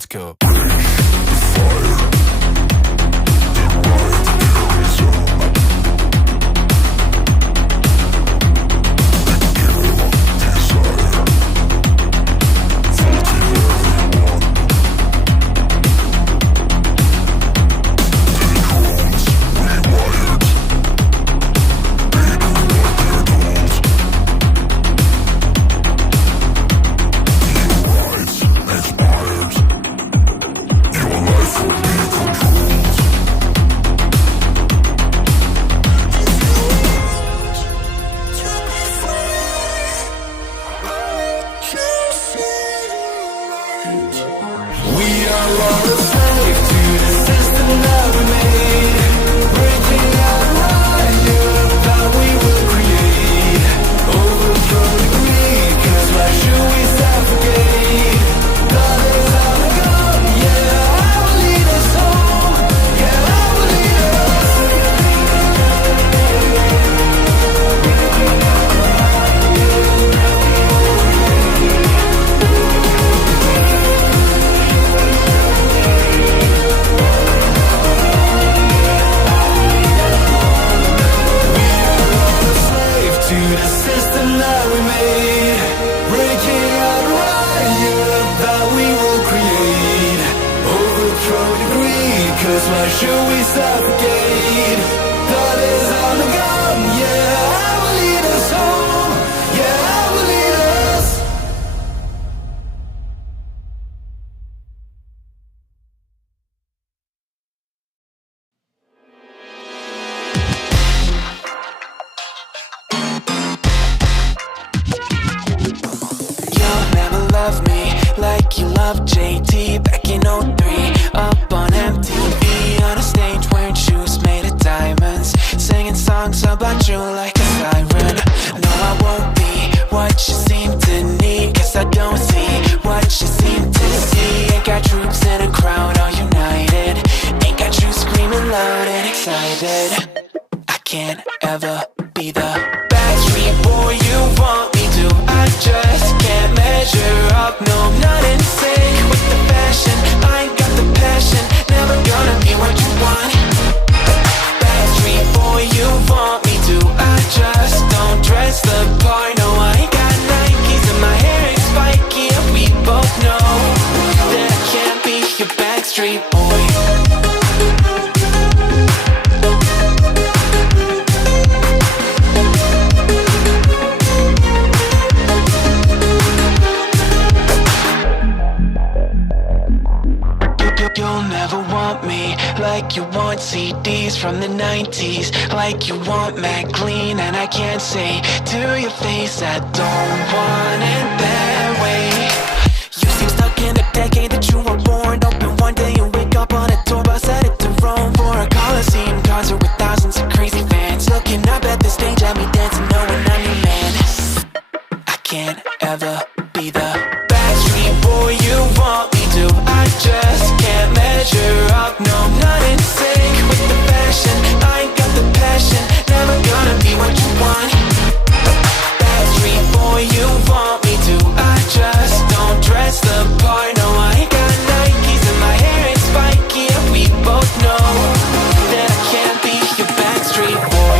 let's go. CDs from the 90s, like you want Mac clean, and I can't say to your face I don't want it that way. You seem stuck in the decade that you were born. Open one day and wake up on a tour bus headed to Rome for a Coliseum concert with thousands of crazy fans looking up at the stage at me dancing, knowing I'm your man. I can't ever be the Backstreet Boy you want me to. I just can't measure up, no, not in sync with the fashion. I ain't got the passion, never gonna be what you want. Backstreet Boy you want me to. I just don't dress the part, no, I ain't got Nikes and my hair ain't spiky, and we both know that I can't be your Backstreet Boy.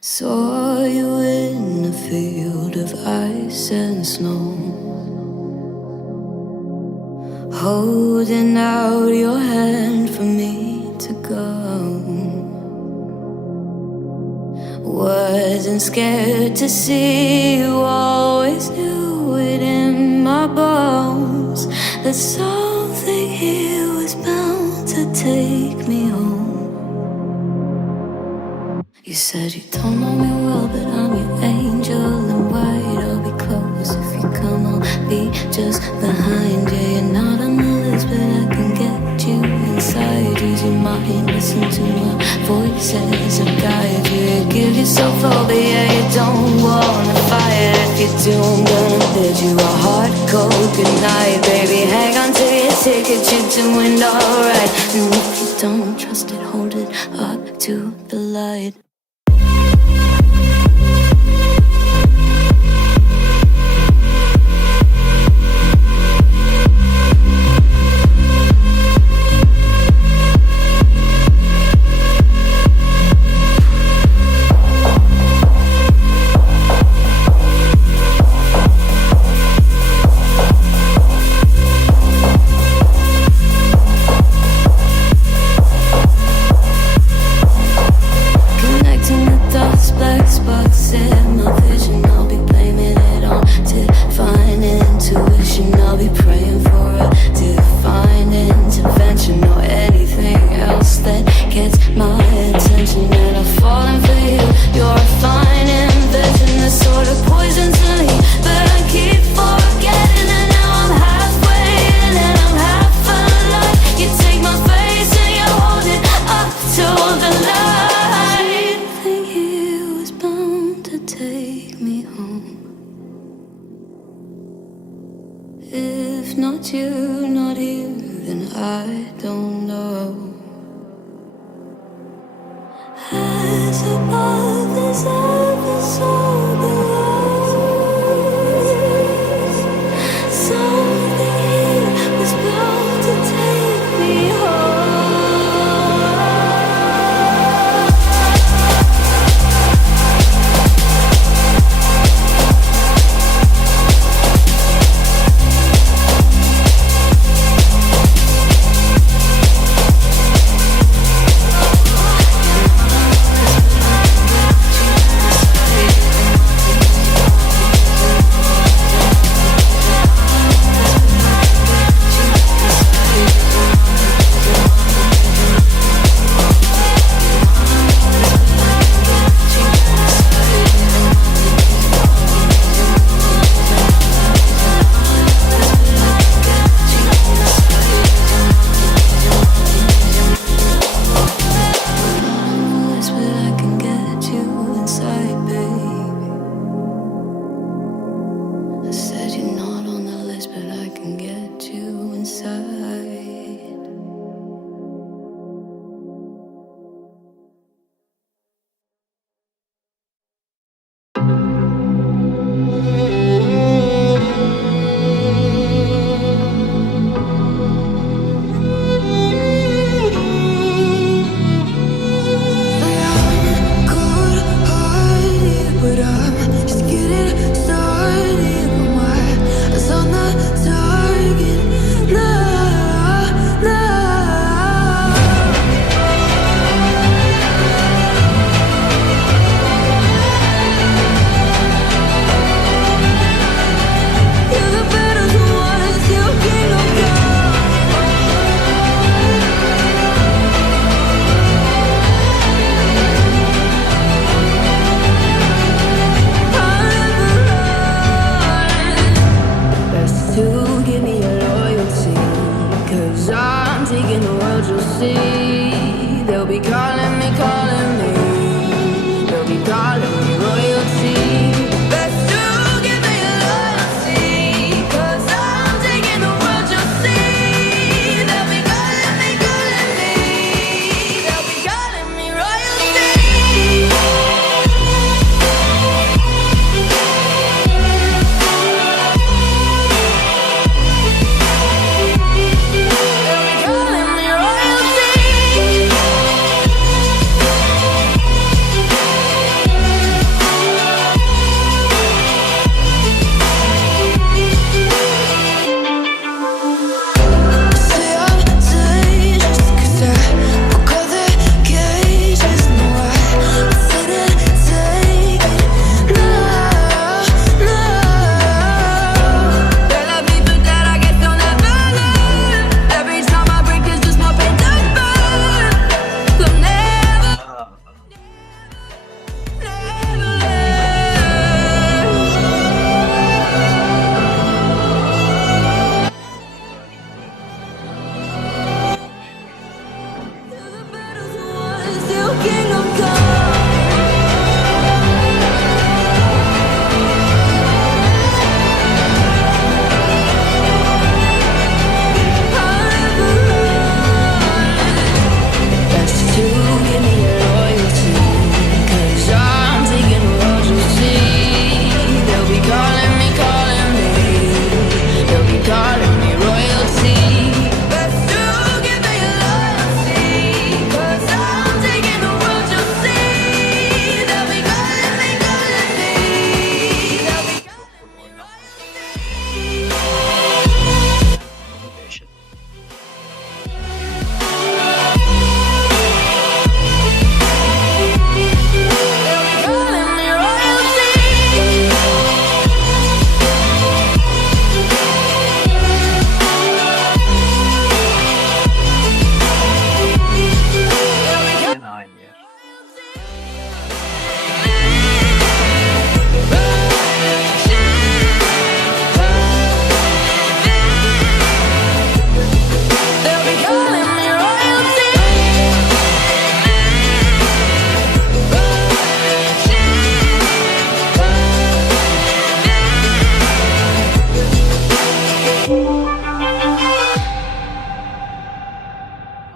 Saw you in a field of ice and snow, holding out your hand for me to go. Wasn't scared to see you, always knew it in my bones that something here was bound to take me home. You said you don't know me well, but I'm your angel in white. I'll be close if you come, I'll be just behind you. You're not on the list, but I can get you inside. Use your mind, listen to my voices and guide you. You give yourself over, yeah, you don't wanna fight. If you do, I'm gonna bid you a hard cold goodnight. Baby, hang on to your ticket, you doing alright. And if you don't trust it, hold it up to the light.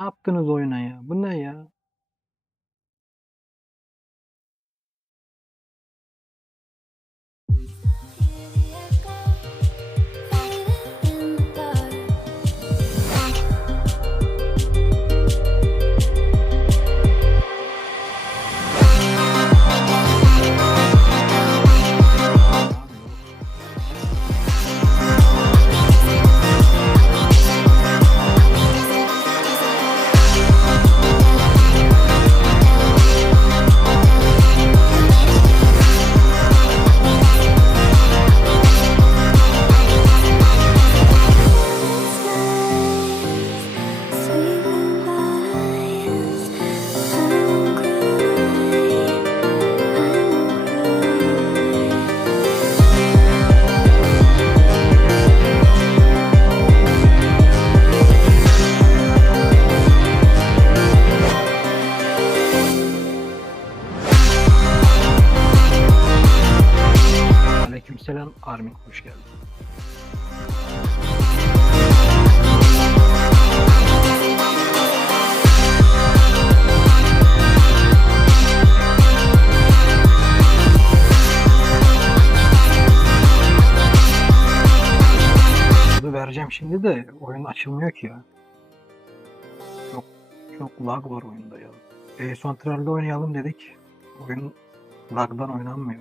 yaptınız oyuna ya? Bu ne ya? Aleykümselam Armin, hoş geldin. Bunu vereceğim şimdi de oyun açılmıyor ki ya. Çok lag var oyunda ya. Santralde oynayalım dedik. Oyun lagdan oynanmıyor.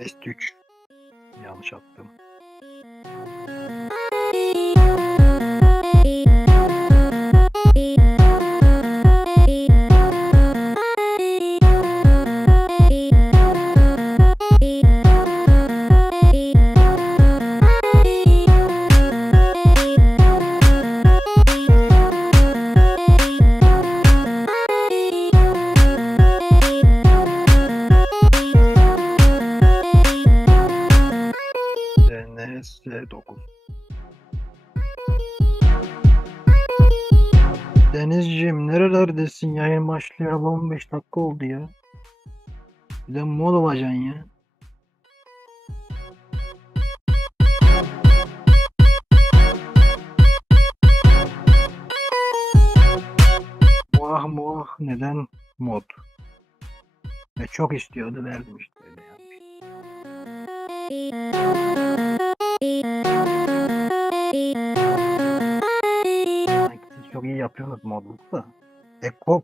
Best 3. Yanlış attım. DS9. Denizciğim nerelerdesin? Yayın başlayalı 15 dakika oldu ya. Bir de mod olacaksın ya. Muah neden mod? Çok istiyordu, verdim işte öyle ya. Siz çok iyi yapıyorsunuz modlukta.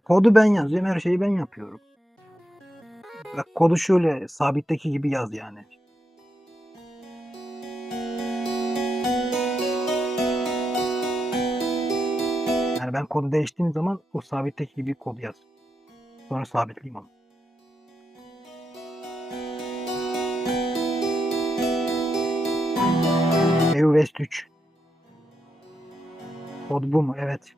Kodu ben yazıyorum, her şeyi ben yapıyorum. Bak, kodu şöyle sabitteki gibi yaz yani. Yani ben kodu değiştiğim zaman o sabitteki gibi kod yaz. Sonra sabitleyeyim onu. West 3. Kod bu mu? Evet.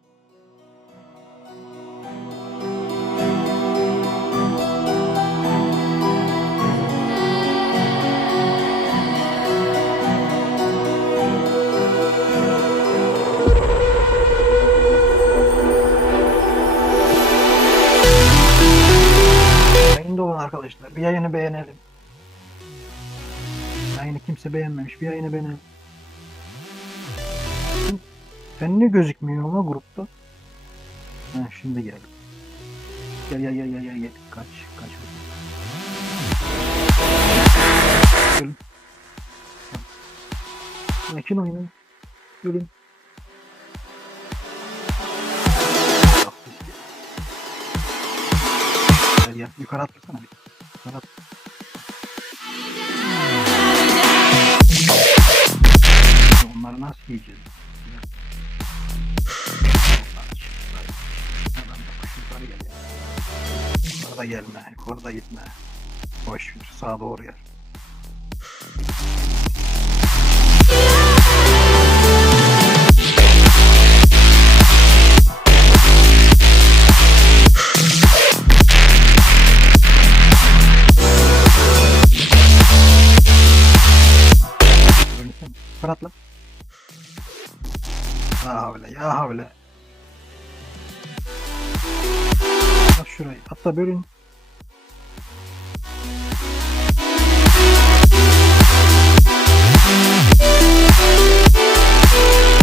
Yayında olan arkadaşlar bir yayını beğenelim. Yayını kimse beğenmemiş, bir yayını beğenelim. Sen niye gözükmüyor ama grupta? Ha, şimdi gel. Gel. Kaç. Gelin. Sakin oynayın. Gelin. Gel. Yukarı atlasana bir. Yukarı at. Onları nasıl yiyeceğiz? Yukarıda gelme, yukarıda gitme. Boş ver, sağa doğru gel. Fıratla. Ya havle, ya havle. Bak şurayı, hatta bölün.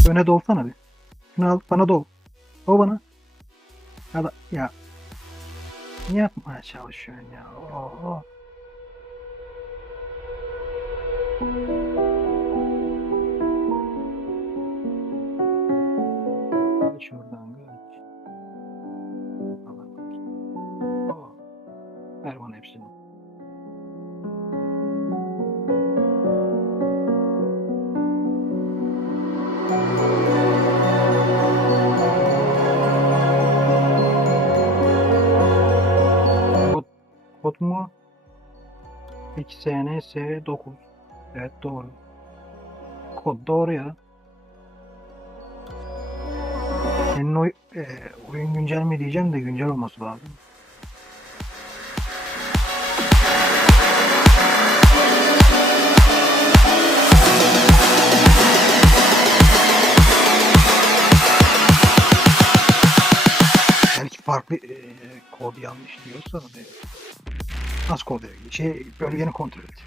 Öne dolsana bir. Şunu al, bana dol. O bana. Ya. Ne yapmaya çalışıyorsun ya? Oo. Şuradan geç. Oo. Ver bana hepsini. Kod mu? XNS9. Evet doğru. Kod doğru ya. Senin oyun güncel mi diyeceğim de güncel olması lazım. Belki farklı kod yanlış diyorsa da nasıl kod bölgeni kontrol et.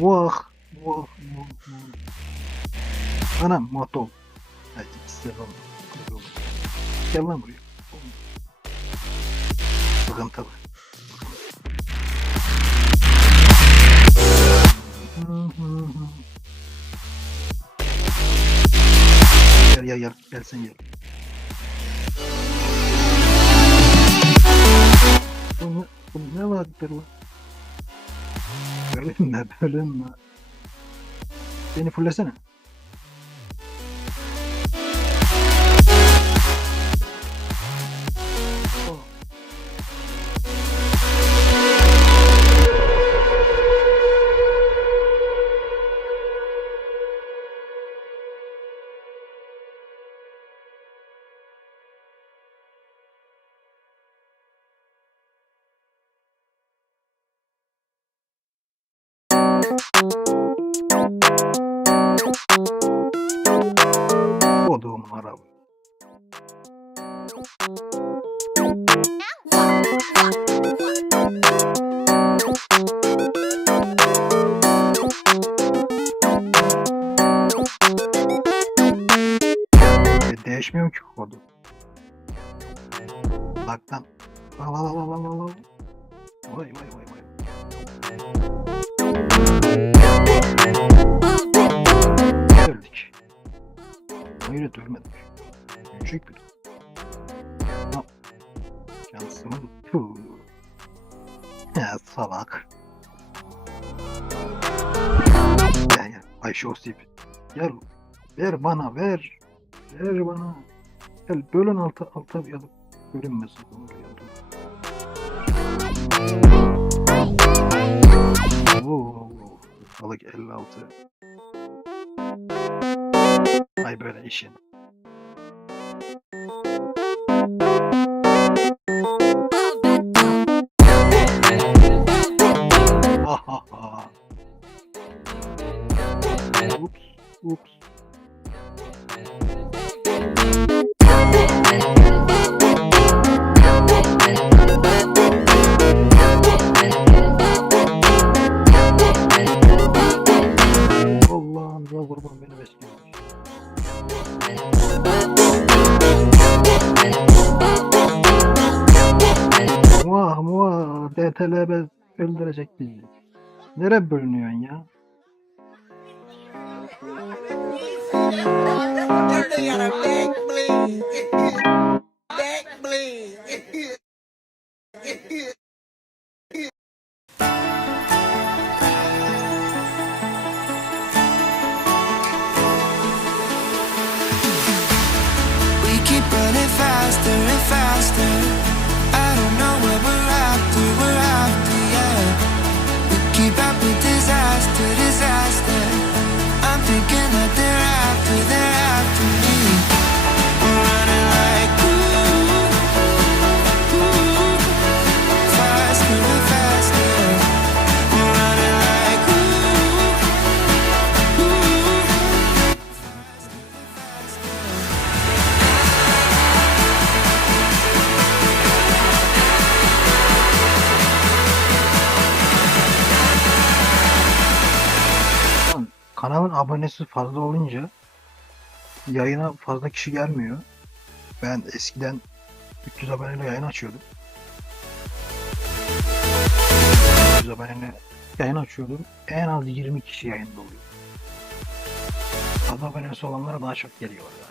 Vah. Anam motor. Hadi selam. Gel lan buraya. Sıkıntılı. Gel sen gel. Bu ne vardır lan? Bölünme. Beni fullesene. Koduğum araba. Değişmiyor ki kodu. Bak lan. Vay. Öldük. Hayret ölmedik. Küçük bir. Tamam. Şansımın. Ya salak. Gel. Ayşe Osip. Gel. Ver bana ver. Ver bana. Gel bölün alta yalıp bölünmesin. Balık 56. Ay böyle işin. Ups. Allah'ım ya kurban beni besliyor. Muah DTLB öldürecek bizi. Nereye bölünüyorsun ya? running faster and faster. I don't know what we're after, yeah. We keep up with disaster, disaster. I'm thinking that they're after me. We're running like faster and faster. We're running like Kanalın abonesi fazla olunca yayına fazla kişi gelmiyor. Ben eskiden 300 aboneyle yayın açıyordum. 300 aboneyle yayın açıyordum. En az 20 kişi yayında oluyor. Az abonesi olanlara daha çok geliyor yani.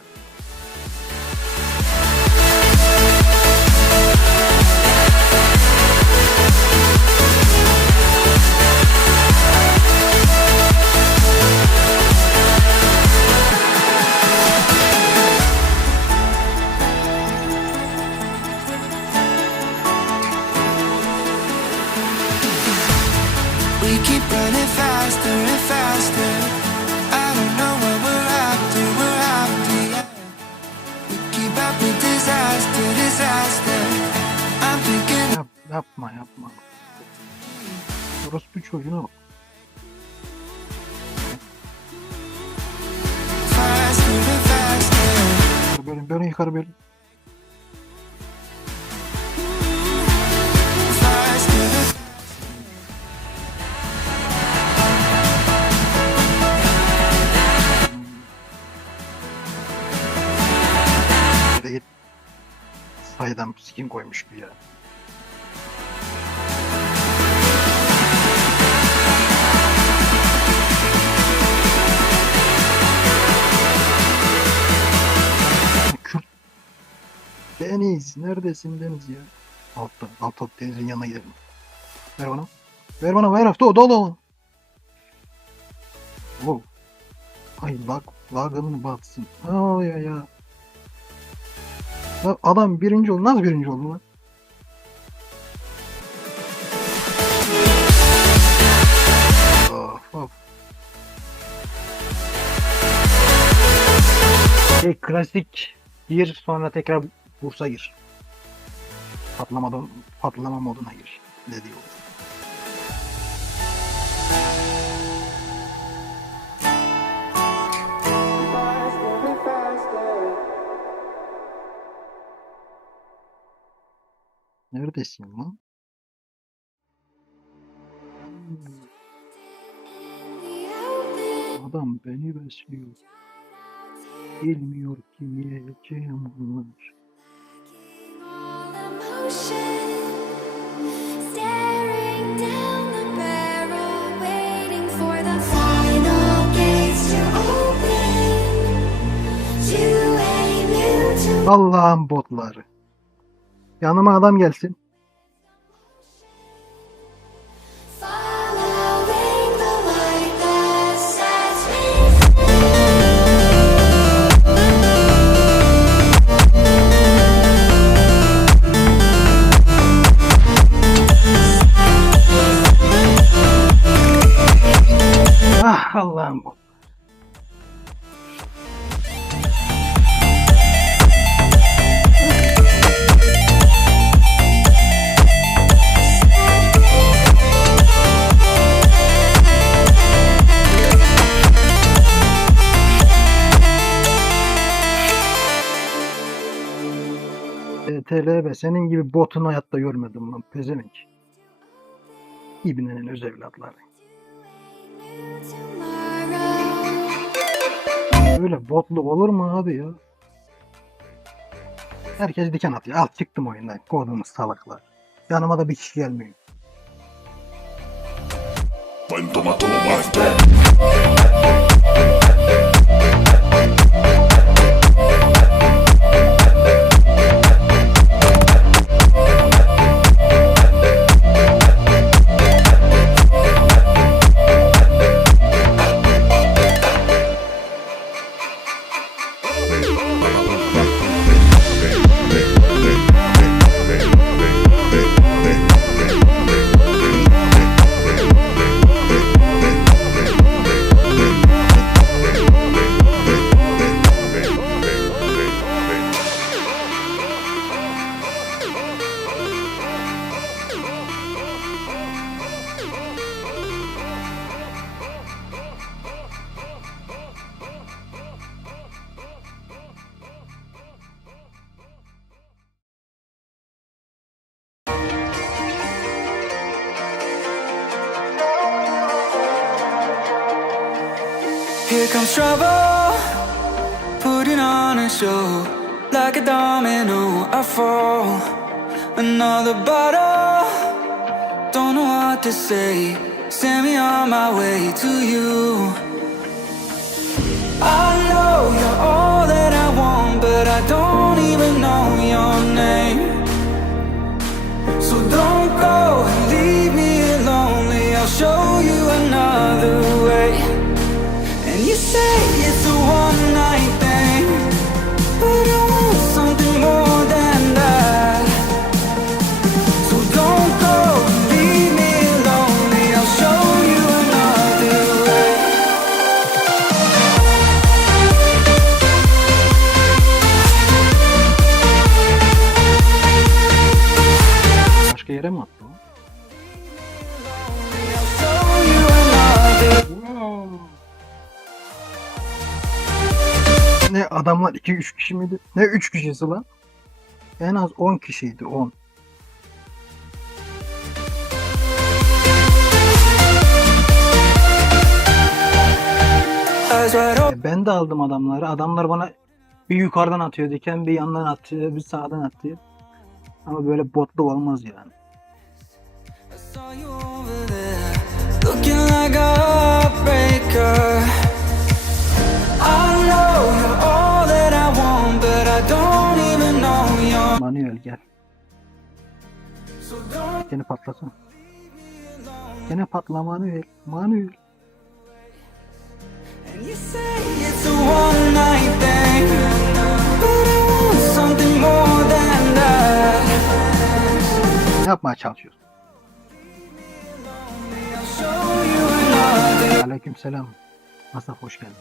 we keep running faster and faster. I don't know what we're after, yeah. We keep up with disaster, disaster. I'm thinking Yapma. Orospu çocuğuna bak. faster and faster. Böyle yukarı böyle. Faster and Böyle git. Sayıdan skin koymuş gibi ya. Kürt. Deniz. Neredesin Deniz ya? Altta denizin yanına gidelim. Ver bana. Ver hafta dolu. Oh. Ay lagın batsın. Ay ya. Ya adam birinci oldu. Nasıl birinci oldu lan? Of. Klasik gir, sonra tekrar Bursa gir. Patlama moduna gir. Ne diyor? Neredesin lan? Adam beni besliyor. Bilmiyor ki yiyeceğim bunlar. Allah'ın botları. Yanıma adam gelsin. Ah Allah'ım bot. TLB senin gibi botunu hayatta görmedim lan pezevenk. İbnenin öz evlatları. Öyle botluk olur mu abi ya? Herkes diken atıyor. Al çıktım oyundan. Kodumuz salaklar. Yanıma da bir kişi gelmiyor. Here comes trouble, putting on a show. Like a domino, I fall. Another bottle, don't know what to say. Send me on my way to you. I know you're all that I want, but I don't even know your name. So don't go and leave me lonely, I'll show you another way. And you say it's a one night thing, but I want something more than that. So don't go and leave me lonely, I'll show you another way. Başka yere mi attı o? Ne adamlar 2-3 kişi miydi? Ne 3 kişisi lan? En az 10 kişiydi, 10. Ben de aldım adamları. Adamlar bana bir yukarıdan atıyor diken, bir yandan atıyor, bir sağdan atıyor. Ama böyle botlu olmaz yani. Manuel gel. Gene patlasın. Gene patla Manuel. Manuel. Ne yapmaya çalışıyorsun? Aleykümselam. Nasıl hoş geldin.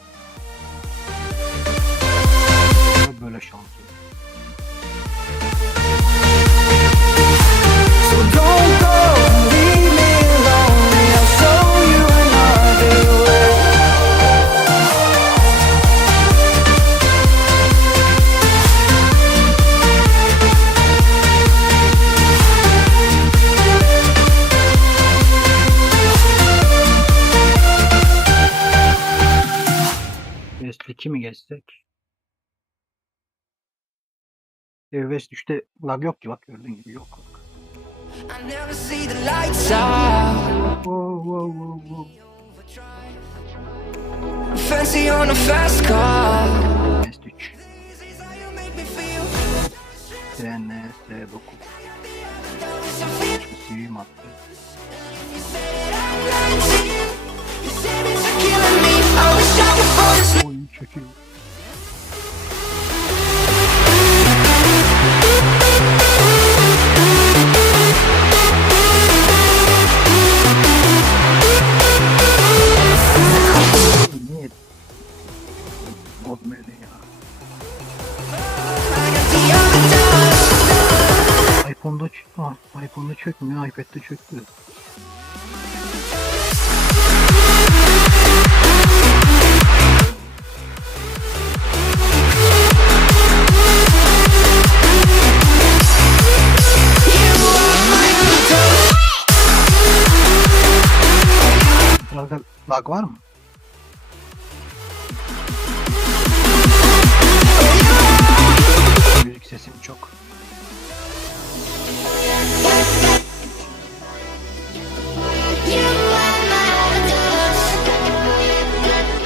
Böyle şanslı. West 2 mi geçsek? West 3'te lag yok ki, bak gördüğün gibi yok. I never see the lights out. Wow, wow, wow, wow. Fancy on a fast car. West 3. TNS9. Suyum attı. Oyun çöküyor. Niye? Bozmadı ya. iPhone'da çökmüyor, iPad'de çöktü. Lag var mı? Müzik sesim çok.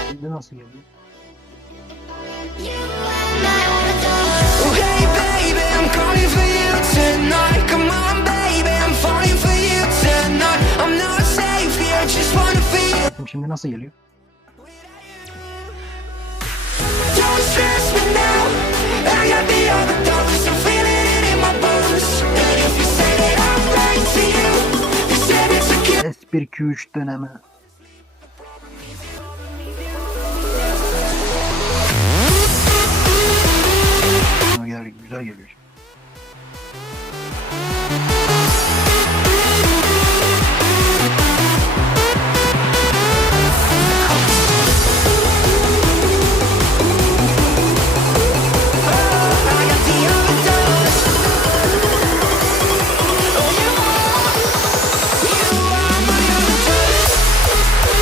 Şimdi nasıl geliyor? Hey baby, I'm calling for you tonight. Come on baby, I'm falling for you tonight. I'm not safe here, just wanna feel. Şimdi nasıl geliyor? Don't stress me now. I got the overdose, I'm feeling it in my bones. And if you say that I'm right to you, you said it's a kill. S1-2-3 dönemi. Güzel geliyor.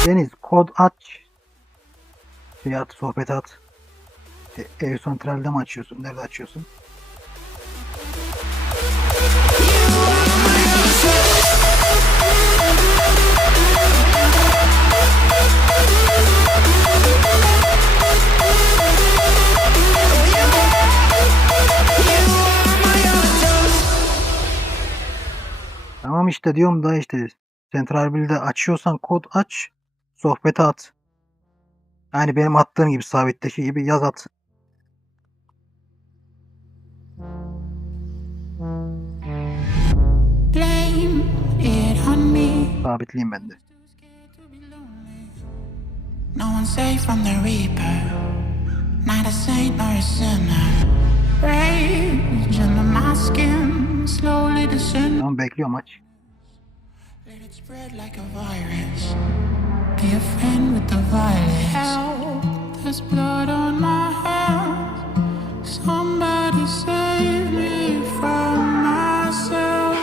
Deniz kod aç. şey at, sohbet at. Central'de mi açıyorsun? Nerede açıyorsun? Tamam işte diyorum da işte Central Bill'de açıyorsan kod aç, sohbete at. Yani benim attığım gibi sabitteki gibi yaz at. Blame it on me. Sabitleyeyim ben de. No one's safe from the reaper. Not a saint nor a sinner. Rage under my skin, slowly descend. Tamam bekliyorum aç. Let it spread like a virus. Be a friend with the violence. Help, there's blood on my hands. Somebody save me from myself.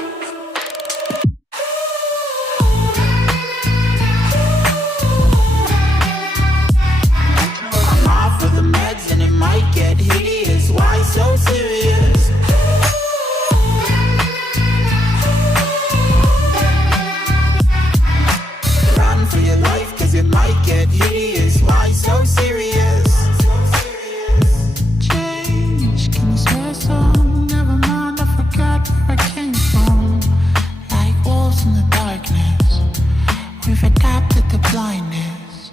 I'm off of the meds and it might get hideous. Why so serious? Run for your life, cause it might get hideous. Why so serious? Change, can you swear some? Never mind, I forgot where I came from. Like wolves in the darkness, we've adapted to blindness.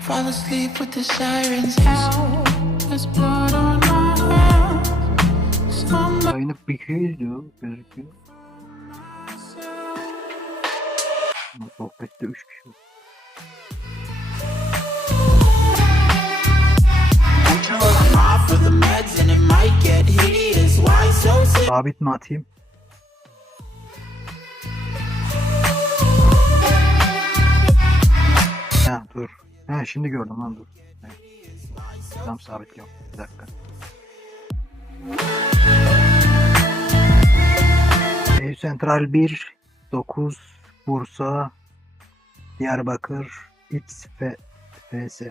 Fall asleep with the sirens out. There's blood on my hands. Somebody Yayını bir kişi izliyor, gözüküyor. Ama sohbette 3 kişi var. I'm off of the meds and it might get hideous. Why so serious? Sabit mi atayım? Ha dur. Ha şimdi gördüm lan dur. Evet. Tam sabitliyorum. Bir dakika. Central 1 9 Bursa Diyarbakır X FS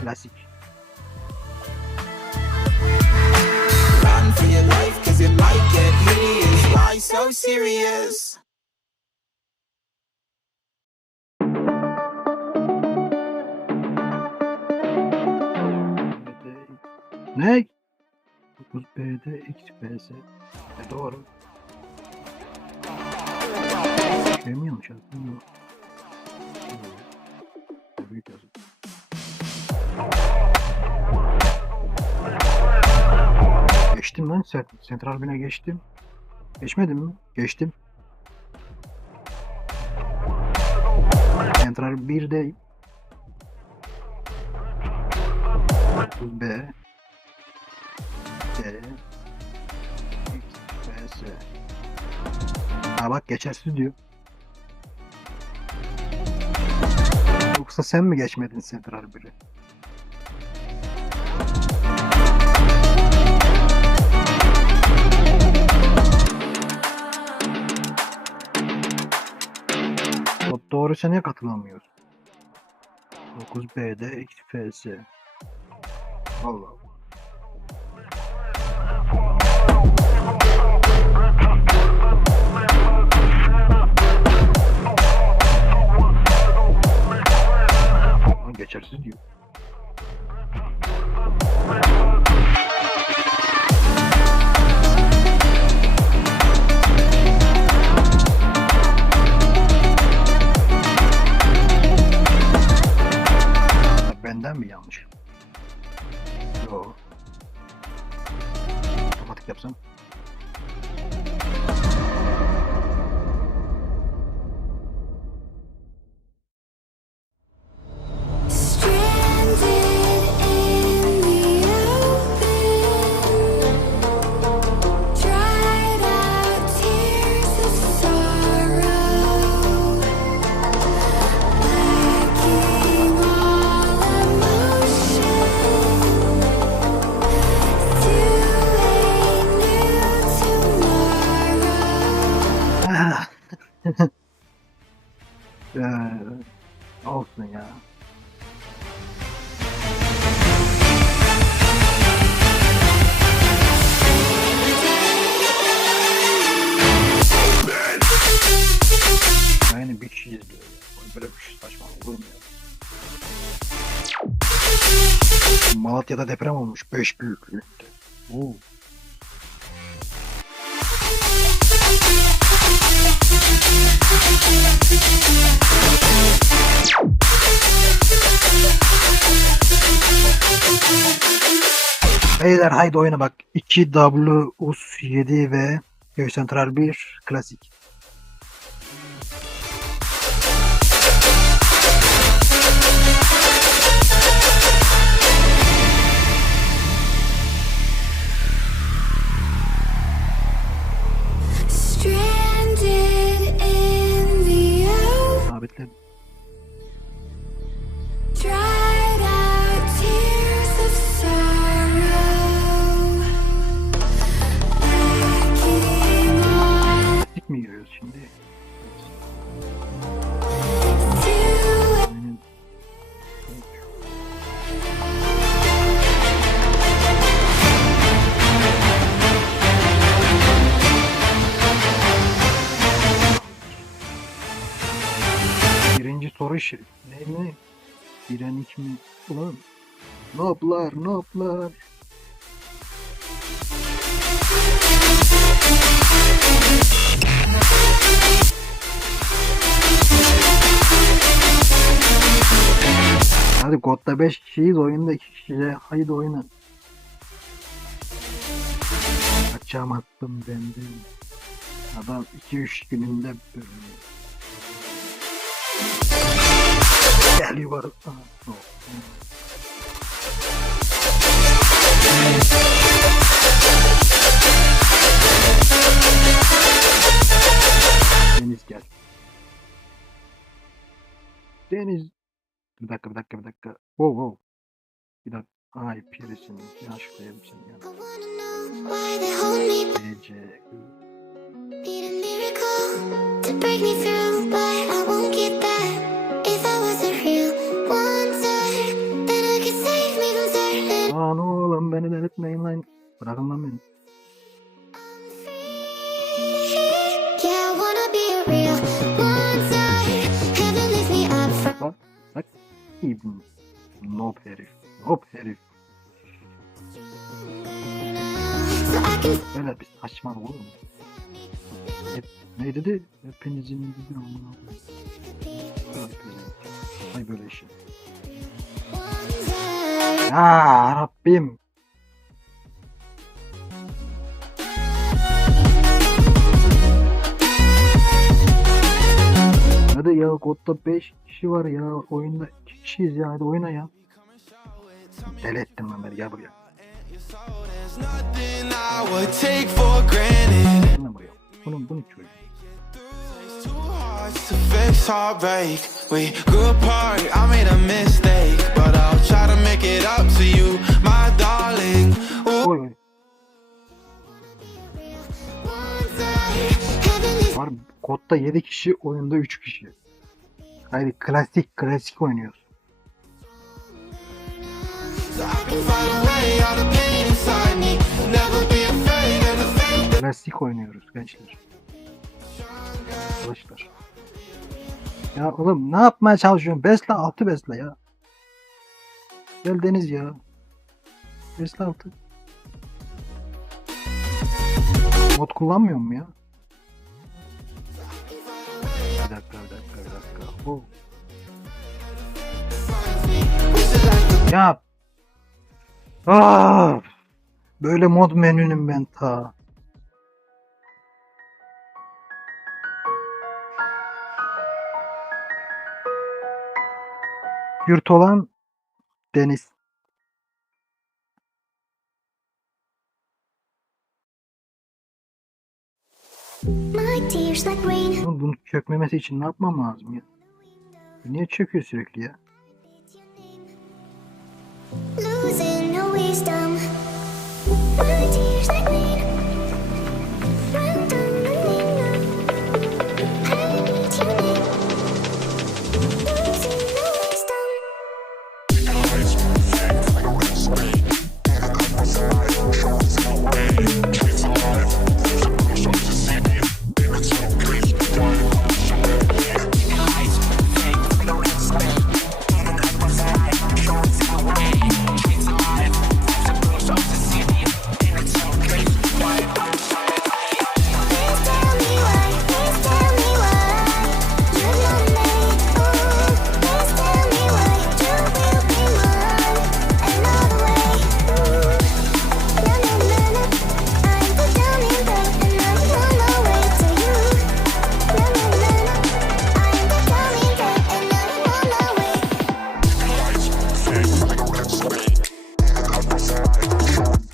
Klasik. Run for your life, cause it might get hideous. Why so serious? Ne? 9B'de XPS. Doğru. Şey mi yanlış yazdım? Yok. Büyük yazım. Geçtim lan. Central Bin'e geçtim. Geçmedim mi? Geçtim. Central 1'de 9B C XPS. Ha bak geçersiz diyor. Yoksa sen mi geçmedin Central 1'i? Doğruysa niye katılamıyoruz? 9B'de XPS. Allah Allah. Geçersiz diyor. Benden mi yanlış? Yok. Otomatik yapsam. beni bir kişi izliyor ya. Böyle bir şey saçma olur mu ya? Malatya'da deprem olmuş 5 büyüklükte. Oo. Beyler haydi oyuna bak. 2 WUS7 ve Göğüs Central 1 klasik. Stranded in the ocean, Sabitledim. dried out tears of sorrow, lacking on Klasik mi giriyoruz şimdi? to Aynen. Birinci soru işi. Ne? Direnlik mi? Ulan. Noblar. Hadi kodda 5 kişiyiz, oyunda 2 kişiye. Haydi oyna. Açamadım benden. Adam 2-3 gününde bölünüyor. Geliyor. Aha, oh. Deniz gel. Deniz. Bir dakika. Wow. Bir dakika. Ay pirisin. Yanlışlıkla seni ya. I wanna know why they hold me back. Ece. Need a miracle to break me through, but I won't get that. If I wasn't real, wanted, then I could save me from certain. Lan oğlum beni delirtmeyin lan. Bırakın lan beni. Yeah, I wanna be real, wanted, heaven lift me up from. Bak. İbn. Nob herif. So I can Böyle bir saçmalık olur mu? Ne dedi? Hepinizin dedi amına koyayım. Ay böyle işi. wonder. Ya Rabbim. Hadi ya kodda 5 kişi var ya, oyunda 2 kişiyiz ya, hadi oyna ya. Deli ettim lan beni, gel buraya. There's nothing I would take for granted. Gel buraya. Bunu çocuğum. It's too hard to fix heartbreak. We grew apart, I made a mistake, but I'll try to make it up to you, my darling. Ooh. Oy. Var kodda 7 kişi, oyunda 3 kişi. Haydi klasik oynuyoruz. So I can find a way out of pain inside me. Never be afraid of the fate. Klasik oynuyoruz gençler. Arkadaşlar. Ya oğlum ne yapmaya çalışıyorsun? Besle 6 besle ya. Gel Deniz ya. Besle 6. Mod kullanmıyor mu ya? Bir dakika. Oh. Ya. Böyle mod menünüm ben ta. Yurt olan Deniz. My tears like rain. Oğlum bunun çökmemesi için ne yapmam lazım ya? Niye çöküyor sürekli ya? Losing no wisdom. My tears like rain. Round on the window. I need your name. Losing no wisdom.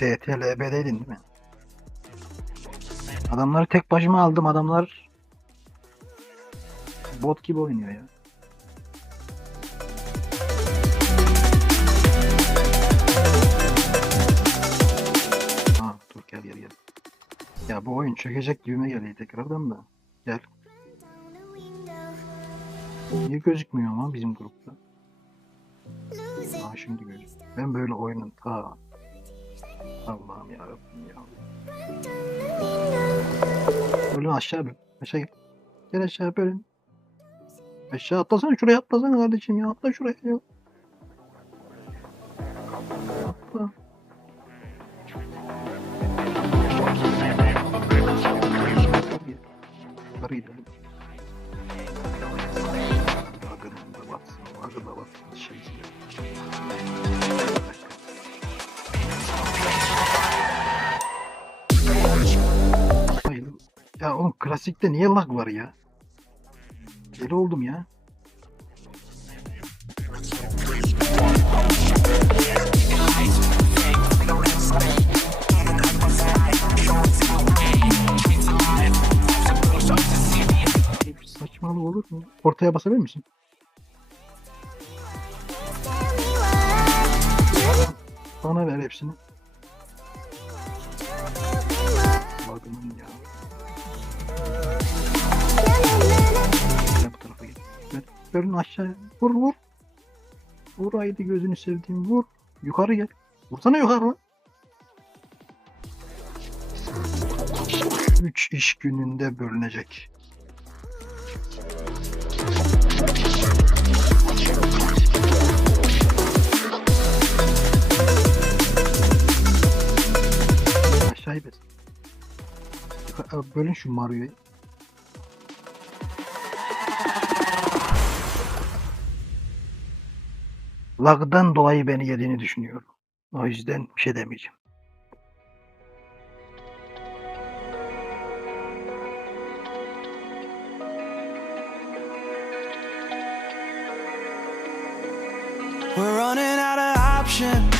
STLB'deydin değil mi? Adamları tek başıma aldım. Adamlar bot gibi oynuyor ya. Ha, dur gel. Ya bu oyun çökecek gibime geliyor tekrardan da. Gel. Niye gözükmüyor ama bizim grupta? Aa, şimdi gözüküyor. Ben böyle oyunun ta Allah'ım yarabbim ya. Bölün aşağı bölün. Aşağı gel. Gel aşağı bölün. Aşağı atlasana, şuraya atlasana kardeşim ya. Atla şuraya ya. Atla. Yukarı gidelim. Lagın da batsın. Şey Hayır. Ya oğlum klasikte niye lag var ya? Deli oldum ya. Saçmalık olur mu? Ortaya basabilir misin? Bana ver hepsini. Bakımın ya. Gel bu tarafa git. Görün aşağıya. Vur. Vur haydi gözünü sevdiğim vur. Yukarı gel. Vursana yukarı lan. 3 iş gününde bölünecek. Aşağıya bas. Bölün şu Mario'yu. Lag'dan dolayı beni yediğini düşünüyorum. O yüzden bir şey demeyeceğim.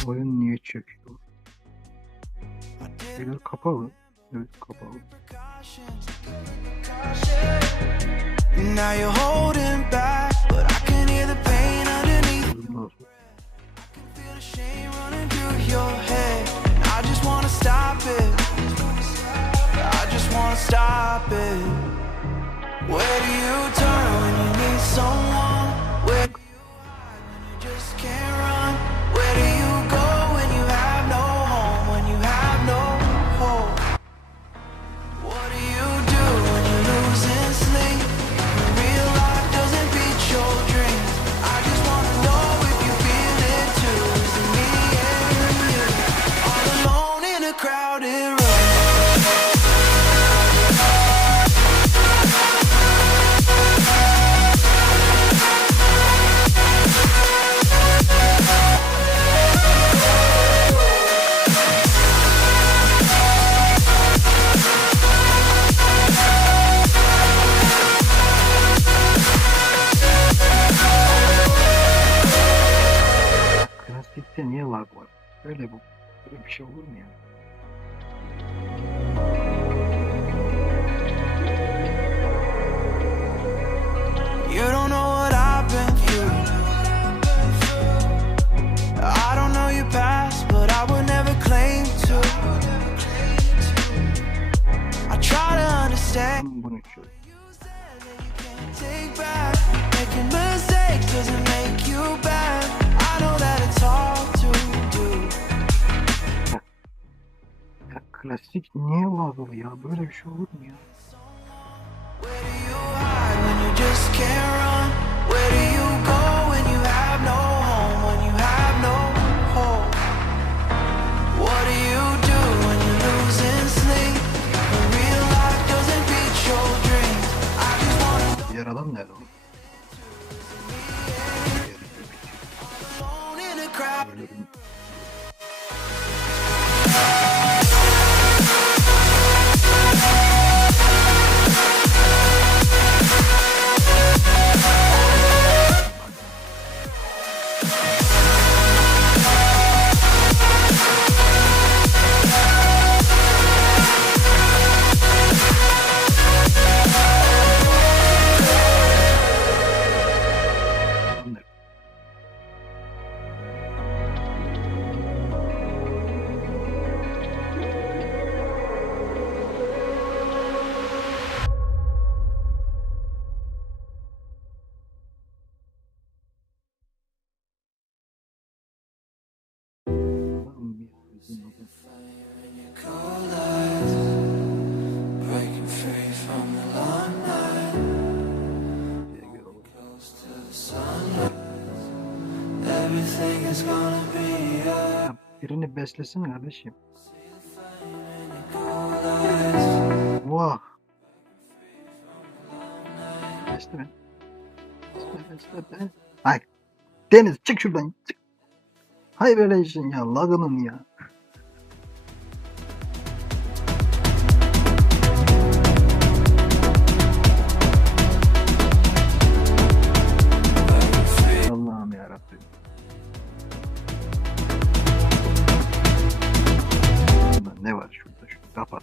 Oyun niye çöküyor? Şeyler kapalı. Evet, kapalı. Now you're holding back, but I can hear the pain underneath. I can feel the shame running through your head. I just wanna stop it. I just wanna stop it. Where do you turn when you need someone? Where do you hide when you just can't run? Where do you go when you have no home? When you have no hope? What do you do when you're losing sleep? When real life doesn't beat your dreams. I just wanna know if you feel it too. Is it me and you? All alone in a crowded room. Klasikte niye lag var? Böyle bir şey olur mu ya? You don't know what I've been through. I don't know your past, but I would never claim to. I try to understand. Bunu içiyorum. Take back, making mistakes doesn't make you bad. I know that it's hard to do. Ya klasik niye lag olur ya? Böyle bir şey olur mu ya? Where do you hide when you just can't run? Where do you go when you have no home? When you have no hope? What do you do when you're losing sleep? When real life doesn't beat your dreams. I just wanna Diğer adam nerede oğlum? alone in a crowd. Ölürüm. Breaking free from the long night, close to the sunrise. Everything is gonna be alright. Ya birini beslesene kardeşim. Vah. Besle beni. Besle beni. Hay. Deniz çık şuradan. Çık. Hay böyle işin ya. Lagının ya. Allah'ım yarabbim. Ne var şurada? Şunu kapat.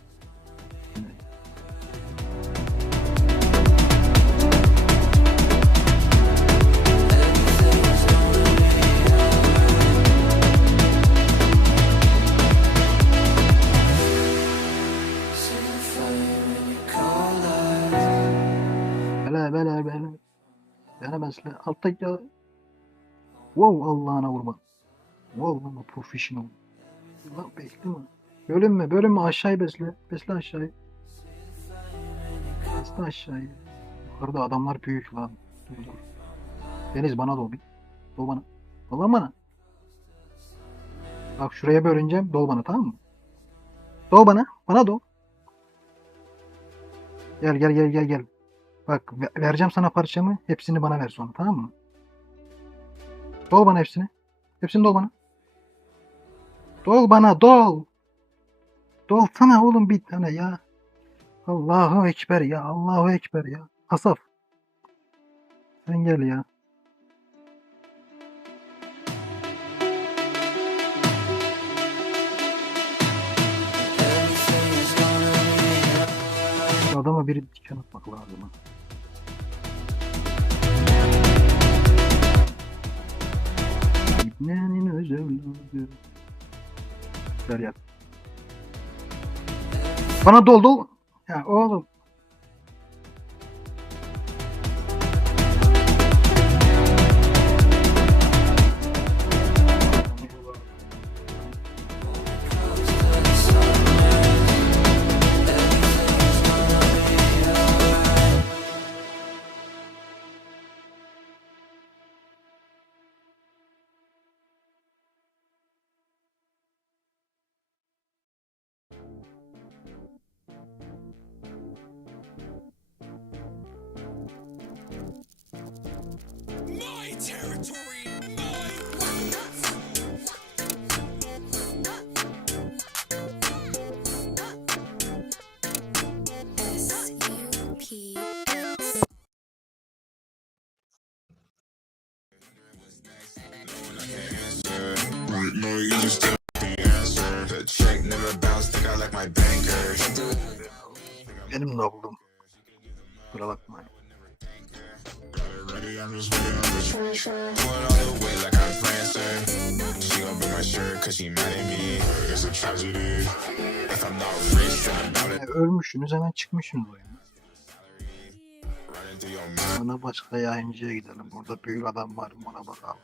Bela. Bela besle. Alttaki ya. Wow Allah'ına vurma. Wow ama professional. Lan bekleme. Bölünme aşağıyı besle. Besle aşağıyı. Besle aşağıyı. Yukarıda adamlar büyük lan. Dur. Deniz bana dol bir. Dol bana. Dol lan bana. Bak şuraya bölüneceğim. Dol bana tamam mı? Dol bana. Bana dol. Gel. Bak vereceğim sana parçamı. Hepsini bana ver sonra tamam mı? Dol bana hepsini. Hepsini dol bana. Dol bana dol. Dolsana oğlum bir tane ya. Allahu Ekber ya. Allahu Ekber ya. Asaf. Sen gel ya. Şu adama biri diken atmak lazım. Ha. İbnenin özevladı. Ver ya. Bana dol. Ya oğlum. No, you just don't answer. The check never bounced, think I like my bankers. Benim ne oldum? Kusura bakma. Ready, I'm just waiting on the going all the way like I'm Prancer. She gon' break my shirt cause she mad at me. It's a tragedy. If I'm not rich, then about it. Ölmüşsünüz hemen çıkmışsınız oyuna. Running through your mind. Ona başka yayıncıya gidelim. Burada büyük adam var mı ona bakalım.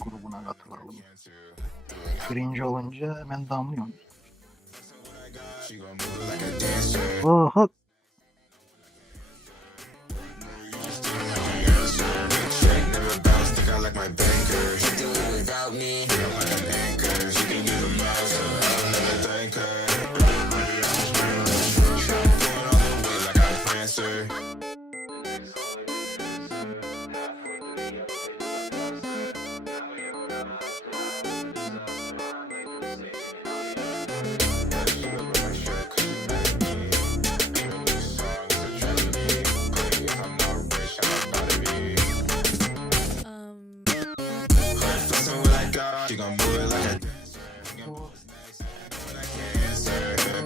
Grubuna katılalım. Birinci olunca hemen damlıyoruz. She gon' move like a dancer. Aha. Check never bounced, think I like my bankers. She do it without me. I'm like an anchor. She can do the miles, so I'll never thank her. Going all the way like I'm Prancer. She gon' move it like a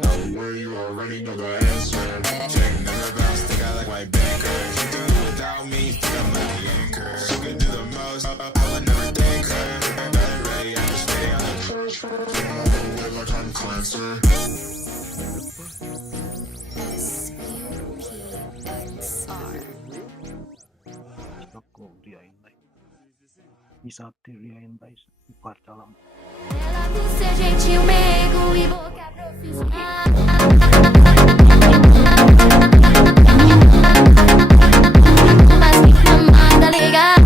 know where you already know the answer. Check never bounce, think I like my banker. She do it without me, think I'm like the anchor. She can do the most, I would never thank her. Better ready, I'm just stay on the church. Like I'm Clancer. Çok oldu yayındayım. Bir saattir yayındayız. Bir parça alalım. Ela por ser gentil, meigo e boca profissional. Mas que camada legal.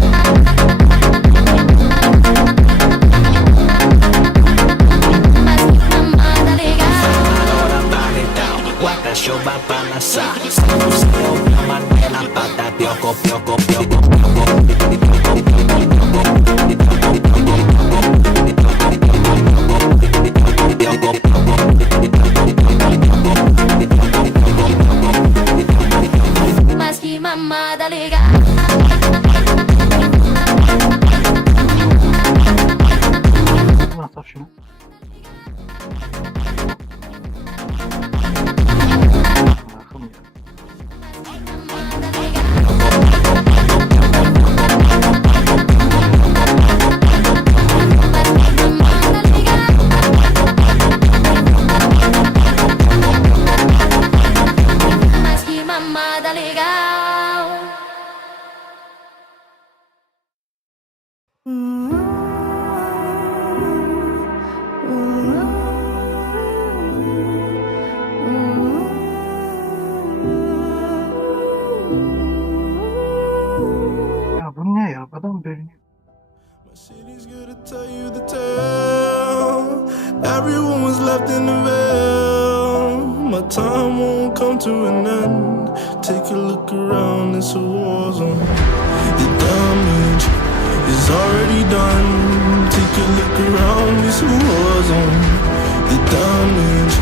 Mas que camada legal. Ahora vale down, guaca show va pa' la sa. Steo, Mandela, pata, pioco, pioco, pioco, pioco. Mas que mamada legal. Nasıl şunu? Bakım ya. Mas que mamada legal. Ya bu ne ya? Adam bölünüyor. My city's gonna tell you the tale. Everyone was left in the veil. My time won't come to an end. Take a look around, it's a war zone. The damage is already done. Take a look around, it's a war zone. The damage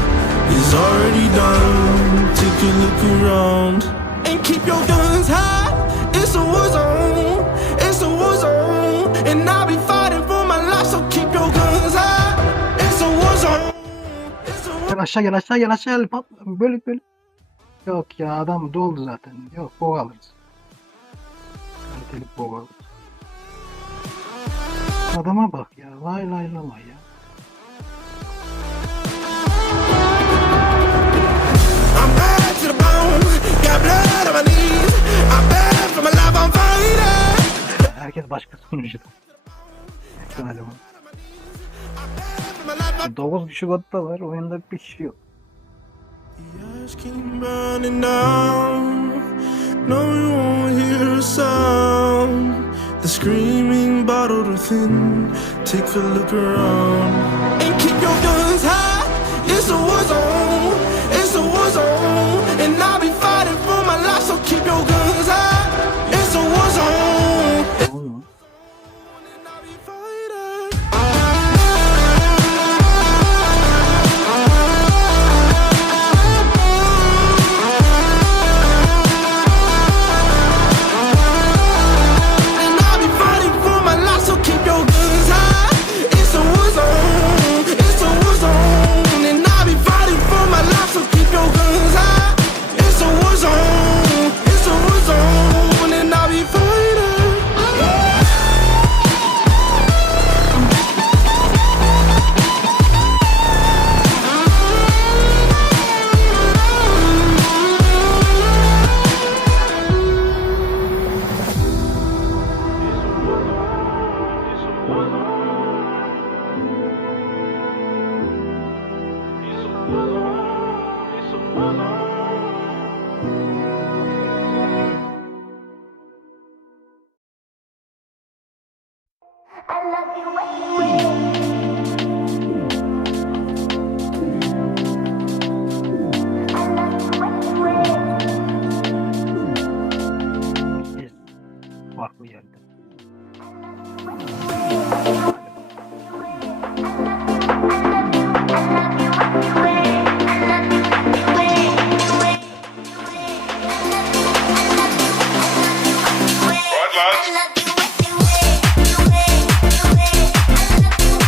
is already done. Take a look around and keep your guns high. It's a war zone. It's a war zone. And I'll be fighting for my life, so keep your guns high. It's a war zone. It's a war Gel aşağı gel aşağı gel aşağı gel. Bölük bölük. Yok ya adam doldu zaten. Yok bog alırız. Kaliteli bog alırız. Adama bak ya. Lay lay lama ya. I'm bad to the bone. Got blood on my knees. I'm bad for my life, I'm fighting. Herkes başka sunucuda. Galiba. For my life, 9 Şubat'ta var. Oyunda bir şey yok. the ash keep burning down. No, you won't hear a sound. The screaming bottled within. Take a look around and keep your guns high. It's a war zone. It's a war zone. And I'll be fighting for my life, so keep your guns high. It's a war zone. Olmuyor. And I'll be fighting. And I'll be fighting for my life, so keep your guns high. It's a war zone. It's a war zone. And I'll be fighting for my life, so keep your guns high. It's a war zone. It's a war zone. And I'll be fighting. Biz farklı yerde.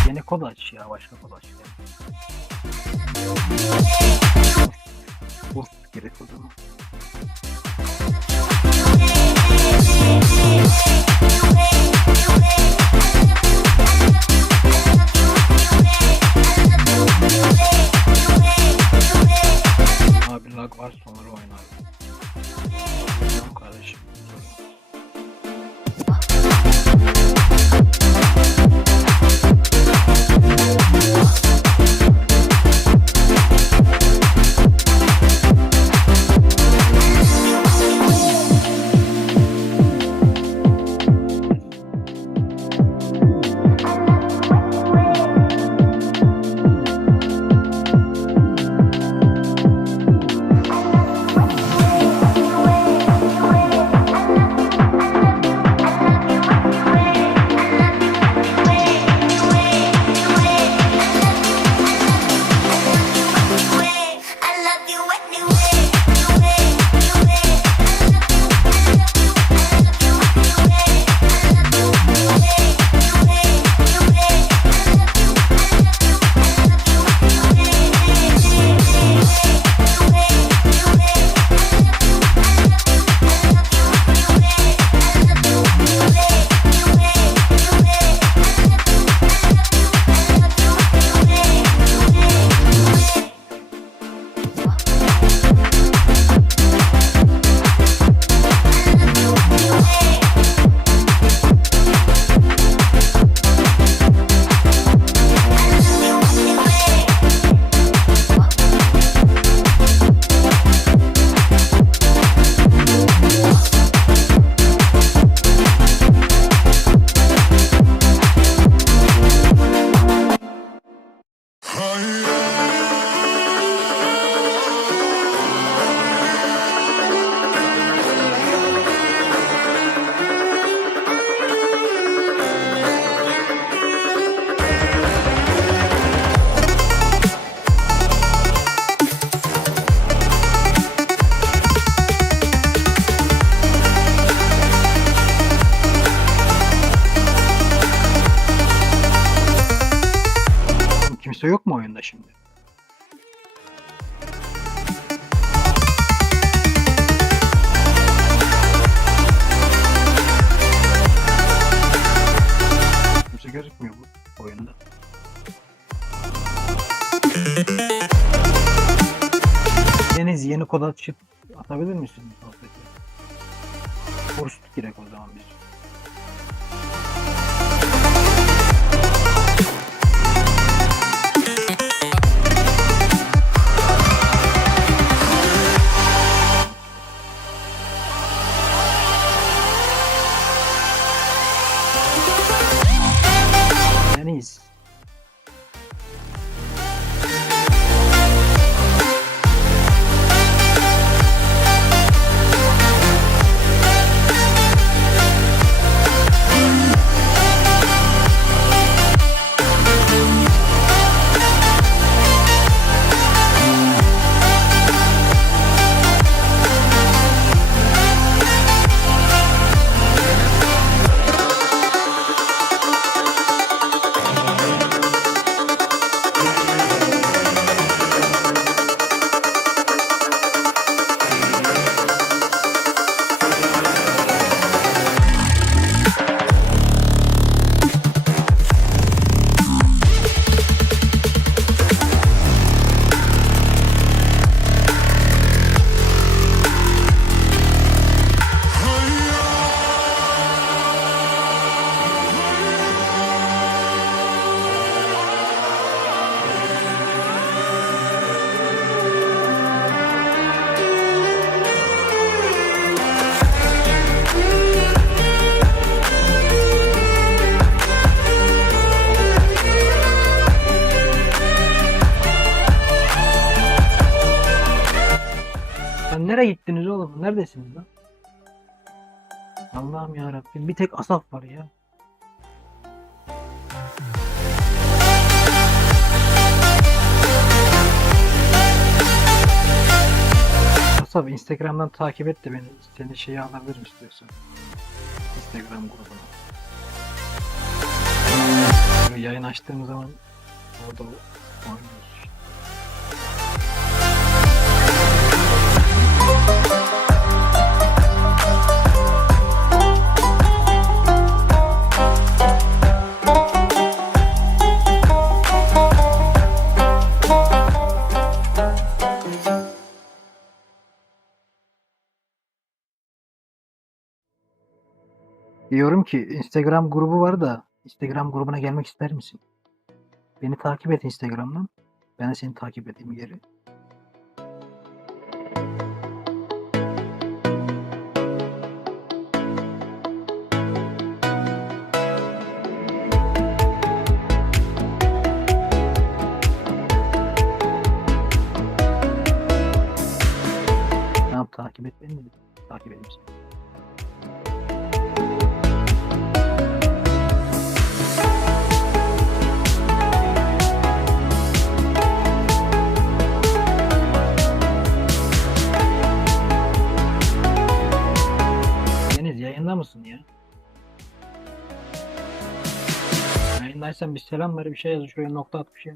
Yeni kod aç ya, başka kod aç. Bu gerek o zaman. Abi lag var, sonra oynar. Tamam kardeşim. Kimse yok mu oyunda şimdi? Kimse gözükmüyor bu oyunda. Deniz yeni kod açıp atabilir misin? Kurs girek o zaman biz. Deniz. Lan nereye gittiniz oğlum? Neredesiniz lan? Allah'ım ya Rabbim, bir tek Asaf var ya. Asaf Instagram'dan takip et de beni, seni şeye alabilirim istiyorsan. Instagram grubuna. Böyle yayın açtığım zaman orada oynuyoruz. Diyorum ki Instagram grubu var da Instagram grubuna gelmek ister misin? Beni takip et Instagram'dan. Ben de seni takip edeyim geri. Tamam, takip et beni de. Takip edeyim seni. Yayında mısın ya? Yayındaysan bir selam ver, bir şey yaz, şuraya nokta at, bir şey.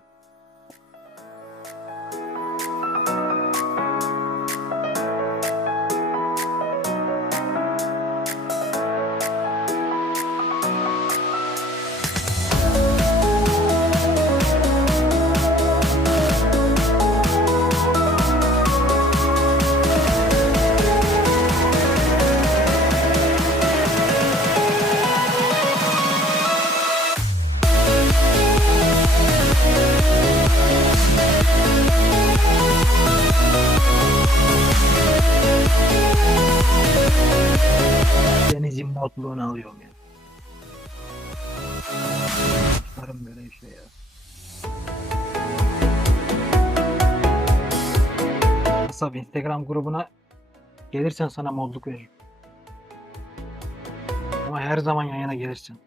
Denizin modluğunu alıyorum ya. Çıkarım böyle bir şey ya. Asaf Instagram grubuna gelirsen sana modluk veririm. Ama her zaman yayına gelirsin.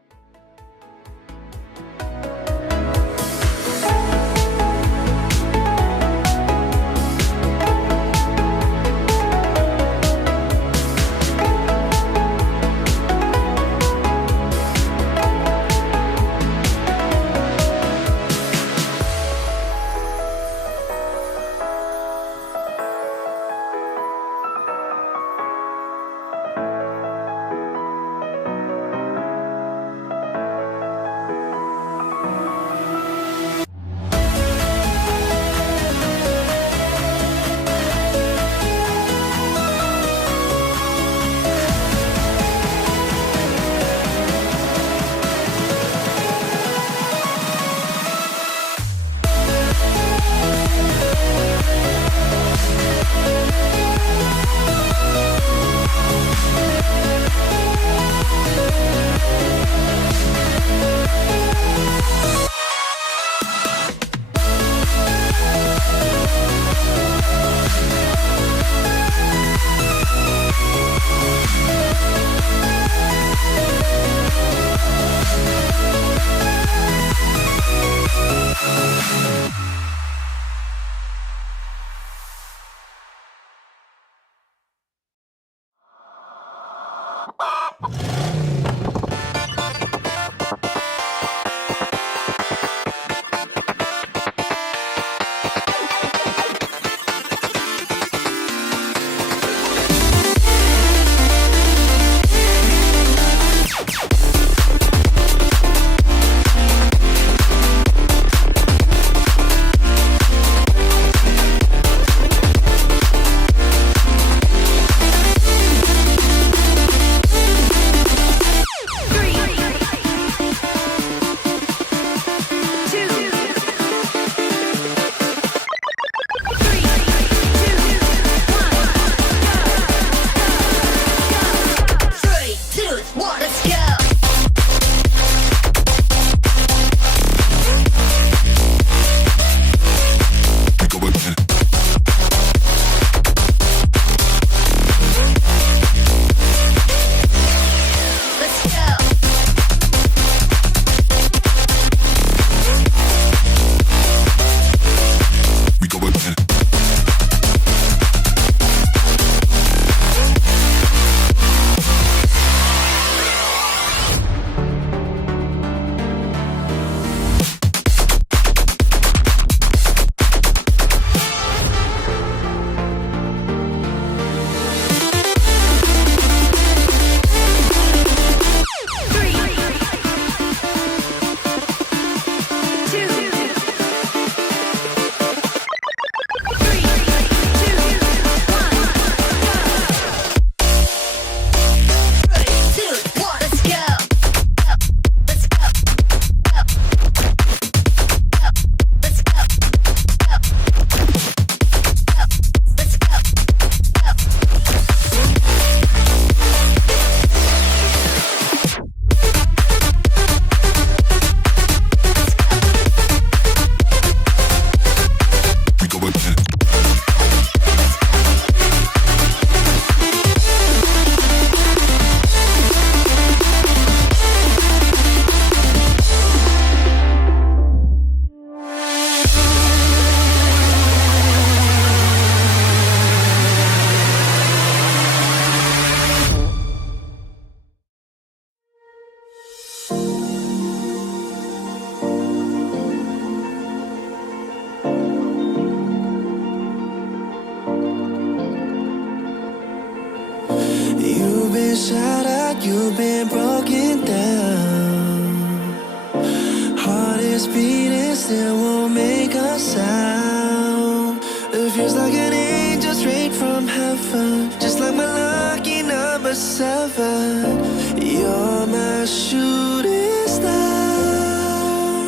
beating still won't make a sound. It feels like an angel straight from heaven, just like my lucky number 7. You're my shooting star.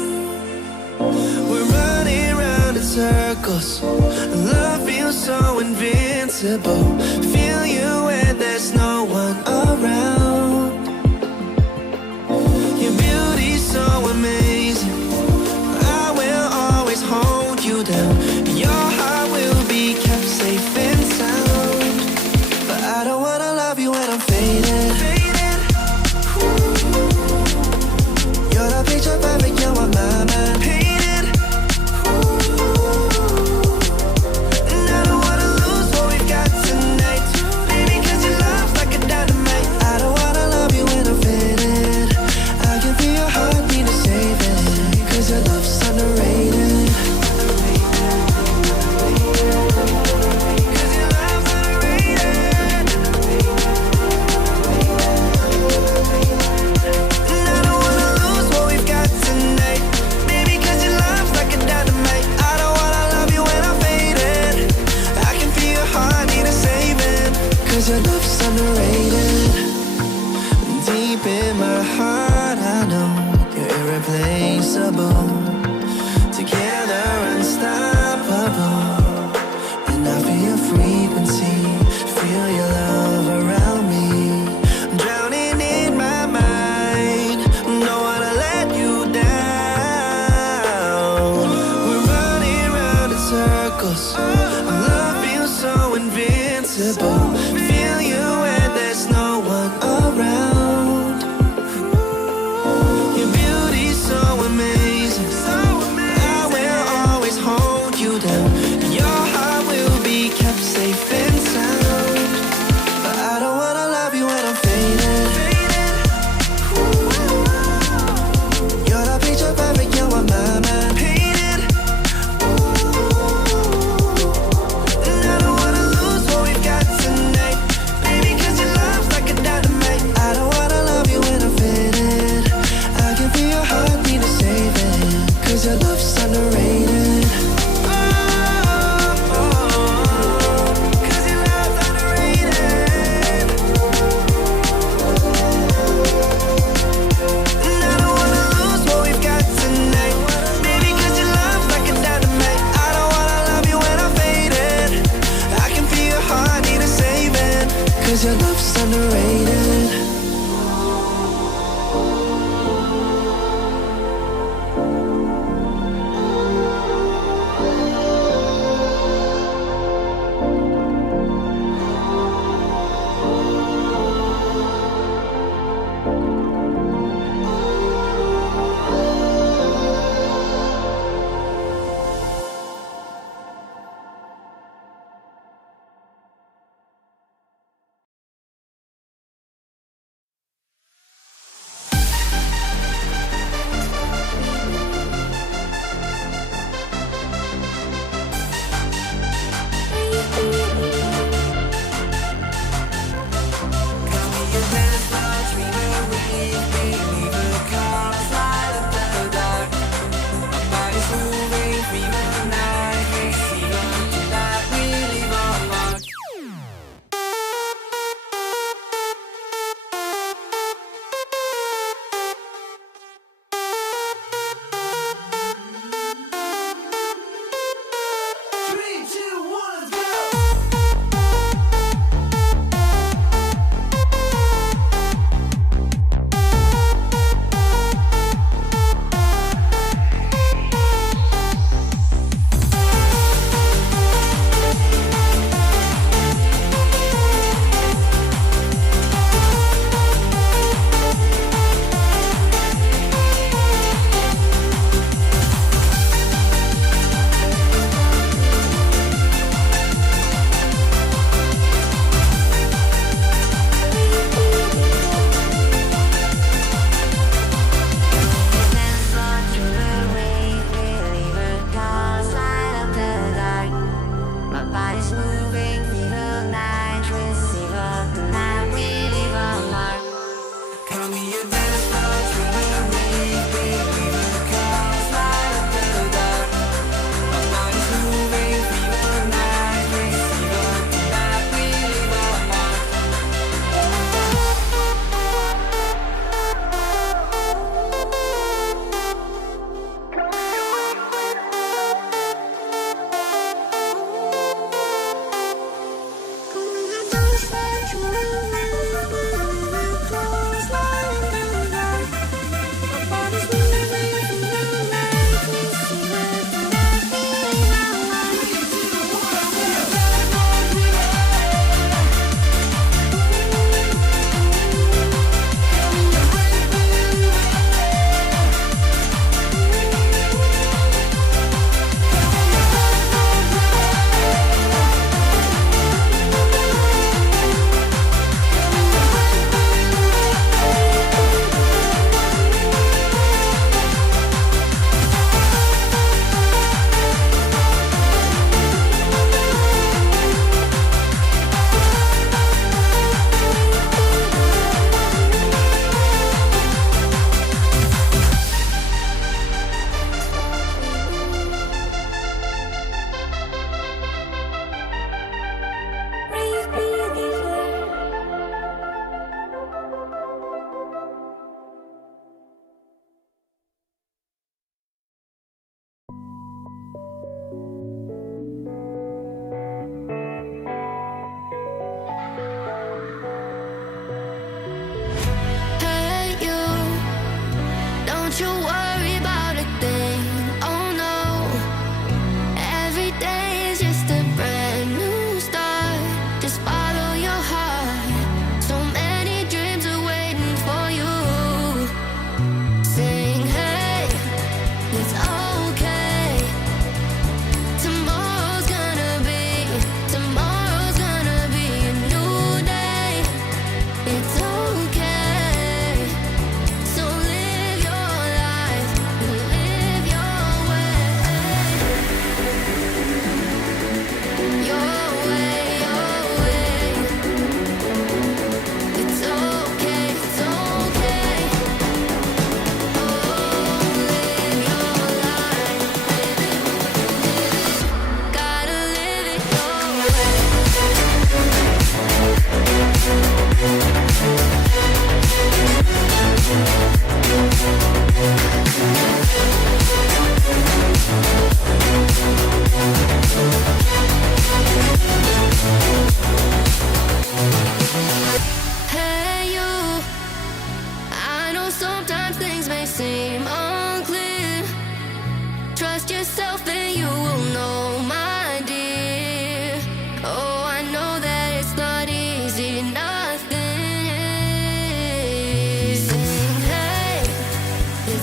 We're running round in circles. Love feels so invincible. Feel you when there's no one around. Your beauty's so amazing. I will always hold you down. Your heart will be kept safe and sound. But I don't wanna love you when I'm faded. You're the picture perfect, you're on my mind. Painted. And I don't wanna lose what we've got tonight. Baby, 'cause your love's like a dynamite. I don't wanna love you when I'm faded. I can feel your heart need to save it, 'cause your love's underrated. 'Cause your love's underrated. And I don't wanna lose what we've got tonight. Baby, 'cause your love's like a dynamite. I don't wanna love you when I'm faded. I can feel your heart need a saving, 'cause your love's underrated. Deep in my heart, I know you're irreplaceable. Together, unstoppable. And I feel your frequency, feel your love around me. I'm drowning in my mind, don't wanna let you down. We're running round in circles. Our love feels so invincible. Feel you when there's no one around. Your beauty's so amazing.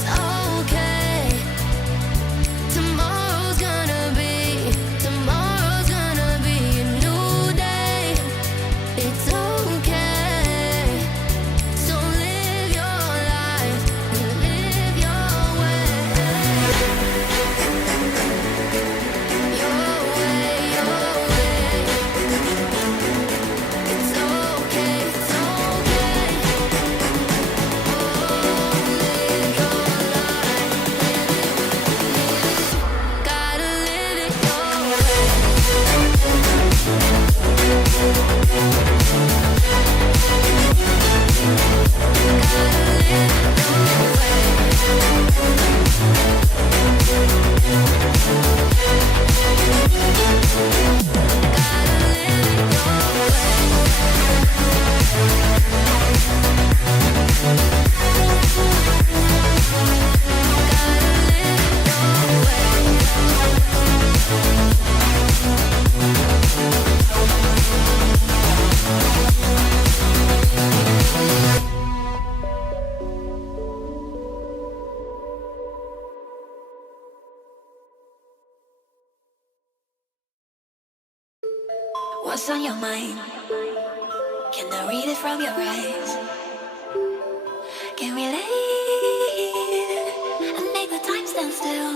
okay. Tomorrow's gonna be a new day. It's okay. So live your life and live your way. Your way, your way. It's okay, it's okay. Oh, live your life. Gotta live it your way. What's on your mind? Can I read it from your eyes? Can we relate and make the time stand still?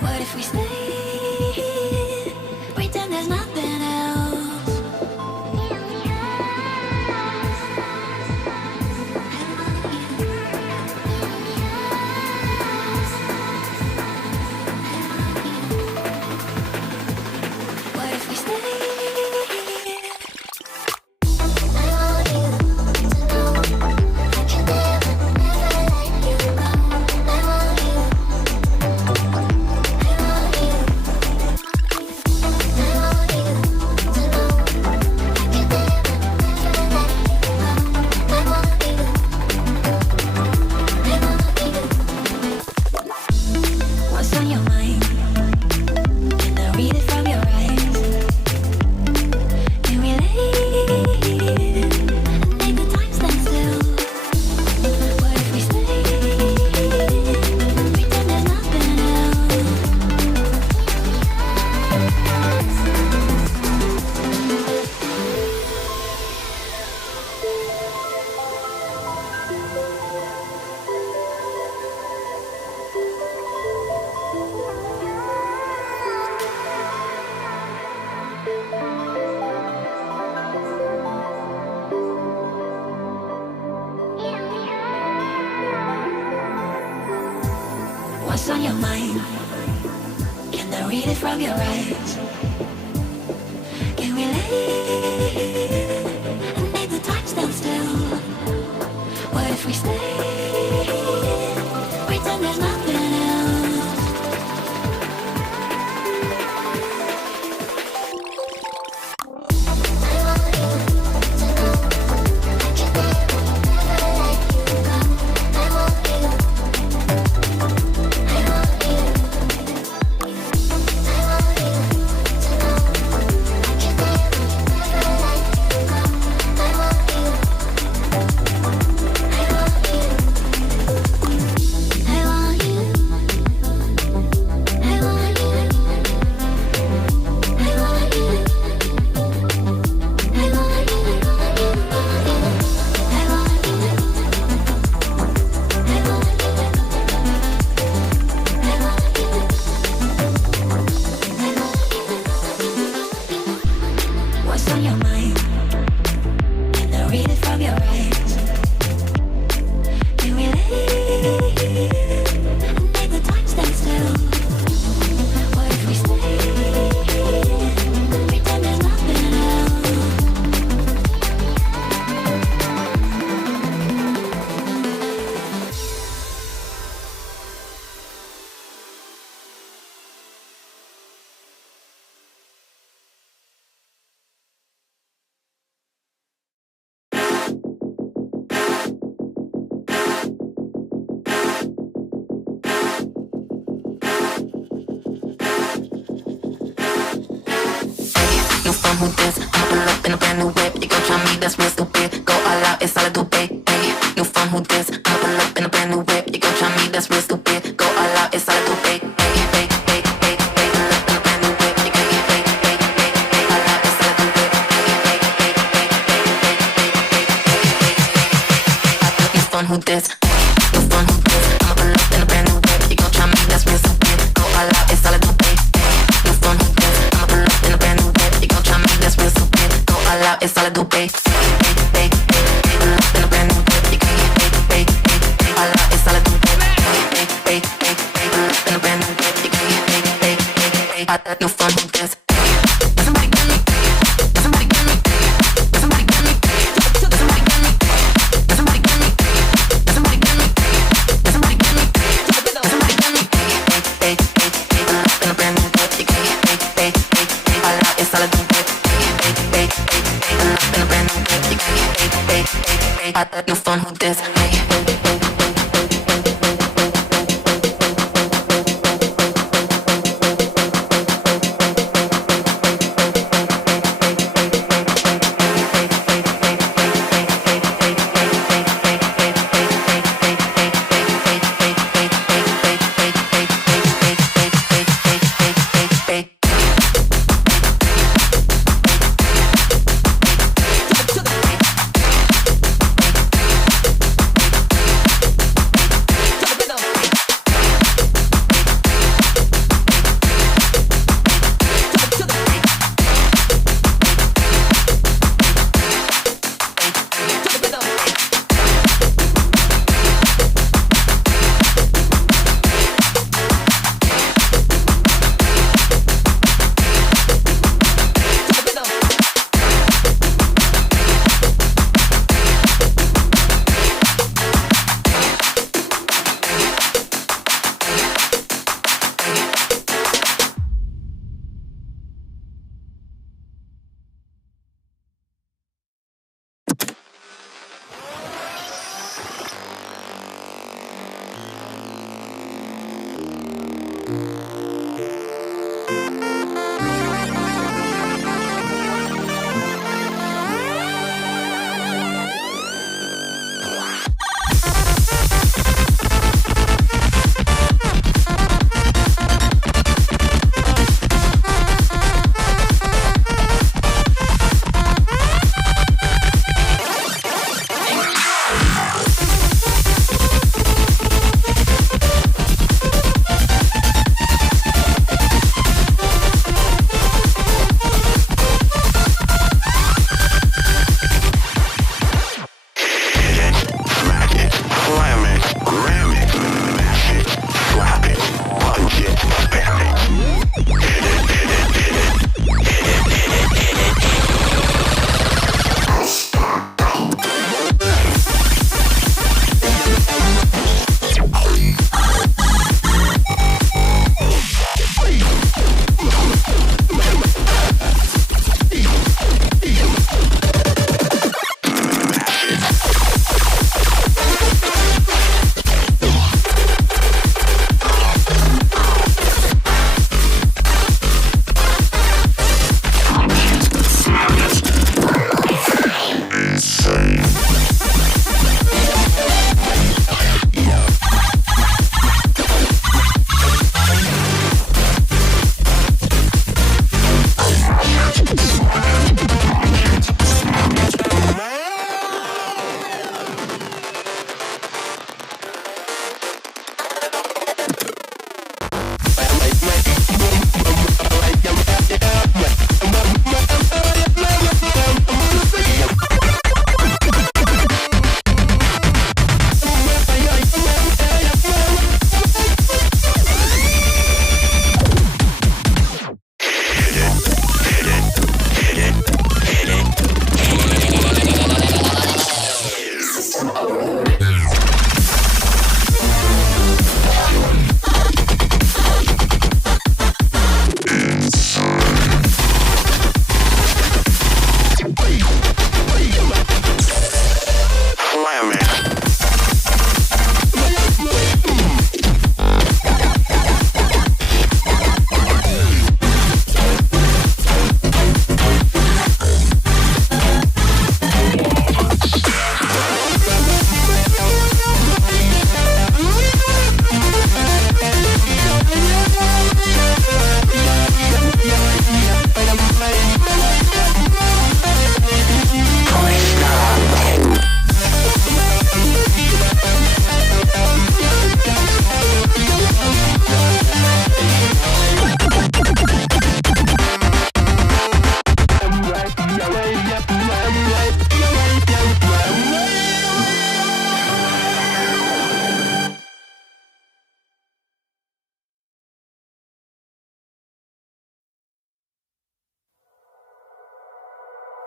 What if we stay? Pretend there's nothing else. What if we stay? What's on your mind? Can I read it from your eyes? Can we relate and make the time stand still? What if we stay? Pretend there's nothing else. What's on your mind? Can I read it from your eyes? Can we relate and make the time stand still? What if we stay? Pretend there's nothing else. What's on your mind? Can I read it from your eyes? Can we relate and make the time stand still? What if we stay? Pretend there's nothing else. New phone, who this? I'ma pull up in a brand new whip. You gon' try me, that's real stupid. Go all out, it's all I do, babe. Ay, new phone, who this? I'ma pull up in a brand new whip. You gon' try that's real stupid. Go all out, it's all I do, babe. In a brand new whip, you can get all out, it's all I do, babe. You fun, who this? You fun, who this? I'ma pull up in a brand new whip. You gon' try me, that's real stupid. Go all out, it's all I do, babe. You fun, who this? I'ma pull up in a brand new whip. You gon' try me, that's real stupid. Go all out, it's all I do, babe. Pull up in a brand new whip. You can get all out, it's all I do, babe. Pull up in a brand new whip. You can get you fun, who this? Somebody get me. Somebody get me. Somebody get me. Somebody get me. Somebody get me. Somebody get me. Somebody get me. Somebody get me. Pull up in a brand new whip. You can get all out, it's all I do, babe. Pull up in a brand new whip. You can get you fun, who this?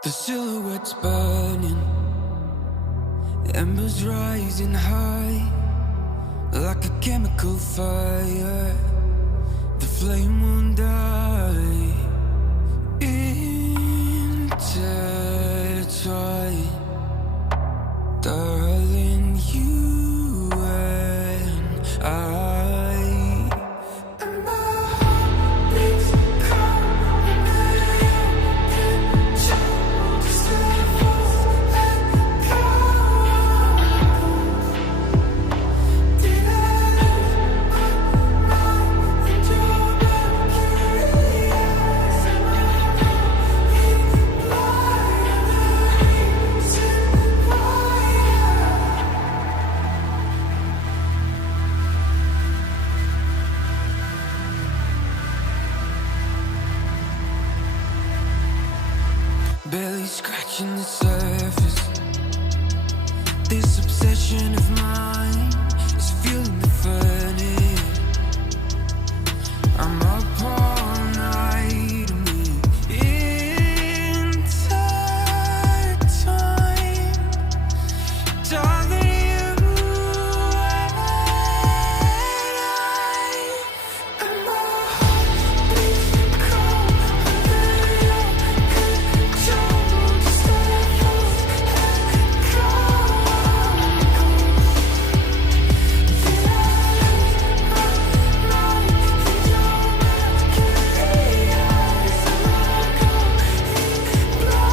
The silhouette's burning, embers rising high, like a chemical fire. The flame won't die. Intertwine, darling, you and I. And my heart beats cold, control just levels and powers. Did I lose my mind and your mercury eyes? Am I going barely scratching the surface. This obsession of mine is fueling the furnace. I'm up all night and we intertwine. Darling, you and I. And my heart beats cold under your control. Just levels and chemicals. Did I lose my mind and your mercury eyes? Am I going blind?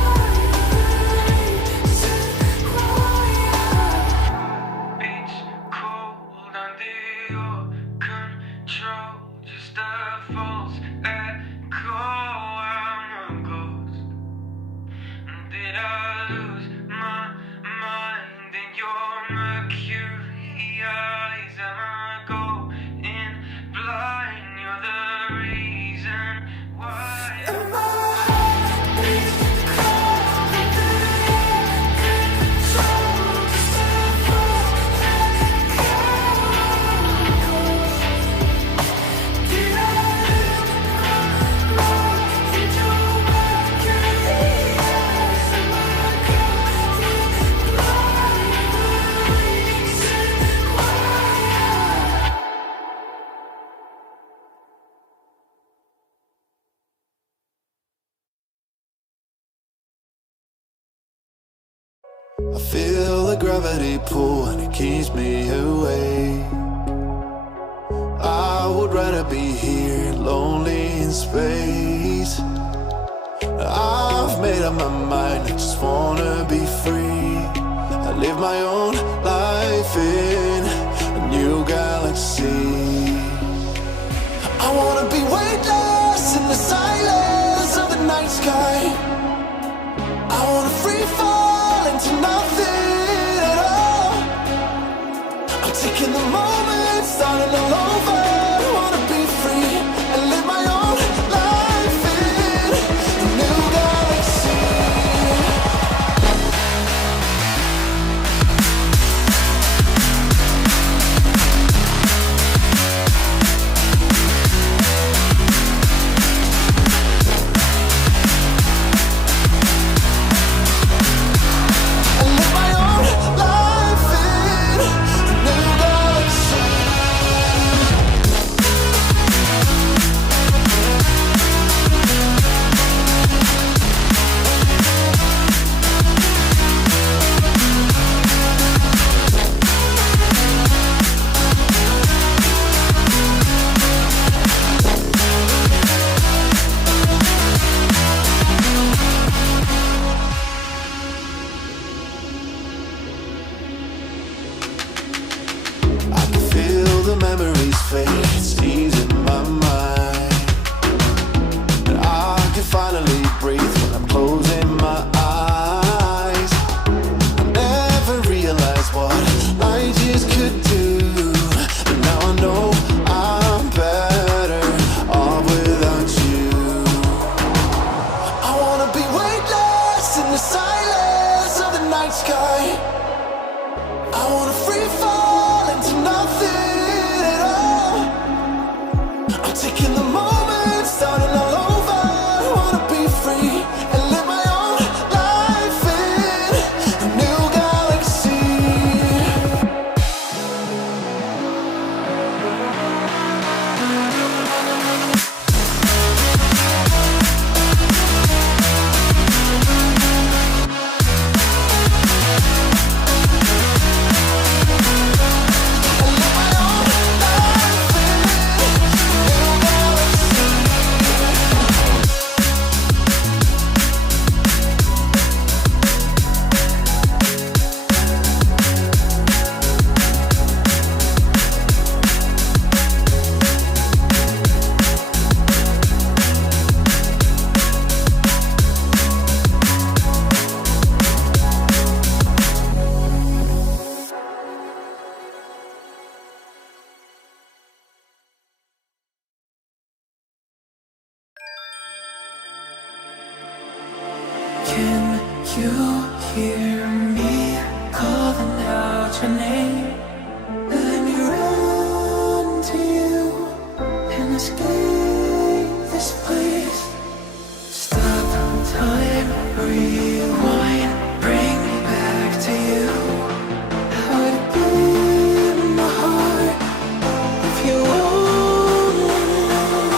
Beats cold under your control. Just a false echo. I'm a ghost. Did I lose my mind in your mercury eyes? Am I going blind? You're the reason why. And my heart beats cold under your control. Just levels and chemicals. Did I lose my mind in your mercury eyes? Am I going blind? I feel the gravity pull and it keeps me away. I would rather be here, lonely in space. I've made up my mind, I just wanna be free. I live my own life in a new galaxy. I wanna be weightless in the silence of the night sky. I wanna free fall into nothing at all. I'm taking the moment, starting all over. I wanna be free and live my own life in a new galaxy. And live my own life in a new galaxy. I can feel the memories fade, it's easing my mind. And I can finally breathe when I'm closing my eyes. I never realized what I just could do, but now I know I'm better off without you. I wanna be weightless in the silence of the night sky. I wanna free fall into nothing at all. I'm taking the moment, starting all over. I wanna be free and live my own life. Can you hear me calling out your name? Let me run to you and escape this place. Stop time, rewind, bring me back to you. I would give my heart if you only knew.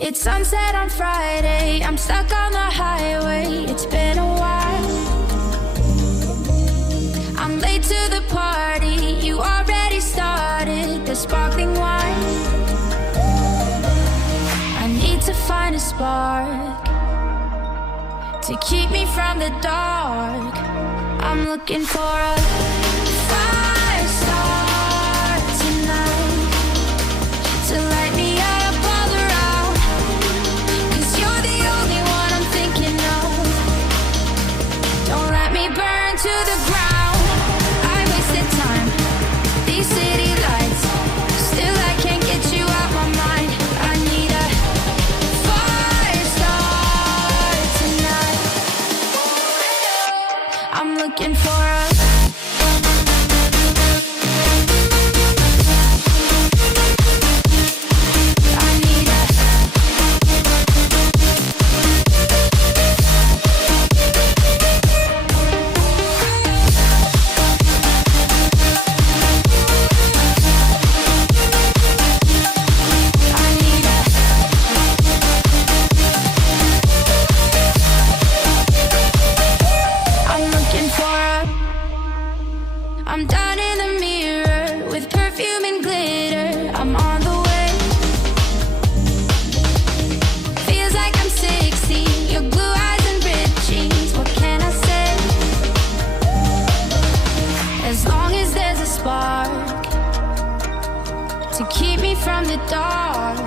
It's sunset on Friday, I'm stuck on the highway, it's been a while. I'm late to the party, you already started the sparkling wine. I need to find a spark to keep me from the dark. I'm looking for a fire start tonight to light me up all around. 'Cause you're the only one I'm thinking of. Don't let me burn to the ground. I wasted time, these city lights, still I can't get you out my mind. I need a fire start tonight. I'm looking for a I'm down in the mirror with perfume and glitter. I'm on the way. Feels like I'm 16. Your blue eyes and ripped jeans. What can I say? As long as there's a spark to keep me from the dark.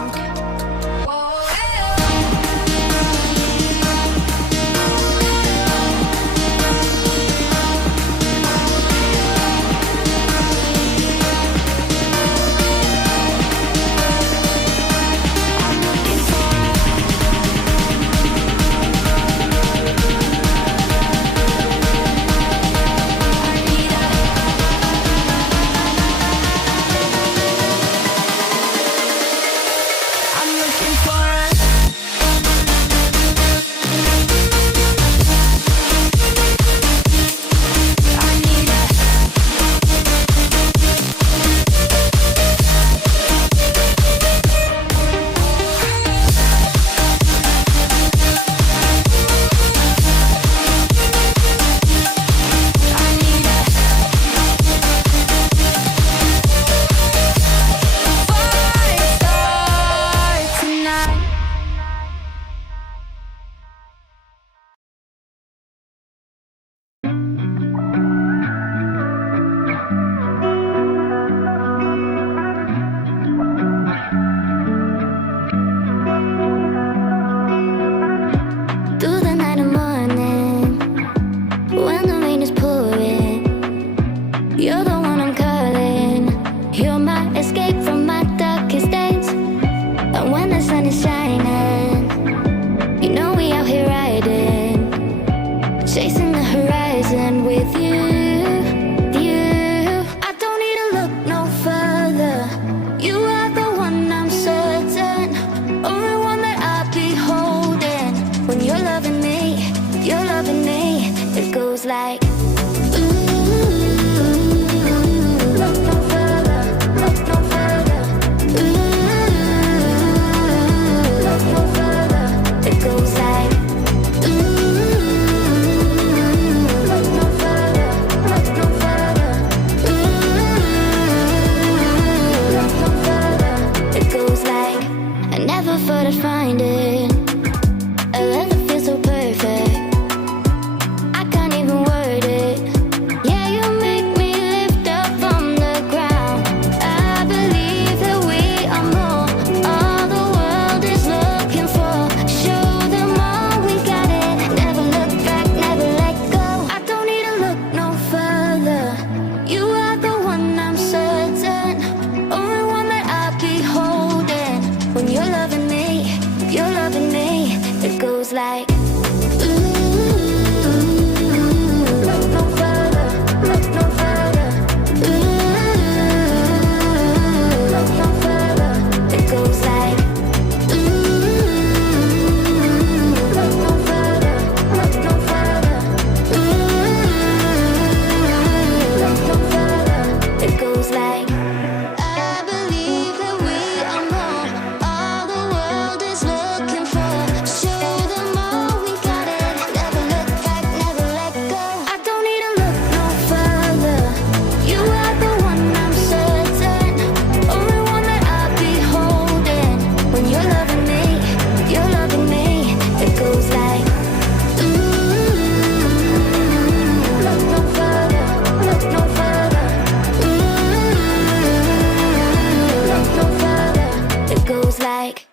goes like.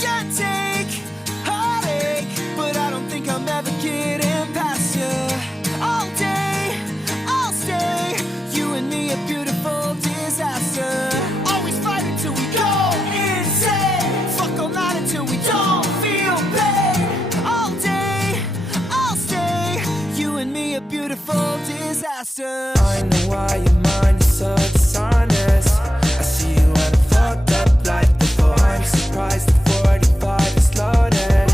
Can't take heartache, but I don't think I'm ever getting past you. All day, I'll stay. You and me, a beautiful disaster. Always fighting till we go insane. Fuck all night until we don't feel pain. All day, I'll stay. You and me, a beautiful disaster. I know why your mind is so dishonest. I see you when I'm fucked up like before. I'm surprised the 45 is loaded.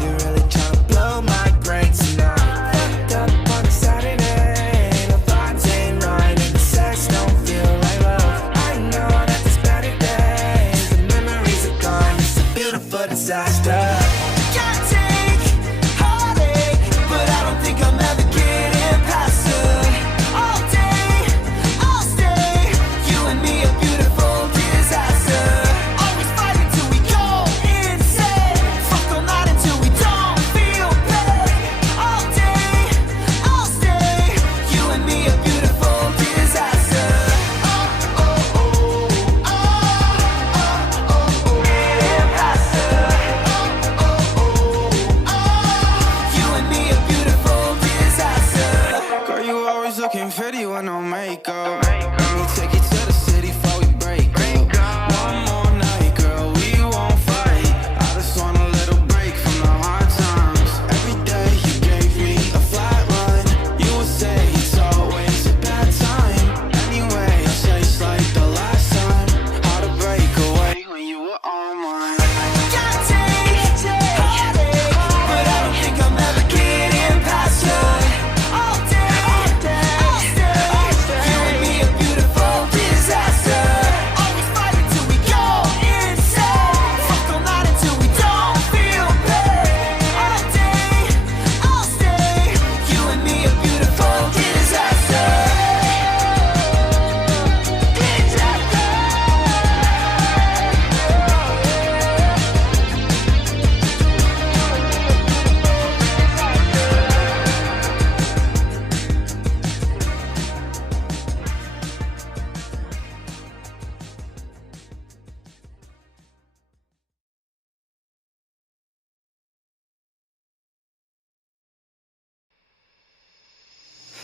You're really trying to blow my brain tonight. Fucked up on a Saturday. The vibes ain't right and the sex don't feel like love. I know that there's better days. The memories are gone. It's a beautiful disaster. Can't take heartache, but I don't think I'm ever getting past you. All day, I'll stay. You and me, a beautiful disaster. Always fighting till we go insane. Fuck all night until we don't feel pain. All day, I'll stay. You and me, a beautiful disaster. Getting past you. You and me, a beautiful disaster. Girl, you always looking pretty with no makeup. Let me take you to the city before we break up. One more night, girl, we won't fight. I just want a little break from the hard times. Every day you gave me a flat line. You would say it's always a bad time. Anyway, I say it's like the last time. Hard to break away when you were on mine. Can't take heartache, but I don't think I'm ever getting past you. All day, I'll stay. You and me, a beautiful disaster. Always fighting till we go insane. Fuck all night until we don't feel pain. All day, I'll stay. You and me, a beautiful disaster.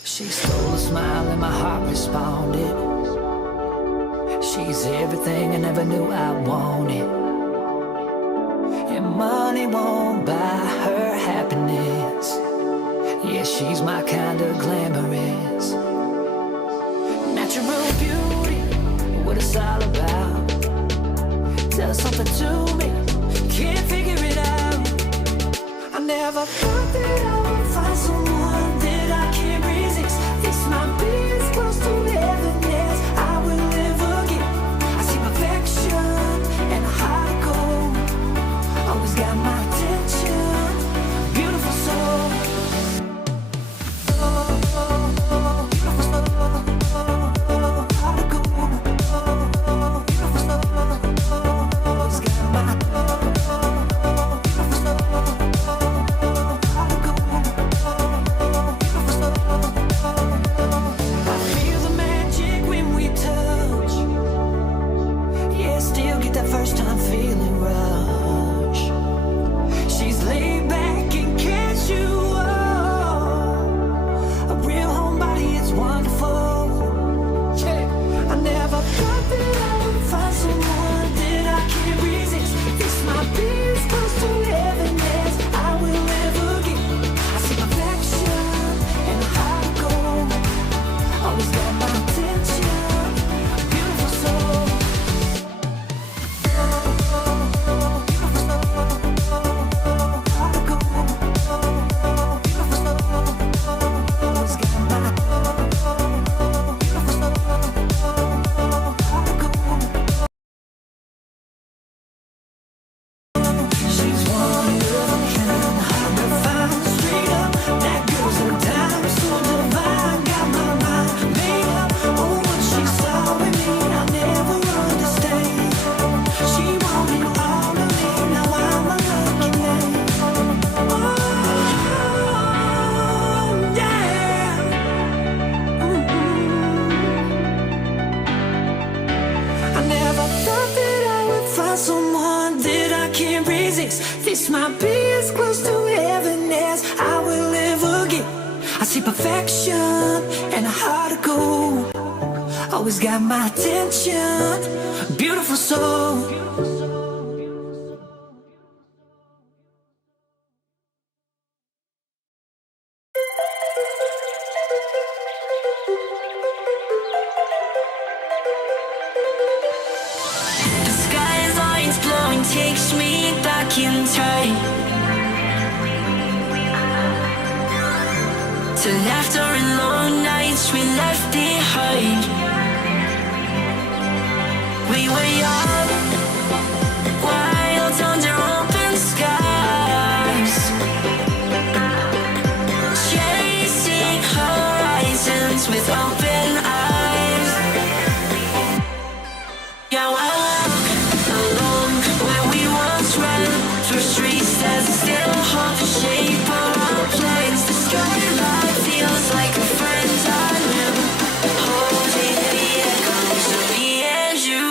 She stole a smile and my heart responded. She's everything I never knew I wanted. And money won't buy her happiness. Yeah, she's my kind of glamorous. Natural beauty, what it's all about. Tell something to me, can't figure it out. I never thought that I would find someone that I can't resist. This might be as close to heaven as I will ever get. I see perfection and a heart of gold. Always got my attention, beautiful soul. Beautiful soul, heart of found someone that I can't resist. This might be as close to heaven as I will ever get. I see perfection and a heart of gold. Always got my attention, beautiful soul. The skyline's blowing, takes me back in time to laughter and long nights we left behind. We were young, wild under open skies, chasing horizons with open eyes. Yeah, I walk along where we once ran, through streets that still hold the shape of our plans. The skyline feels like a friend I knew, holding the echoes of me and you.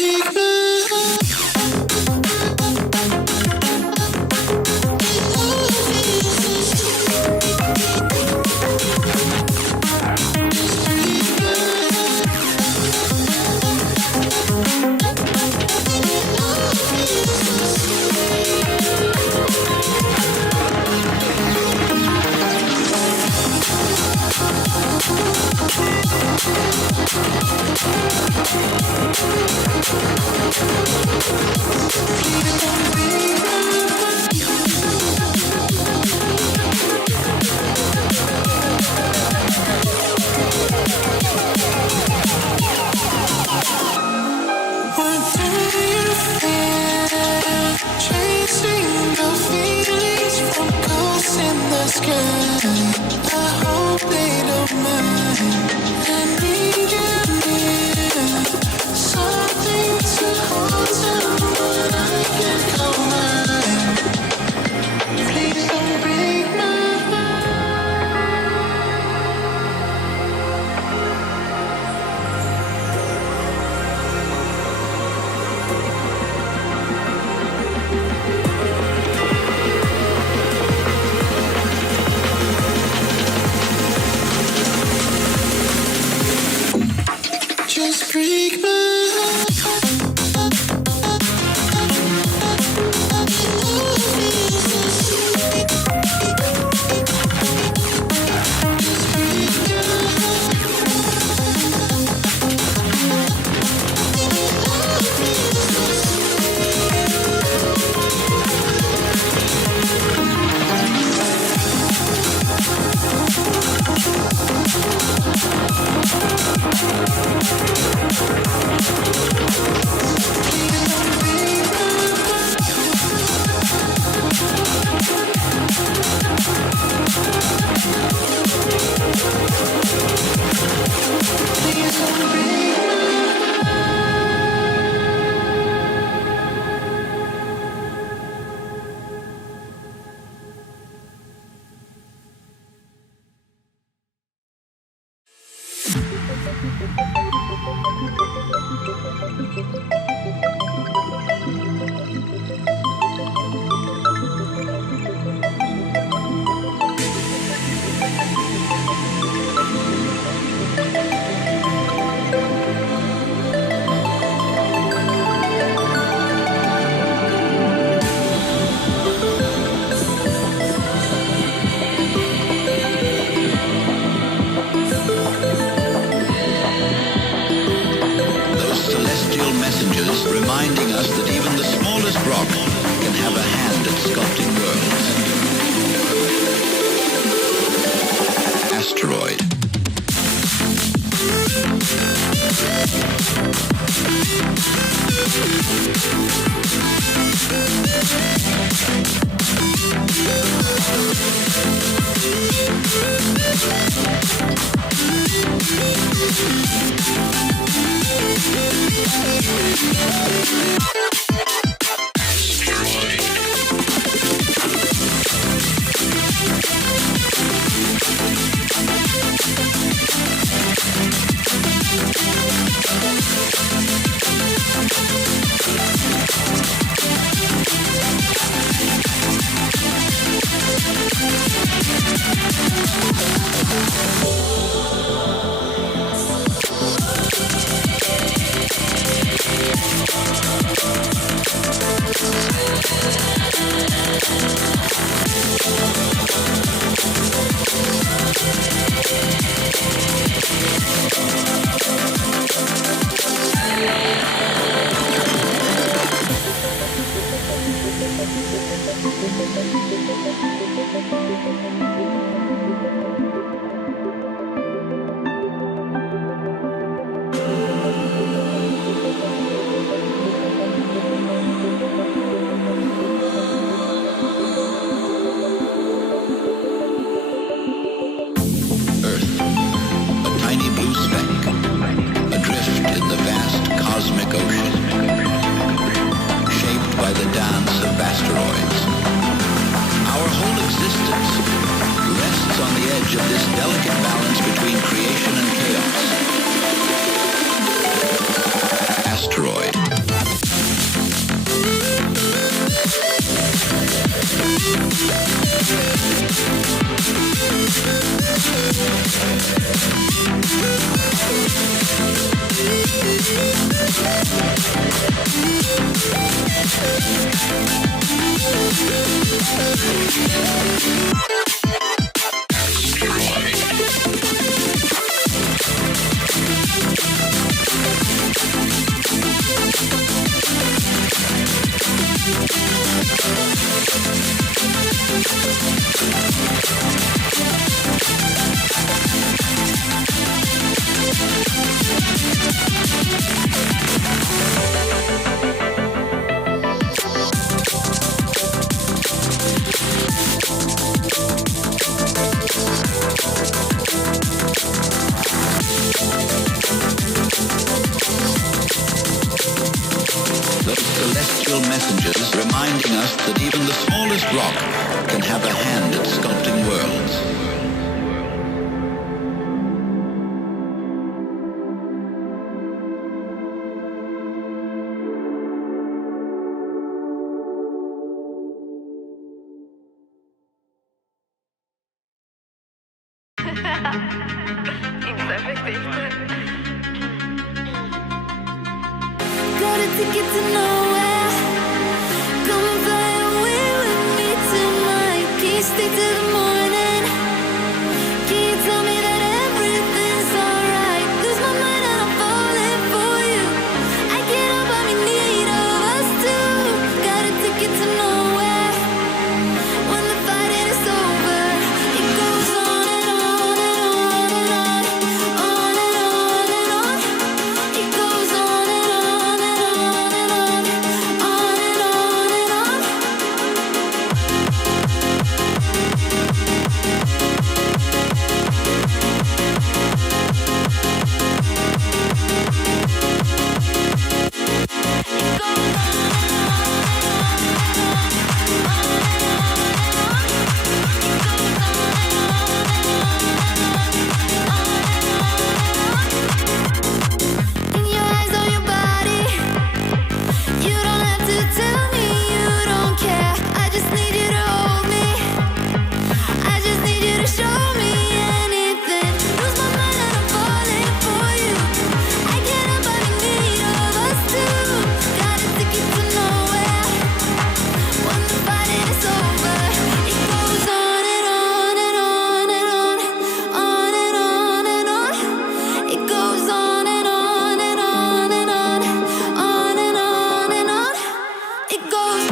freak me. reminding us that even the smallest rock can have a hand at sculpting worlds. Asteroid. those celestial messengers reminding us that even the smallest rock can have a hand at sculpting worlds. Got a ticket to nowhere. Come and fly away with me tonight. Can you stay till the morning? Can you tell me that everything's alright? Lose my mind and I'm falling for you. I can't help but be in need of us two. Got a ticket to nowhere. When the fighting is over, it goes on and on and on and on, on and on and on. It goes on and on and on and on, on and on and on. In your eyes, on your body, you don't have to tell me you don't care. I just need you to hold me. I just need you to show me anything. Lose my mind and I'm falling for you. I can't help but be in need of us two. Got a ticket to nowhere. When the fighting is over, it goes on and on and on and on, on and on and on. It goes on and on and on and on, on and on and on. It goes.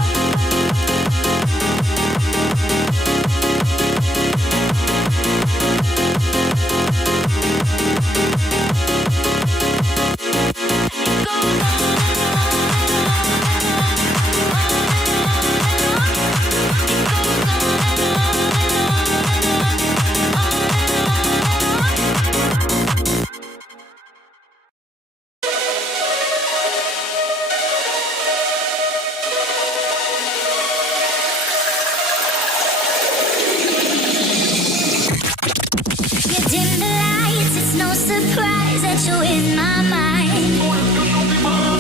You dim the lights, it's no surprise that you're in my mind.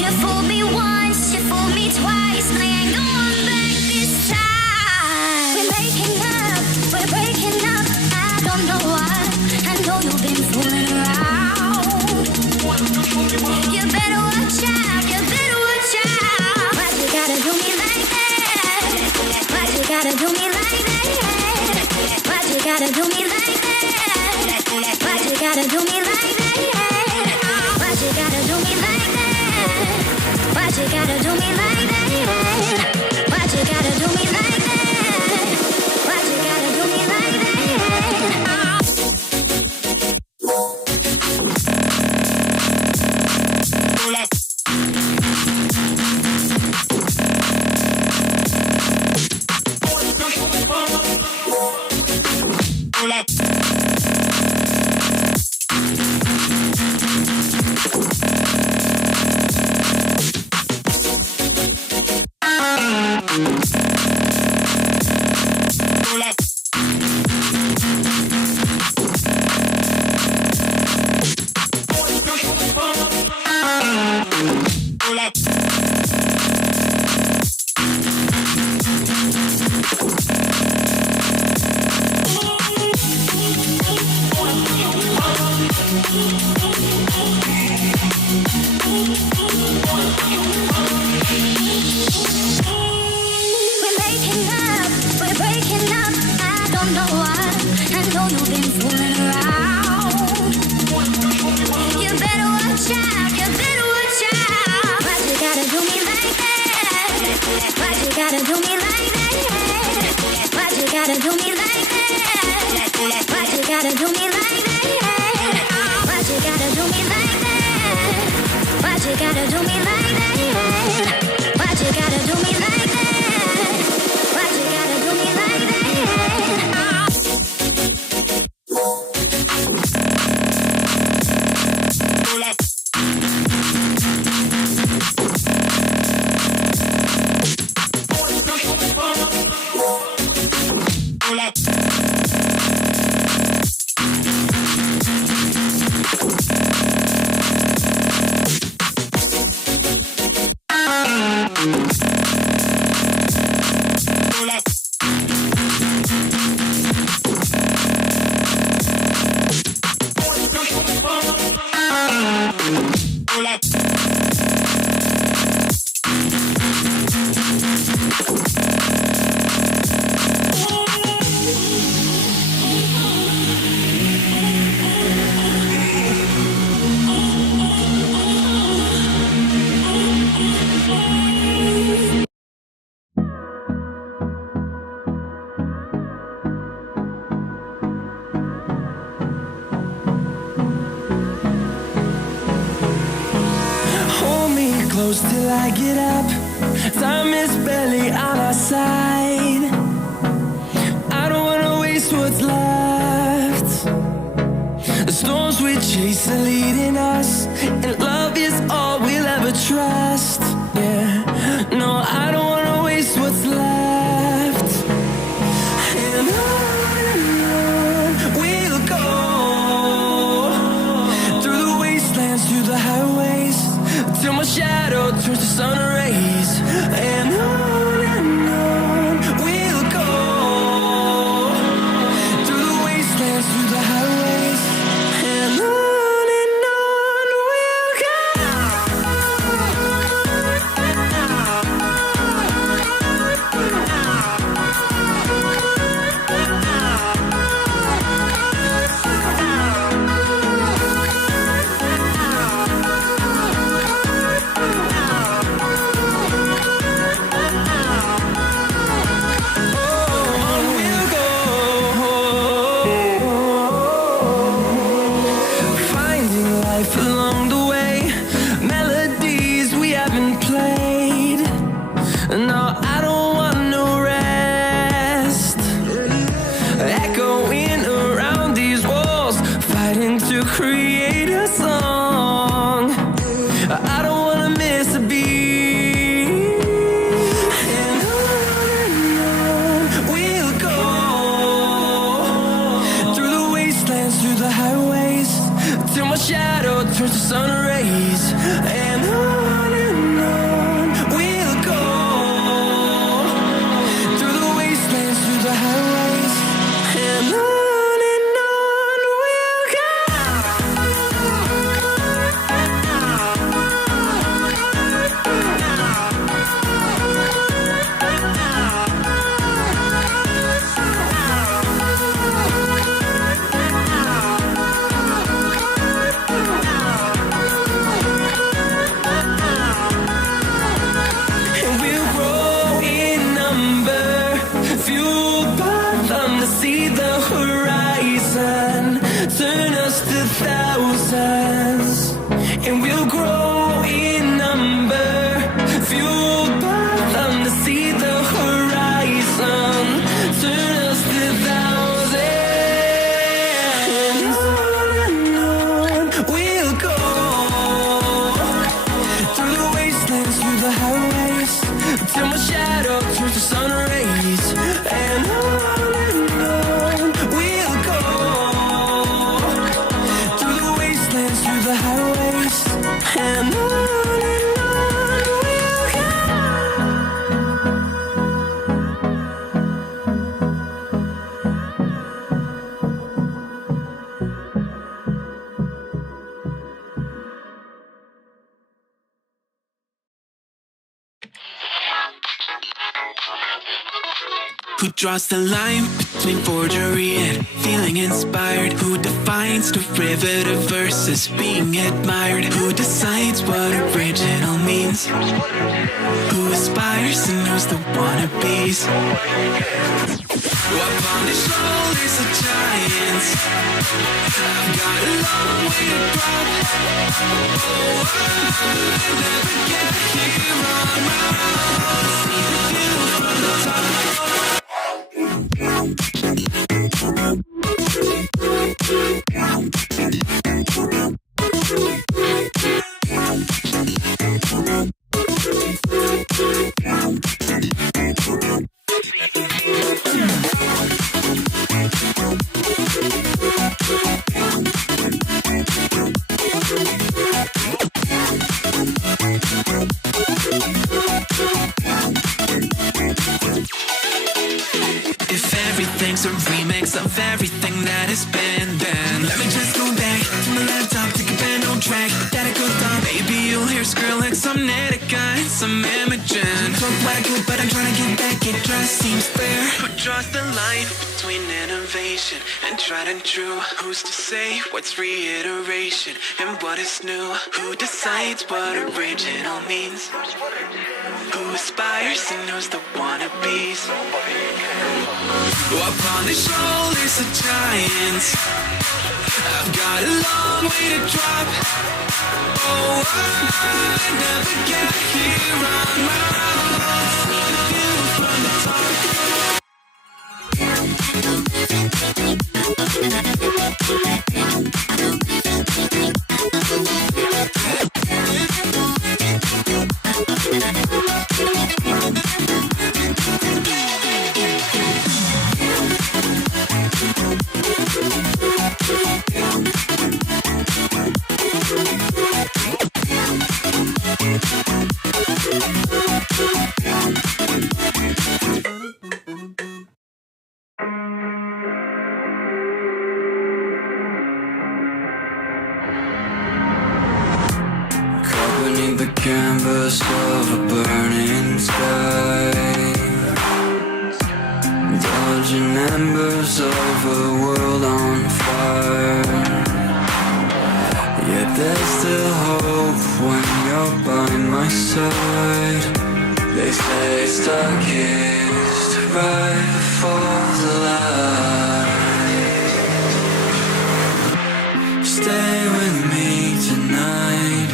You fooled me once, you fooled me twice, I ain't going back this time. We're making up, we're breaking up, I don't know why. I know you've been fooling around. You better watch out, you better watch out. Why'd you gotta do me like that? Why'd you gotta do me like that? Why'd you gotta do me like that? Why'd you gotta do me like that? Why'd you gotta do me like that? Why'd you gotta do me like that? Why'd you gotta do me like that? Why'd you gotta do me like that? close till I get up. Time is barely on our side. I don't wanna waste what's left. The storms we chase are leading us, and love is all we'll ever trust. Yeah, no, I don't wanna waste what's left. And on we'll go, through the wastelands, through the highways, till my shadow turns to sun rays. And on we'll go, through the wastelands, through the highways, and on we'll go. Create a song. I don't wanna miss a beat. And on we'll go, through the wastelands, through the highways, till my shadow turns to sun rays. And on we'll go, through the wastelands, through the highways, and on. Turn us to thousands, and we'll grow in number, fueled by them to see the horizon. Turn us to thousands, and on we'll go, through the wastelands, through the highways, till my shadow turns to sun rays. And on we'll go, through the highways, and on we'll go. Who draws the line between forgery and feeling inspired? Who defines derivative versus being admired? Who decides what original means? Who aspires and knows the wannabes? Upon the shoulders of giants, I've got a long way to go. I'll never get here on my own. See the view from the top. If everything's a remix of everything that has been, then let me just go back to my laptop, take a band on track that I could thought. Maybe you'll hear Skrillex, some Netica, and some Imogen. Talk wacko, but I'm trying to get back, it just seems fair. Who draws the line between innovation and tried and true? Who's to say what's reiteration and what is new? Who decides what original means? Who aspires and knows the wannabes? Upon the shoulders of giants, I've got a long way to drop. Oh, I never get here on my own. View from the top. Caught beneath the canvas of a burning sky, dodging embers of a world on fire. Yet there's still hope when you're by my side. They say it's darkest right before the light. Stay with me tonight,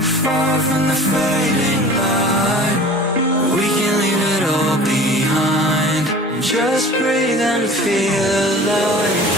far from the fading light. We can leave it all behind, just breathe and feel alive.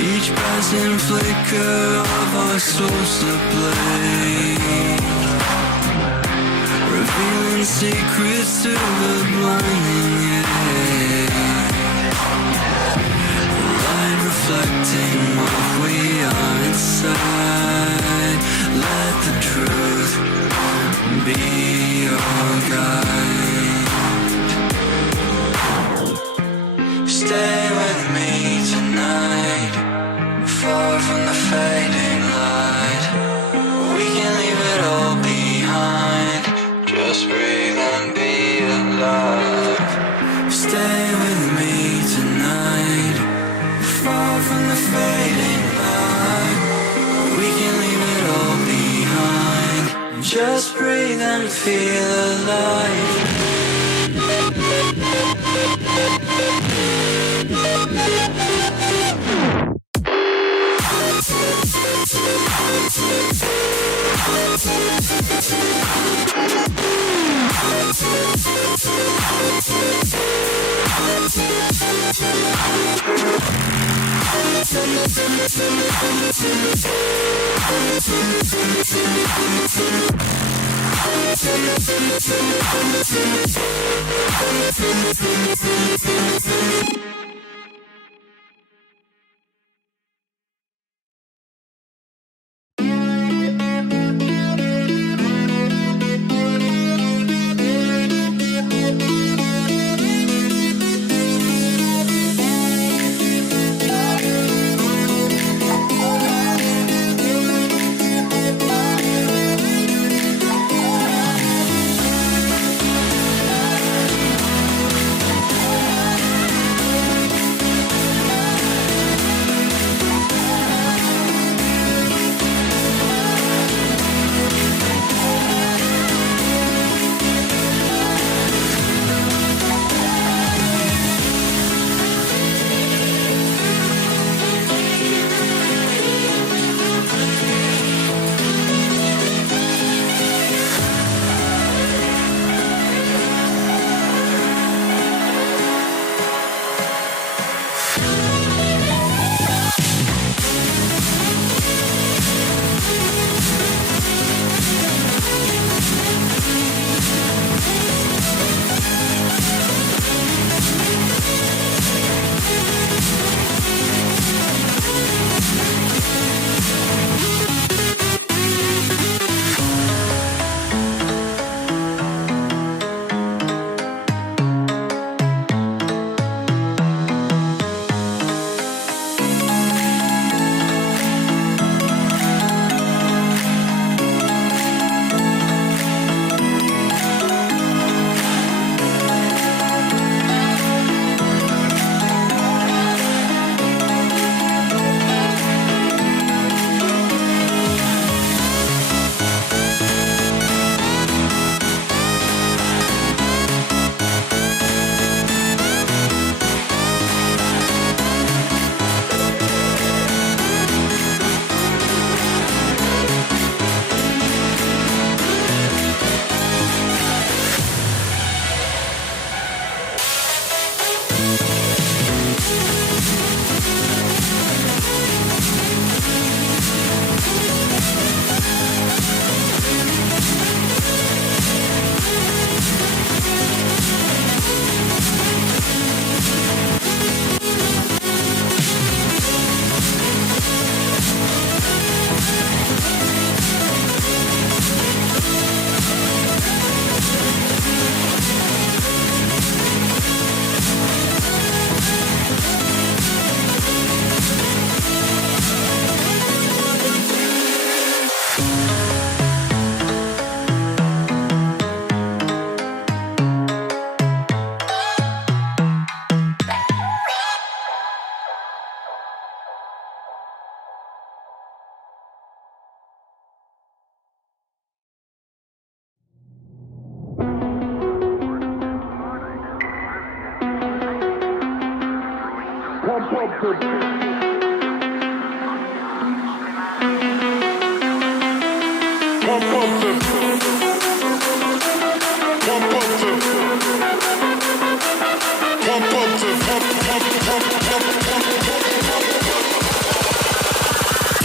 Each passing flicker of our souls to play, revealing secrets to the blinding edge. Light reflecting what we are inside. Let the truth be your guide. Stay with me tonight, far from the fading light. We can leave it all behind, just breathe and be alive. Stay with me tonight, far from the fading light. We can leave it all behind, just breathe and feel alive.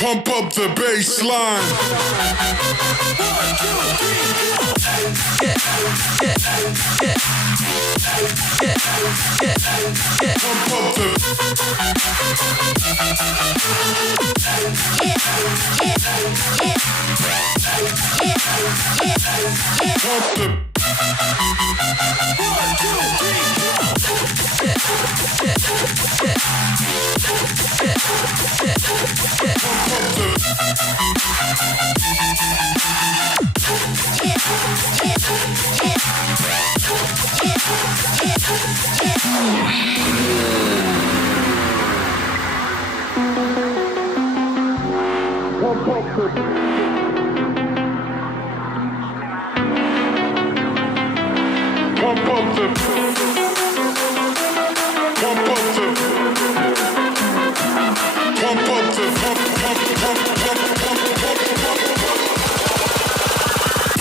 Pump up the bass line.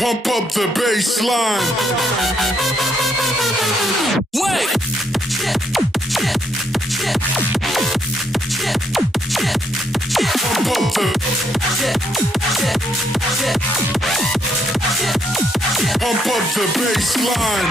Pump up the bass line. Wait. Pump up the. Pump up the bass line.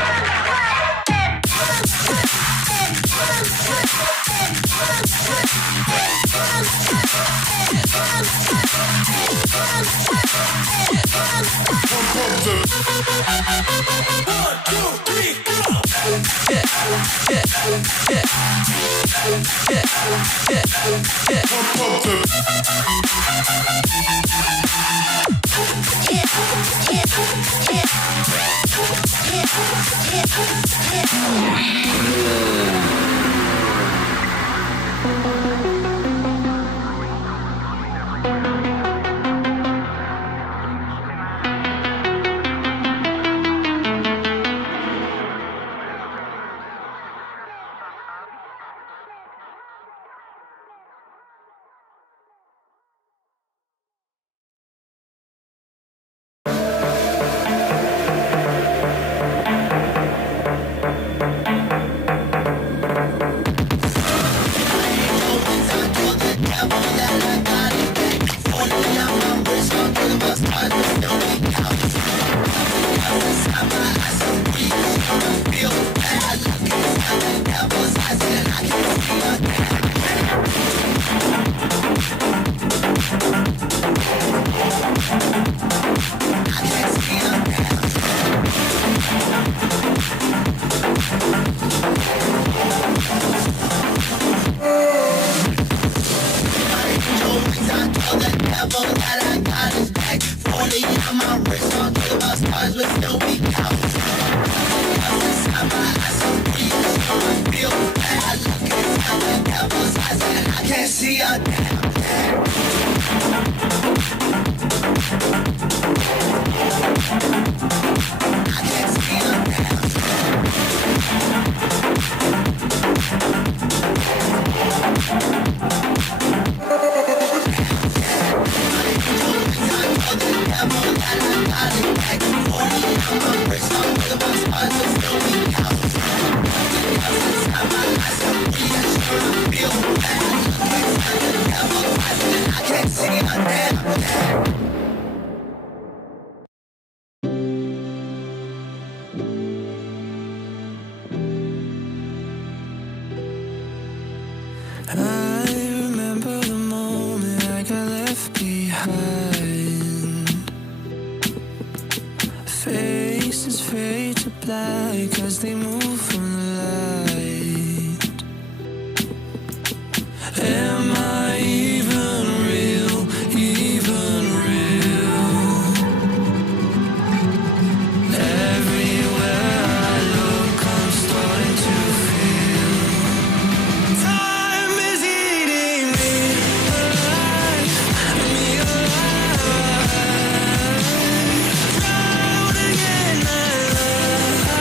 I remember the moment I got left behind. Faces fade to black as they move from the light. Am I even real? Even real? Everywhere I look, I'm starting to feel time is eating me alive, drowning in my life.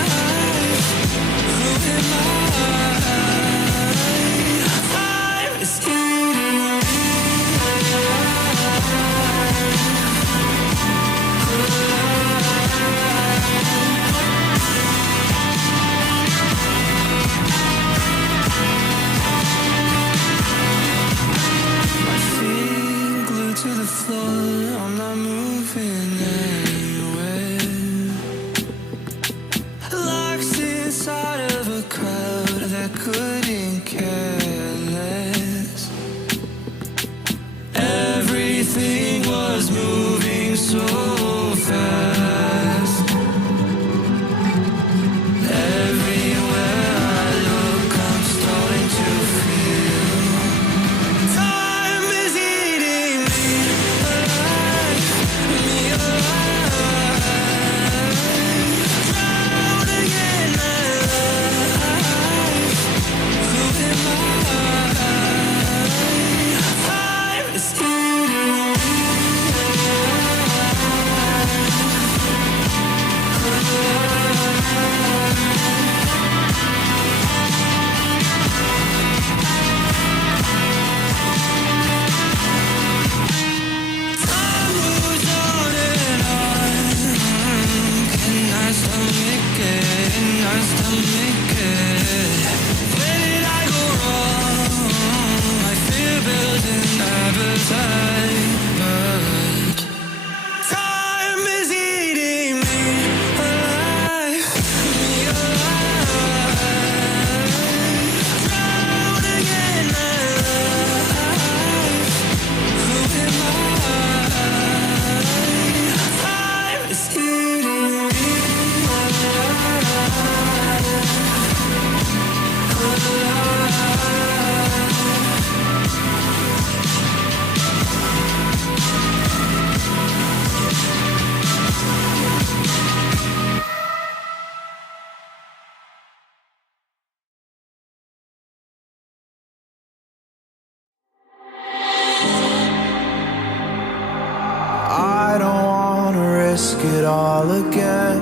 all again.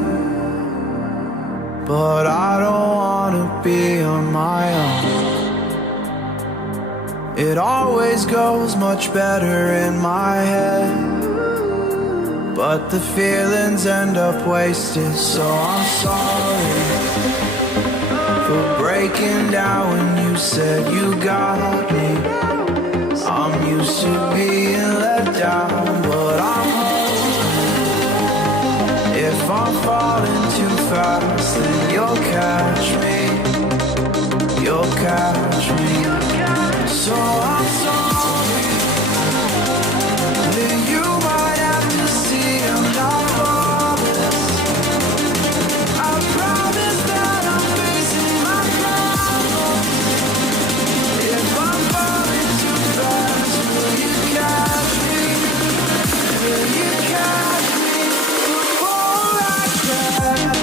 But I don't wanna be on my own. It always goes much better in my head, but the feelings end up wasted. So I'm sorry for breaking down when you said you got me. I'm used to being let down, but I'm hoping if I'm falling too fast, then you'll catch me. You'll catch me. So I'm sorry that you might have to see I'm not flawless. I promise that I'm facing my problems. If I'm falling too fast, will you catch me? Will you catch me before I crash?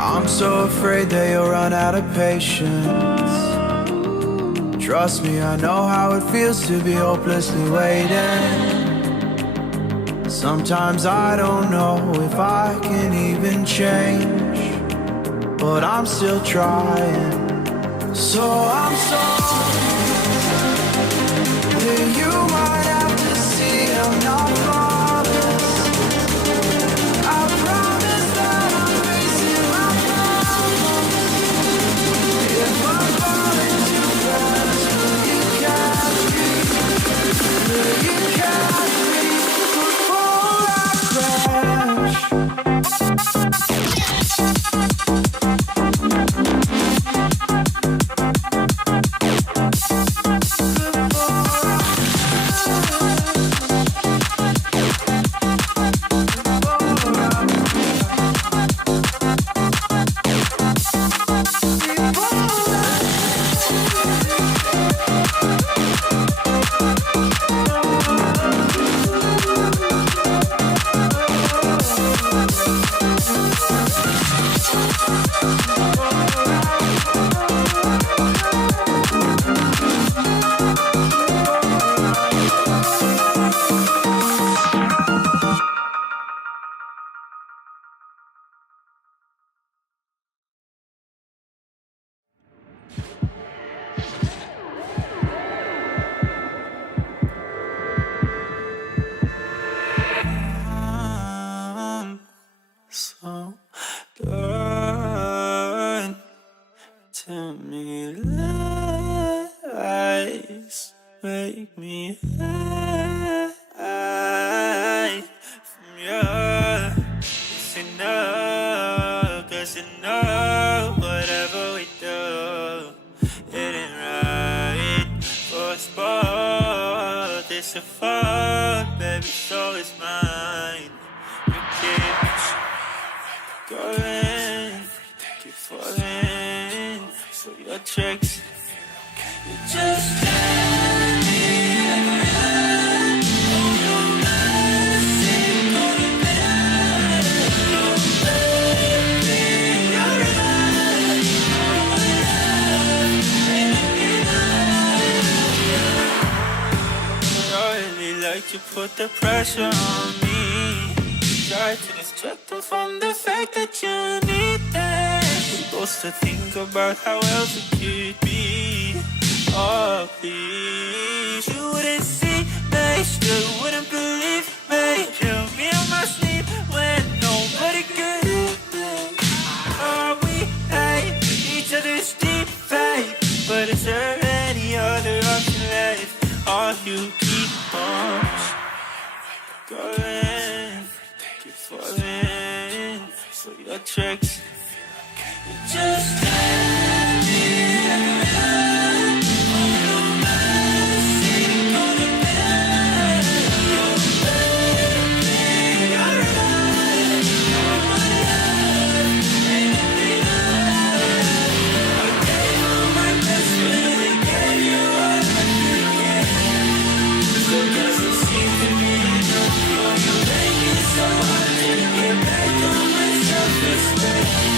I'm so afraid that you'll run out of patience. Trust me, I know how it feels to be hopelessly waiting. Sometimes I don't know if I can even change, but I'm still trying. So I'm sorry that you might have to see I'm not flawless. I promise that I'm facing my problems. If I'm falling too fast, will you catch me? Will you catch me before I crash? So good to me, lies make me high from you. Cause you know whatever we do, it ain't right for us both. It's a fuck, baby, so it's mine. You keep going, keep falling for your tricks. You just tell me like that. Oh, no mercy, gonna better. Oh, baby, you're right. I really like to put the pressure on me. Try to distract them from the fact that you need that. Supposed to think about how else it could be. Oh, please, you wouldn't see me, still wouldn't believe me. Kill me on my sleep when nobody could hear me. Oh, we hate each other's deep fate, but is there any other option left? Or you keep on going, keep falling. your tricks. Just let me ride on the mercy on the bed. Your baby, alright. You're my life, anything I gave all my best, really gave you all I could give. So doesn't seem to me enough. Oh, you make it so hard to get back on my self-respect.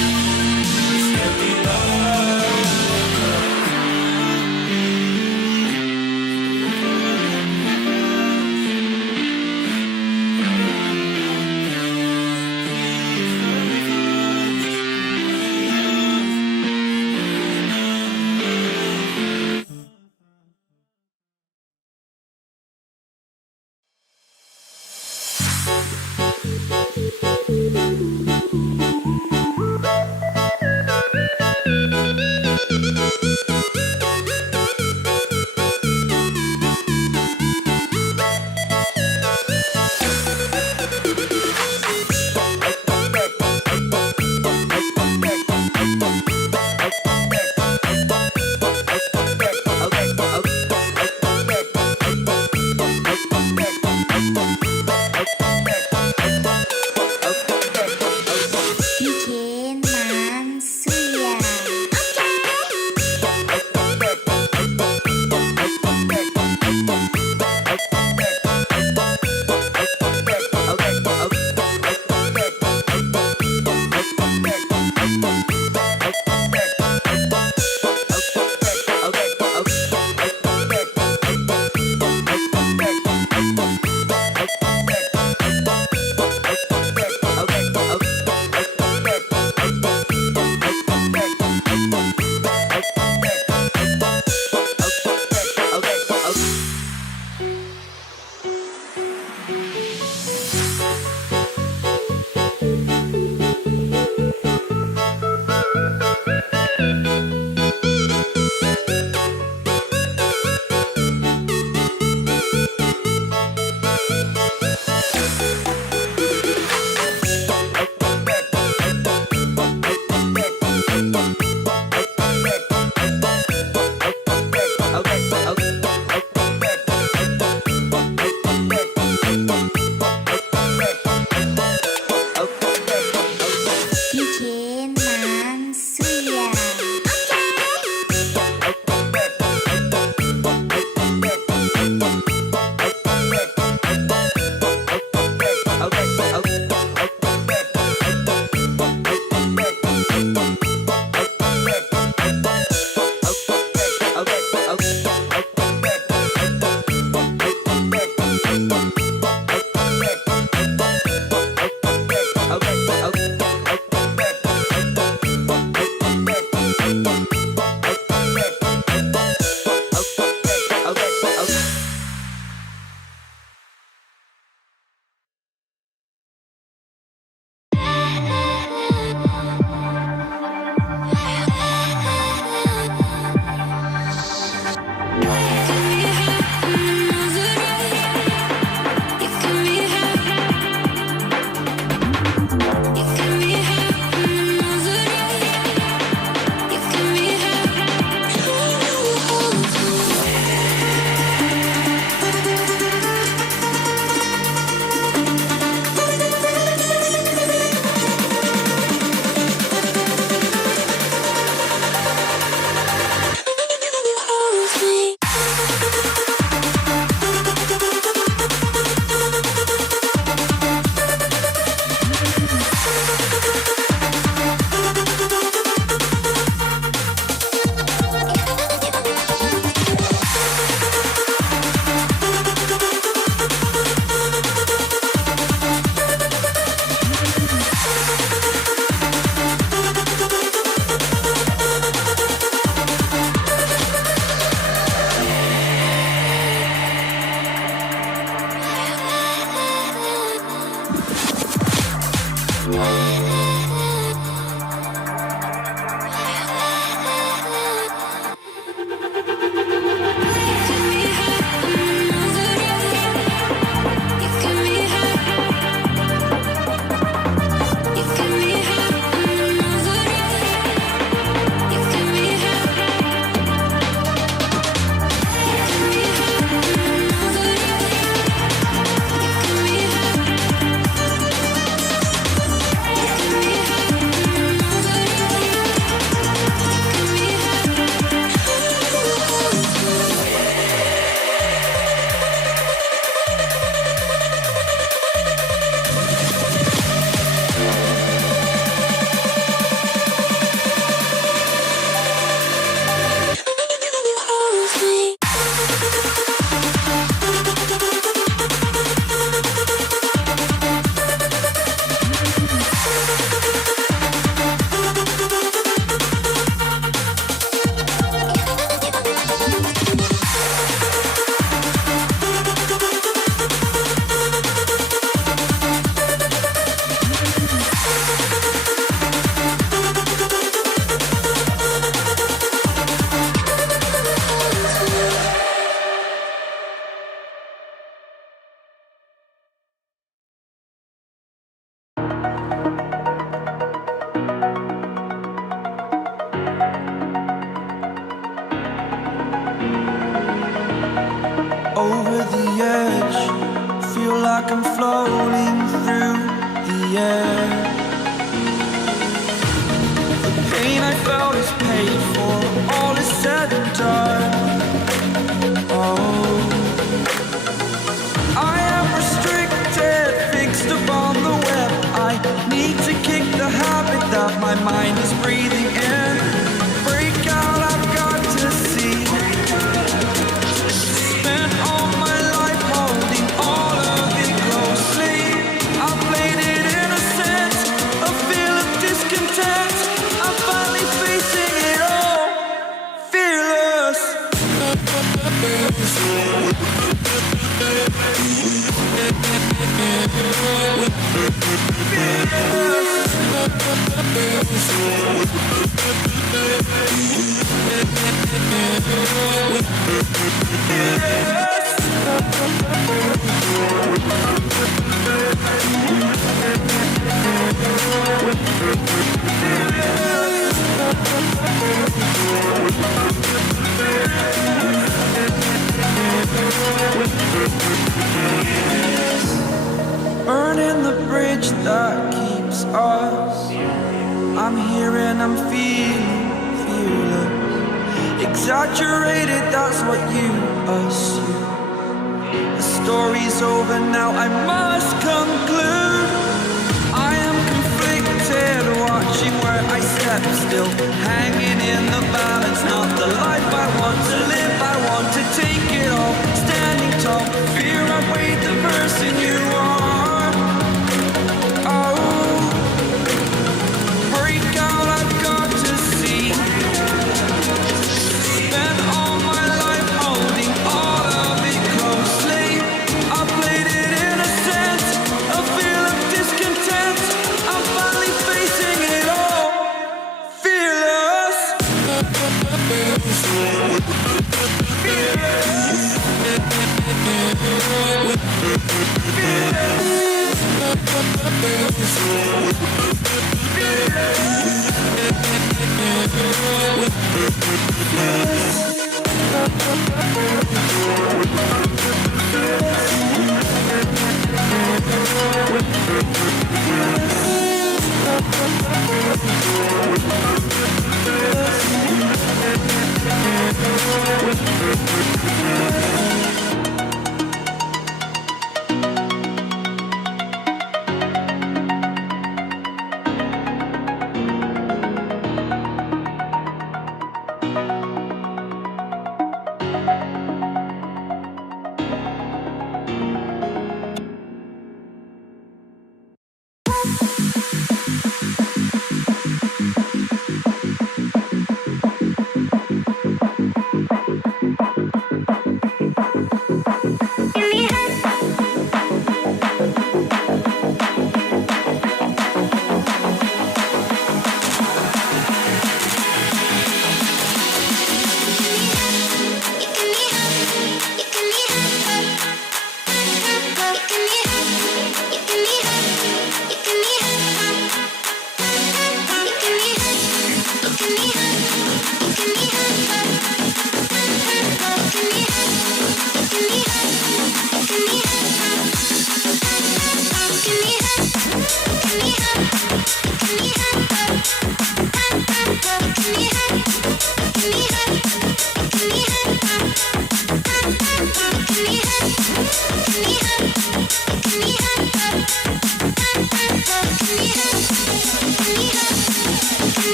feel like I'm floating through the air. The pain I felt is paid for, all is said and done. Oh, I am restricted, fixed upon the web. I need to kick the habit that my mind is breathing in. Break out, I've got to see. Spent all my life holding all of it closely. I played it innocent, a feel of discontent. I'm finally facing it all, fearless. Burning the bridge that keeps us. I'm here and I'm feeling fearless. Exaggerated, that's what you assume. The story's over now, I must conclude. I am conflicted, watching where I step still, hanging in the balance. Not the life I want to live, I want to take it all. Standing tall, fear I weighed the person you are.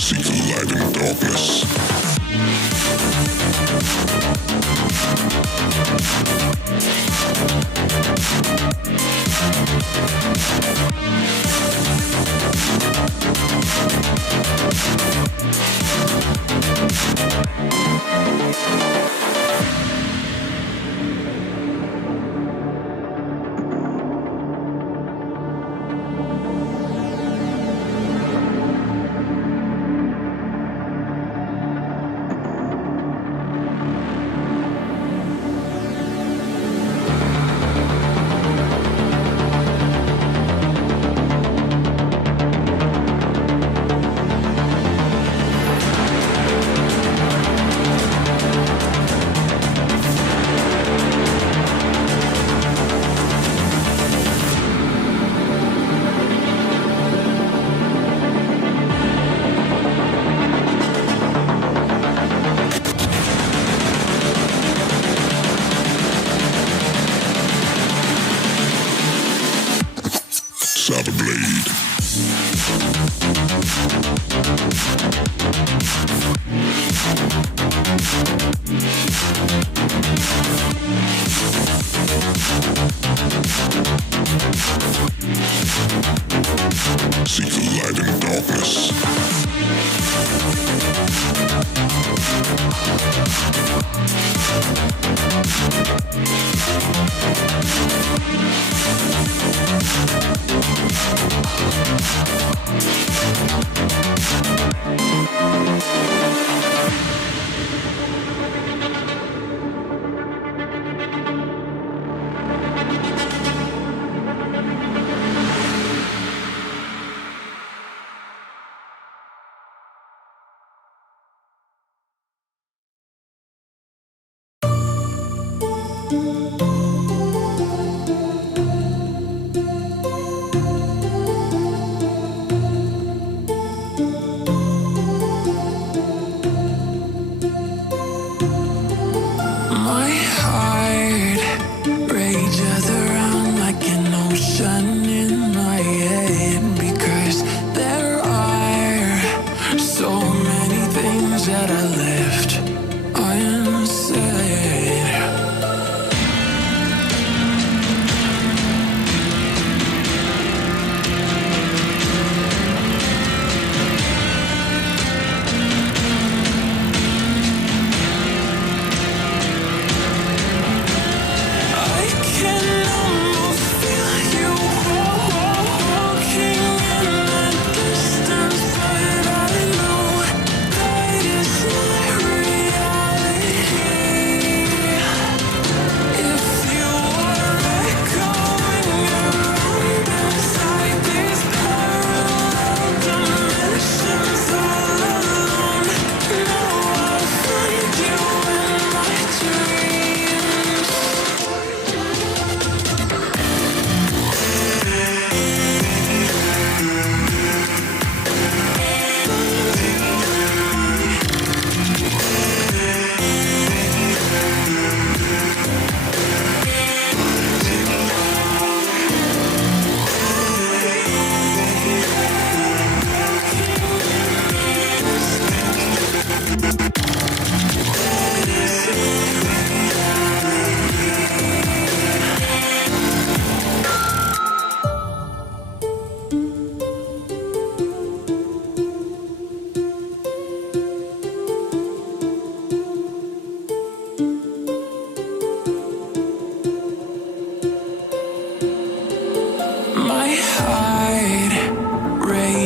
Seek the light in darkness. Saber blade. Seek the light in darkness.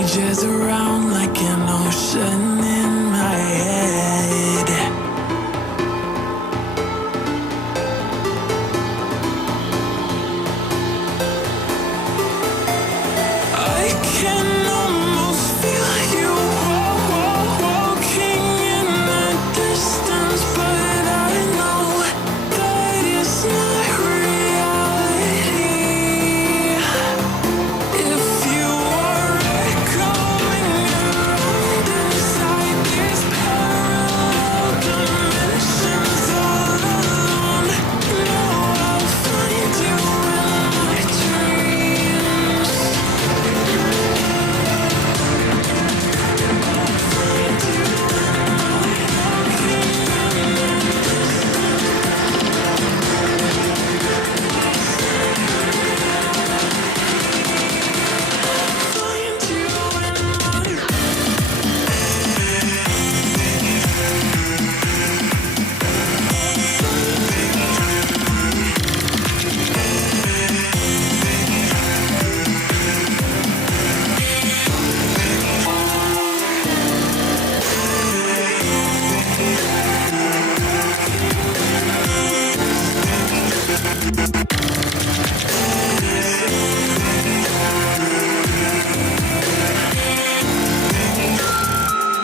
rages around like an ocean in my head. I can almost feel you walking in the distance, but I know that it's not reality. If you are echoing around inside these parallel dimensions all alone, know I'll find you in my dreams.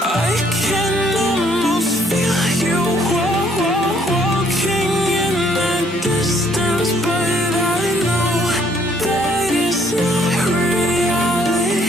I can almost feel you walking in the distance, but I know that it's not reality.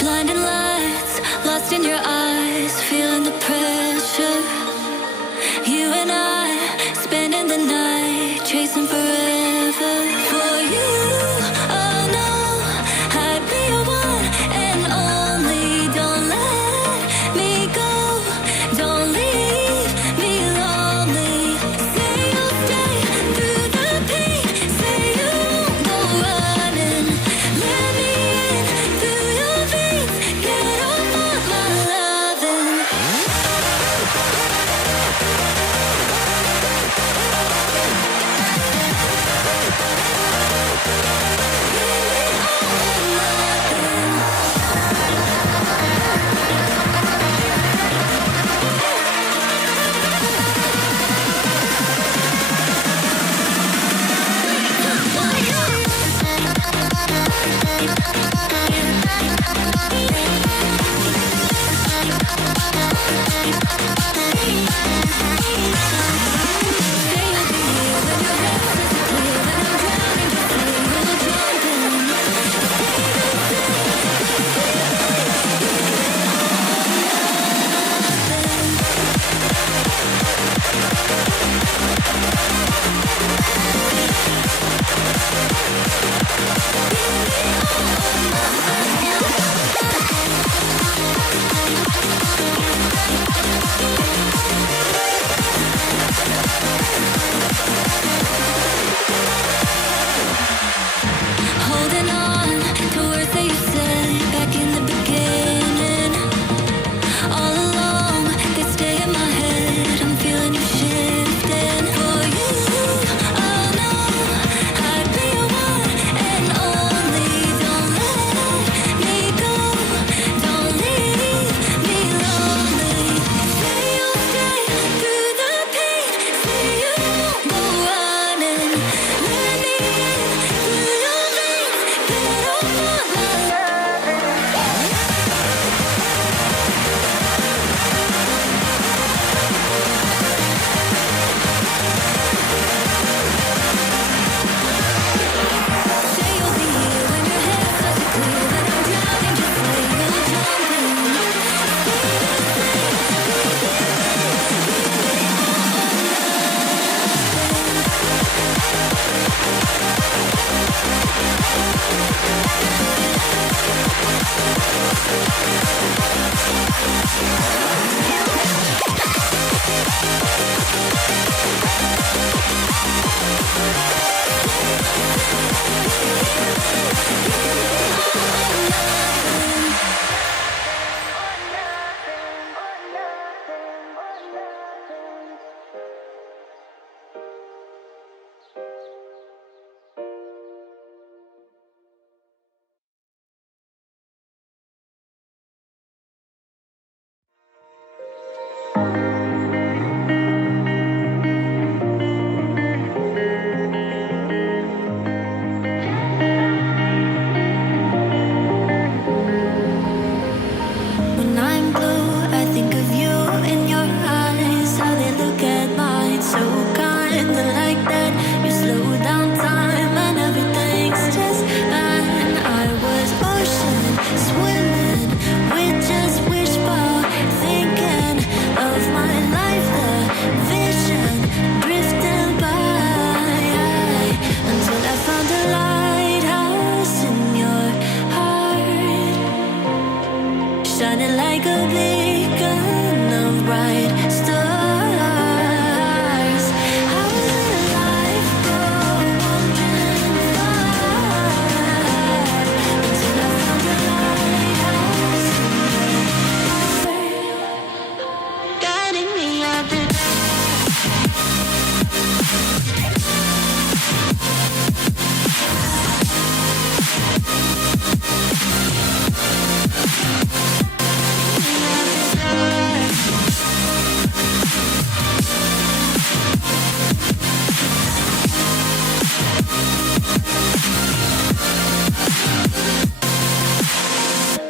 Blinding lights, lost in your eyes, feeling the pressure. You and I, spending the night, chasing forever. For you, oh no, I'd be your one and only. Don't let me go, don't leave me lonely. Say you'll stay through the pain, say you won't go running. Let me in through your veins, get off of my loving.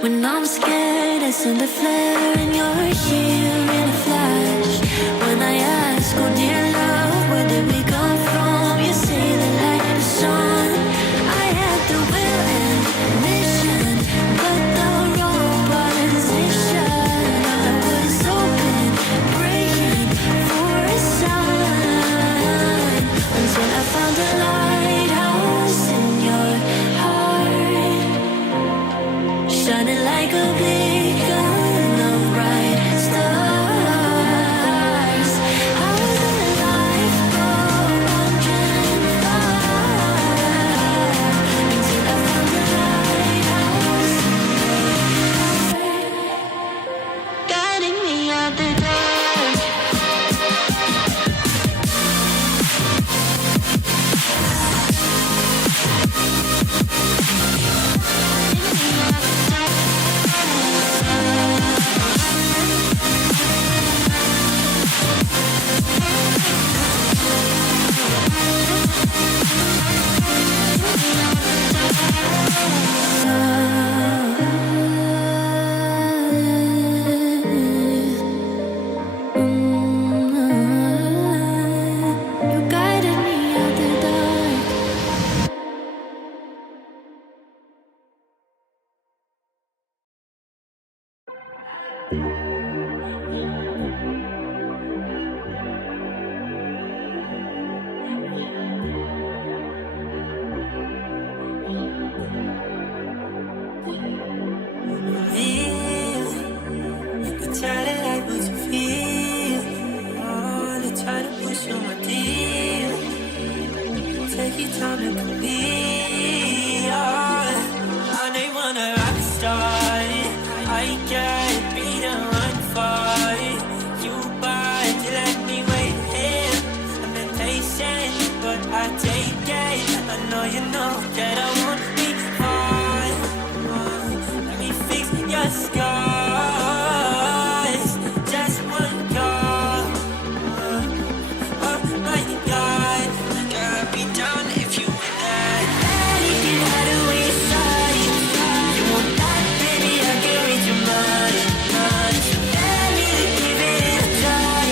When I'm scared, I send a flare and you're here in a flash. When I ask, oh dear love, where did we come from? You say the light is on. I had the will and mission, but the wrong position. I was open, praying for a sign, until I found a lighthouse in your heart, shining like a beacon of bright stars. How did life go wandering far, until I found a lighthouse in your heart, guiding me out the dark. You guided me out the dark. But try to like what you feel. Oh, they try to push you my deal. Take your time to complete. I know you wanna rock star. I can't be the one for you, but you let me wait here. I'm impatient, but I take it. I know you know that I won't be fine. Let me fix your scars. Just one call. Oh my God, girl, I'd be down if you were that. Anything how to waste time. You want that, baby? I can read your mind. Let me to give it a try.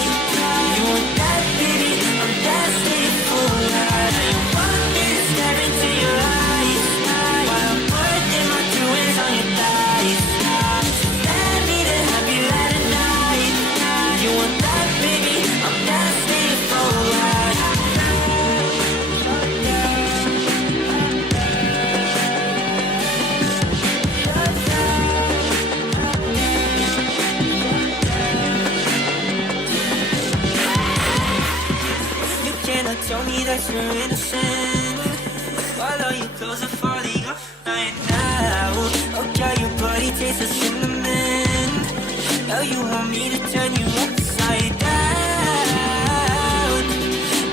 You want that, baby? I'm destined for that. You want me to stare into your eyes while I'm putting my two hands on your thighs. Let me to have you at a night. You want that, baby? I'm destined for that. You cannot tell me that you're innocent while all your clothes are falling off right now. Oh girl, your body tastes of cinnamon. Now you want me to turn you upside down.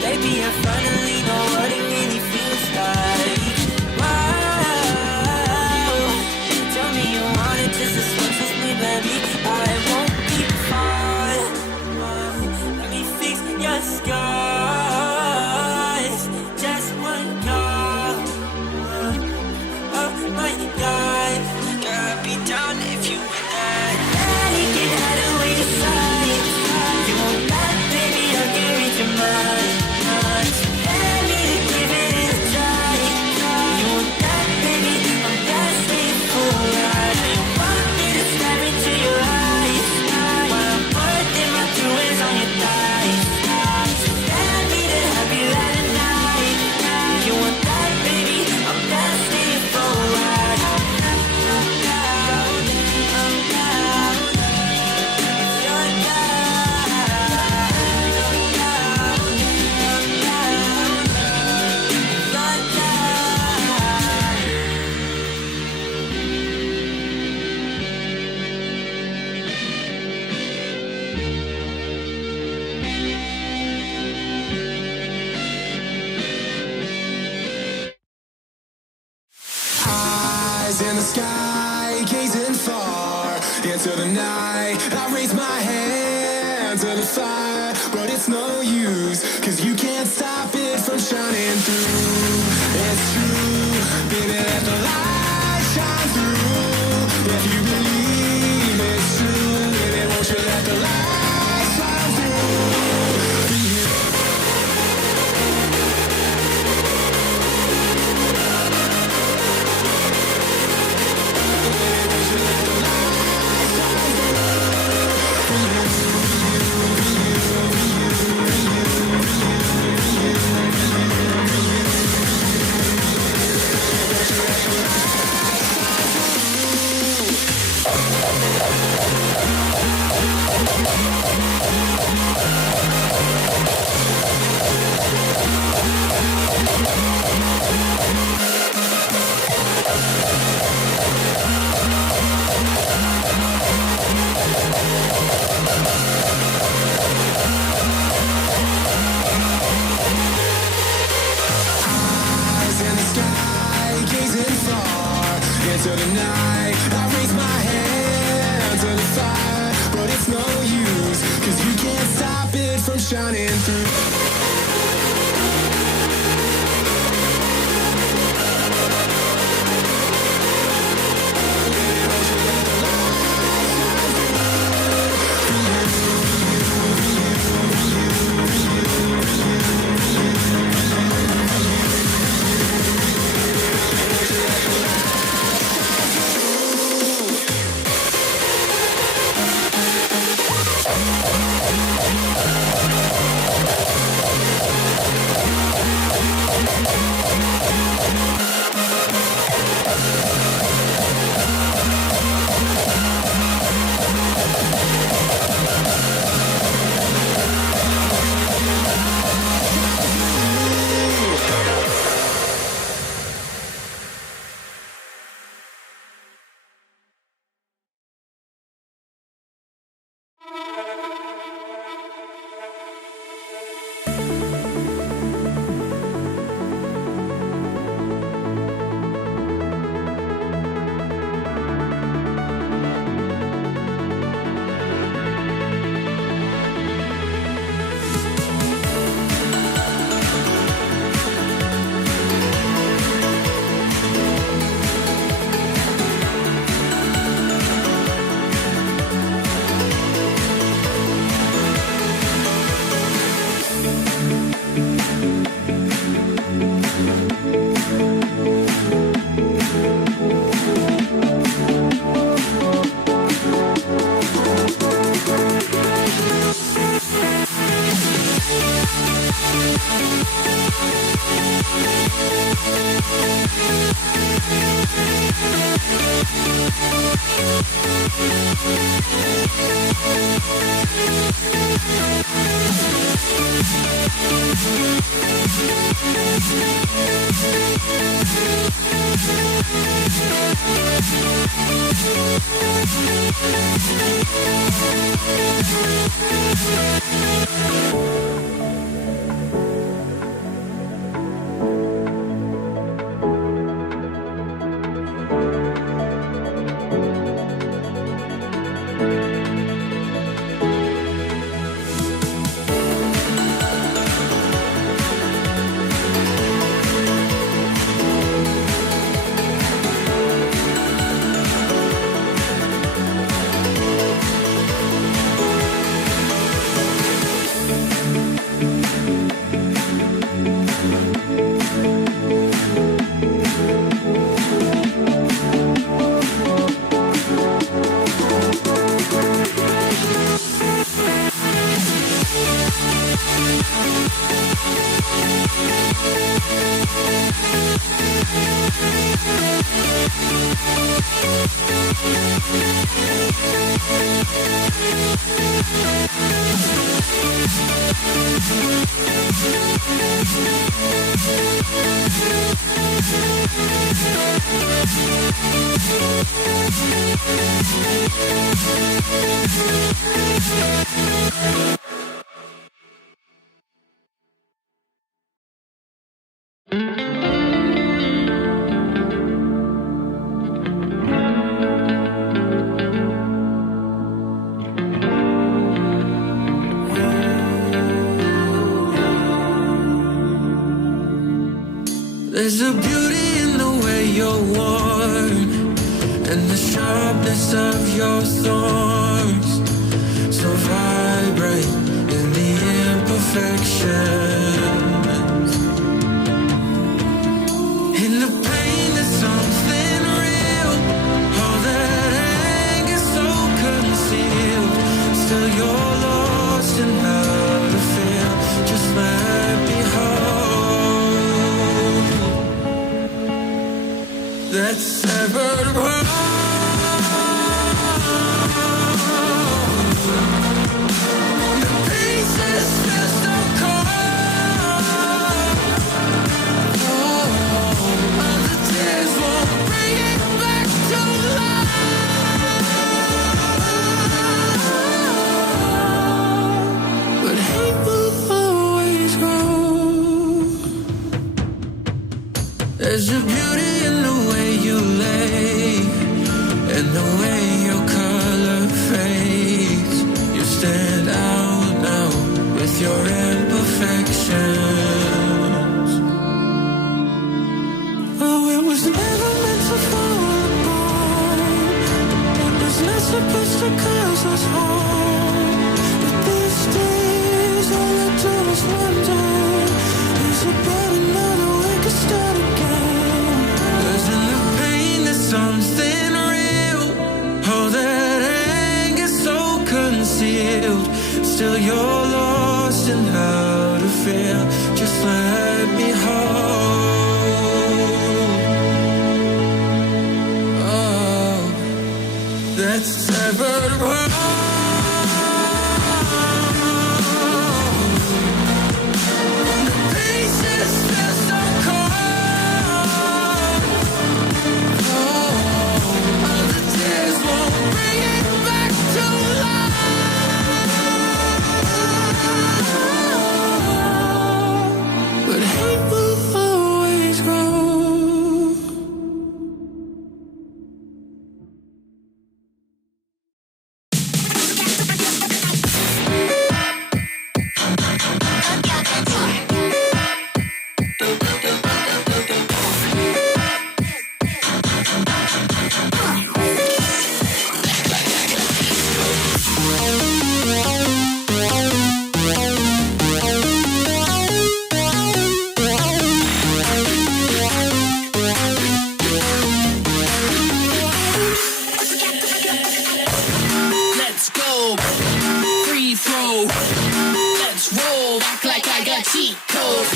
Baby, I finally know what it really feels like. Wow, tell me you want it just as much as me, baby. I won't be far. Let me fix your scars. Just one call. Oh my God, girl, I'd be down if you were that. Anything how to waste time. You want that, baby? I can read your mind. Let me to give it a try. You want that, baby? I'm destined for that. You want me to stare into your eyes while I'm putting my two hands on your thighs. Let me to have you at a night. You want that, baby? I'm destined for that. I'm down. If you're down, Eyes in the sky, gazing far into the night. I raise my hand to the fire, but it's no use, 'cause you can't stop it from shining through. It's true, baby, let the light shine through. If you to the night. I raise my hand to the fire, but it's no use, 'cause you can't stop it from shining through. There's a beauty in the way you're worn, and the sharpness of your thorns. So vibrate in the imperfections. In the pain there's something real. All that anger so concealed. Still you're lost in how to feel. Just let me hold that severed world. The pieces still so cold. All the tears won't bring it back to life. But hate will always grow. There's a beauty in the way you you lay and the way your color fades. You stand out now with your imperfections. Oh, it was never meant to fall apart. It was not supposed to cause us harm. But these days all I do is wonder, is about another way to start again. 'Cause in the pain there's something real. All that anger so concealed. Still you're lost in how to feel. Just let me hold. Oh, that's severed heart. The pieces feel so cold. Oh, all the tears won't bring it back to life. But hate will always grow. Let's go. Free throw. Let's roll. Act like I got cheat code.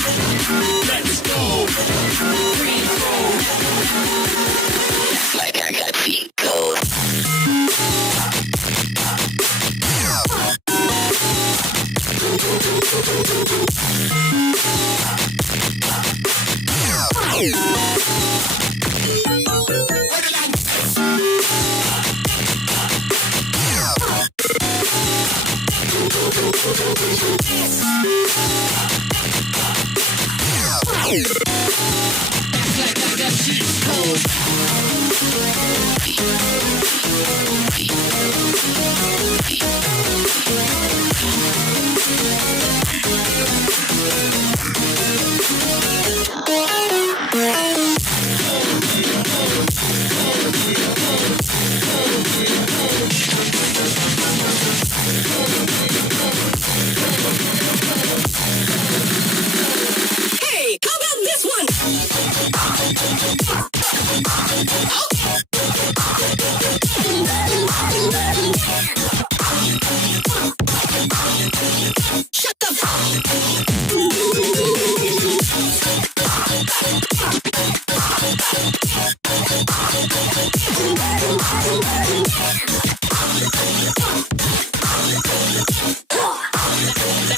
Let's go. Free throw. Act like I got cheat code. Hey, how about this one? Shut the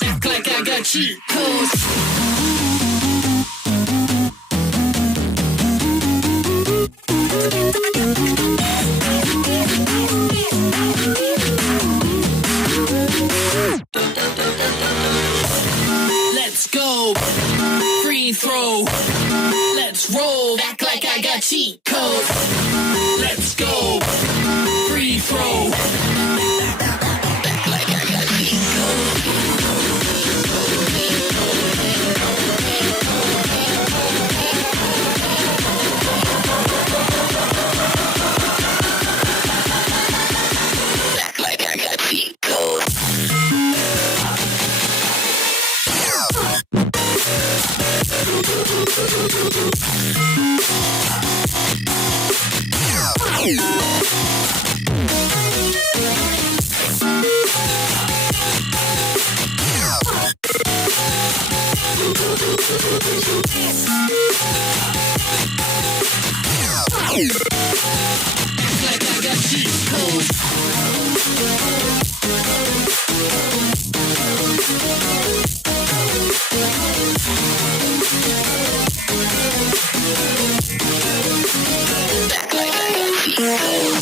Act like I got cheat codes. Let's go. Free throw. Let's roll. Act like I got cheat codes. Let's go. Free throw. Act like I got cheat codes. Act like I got cheat codes. Like I got cheat codes. Act like I got cheat codes.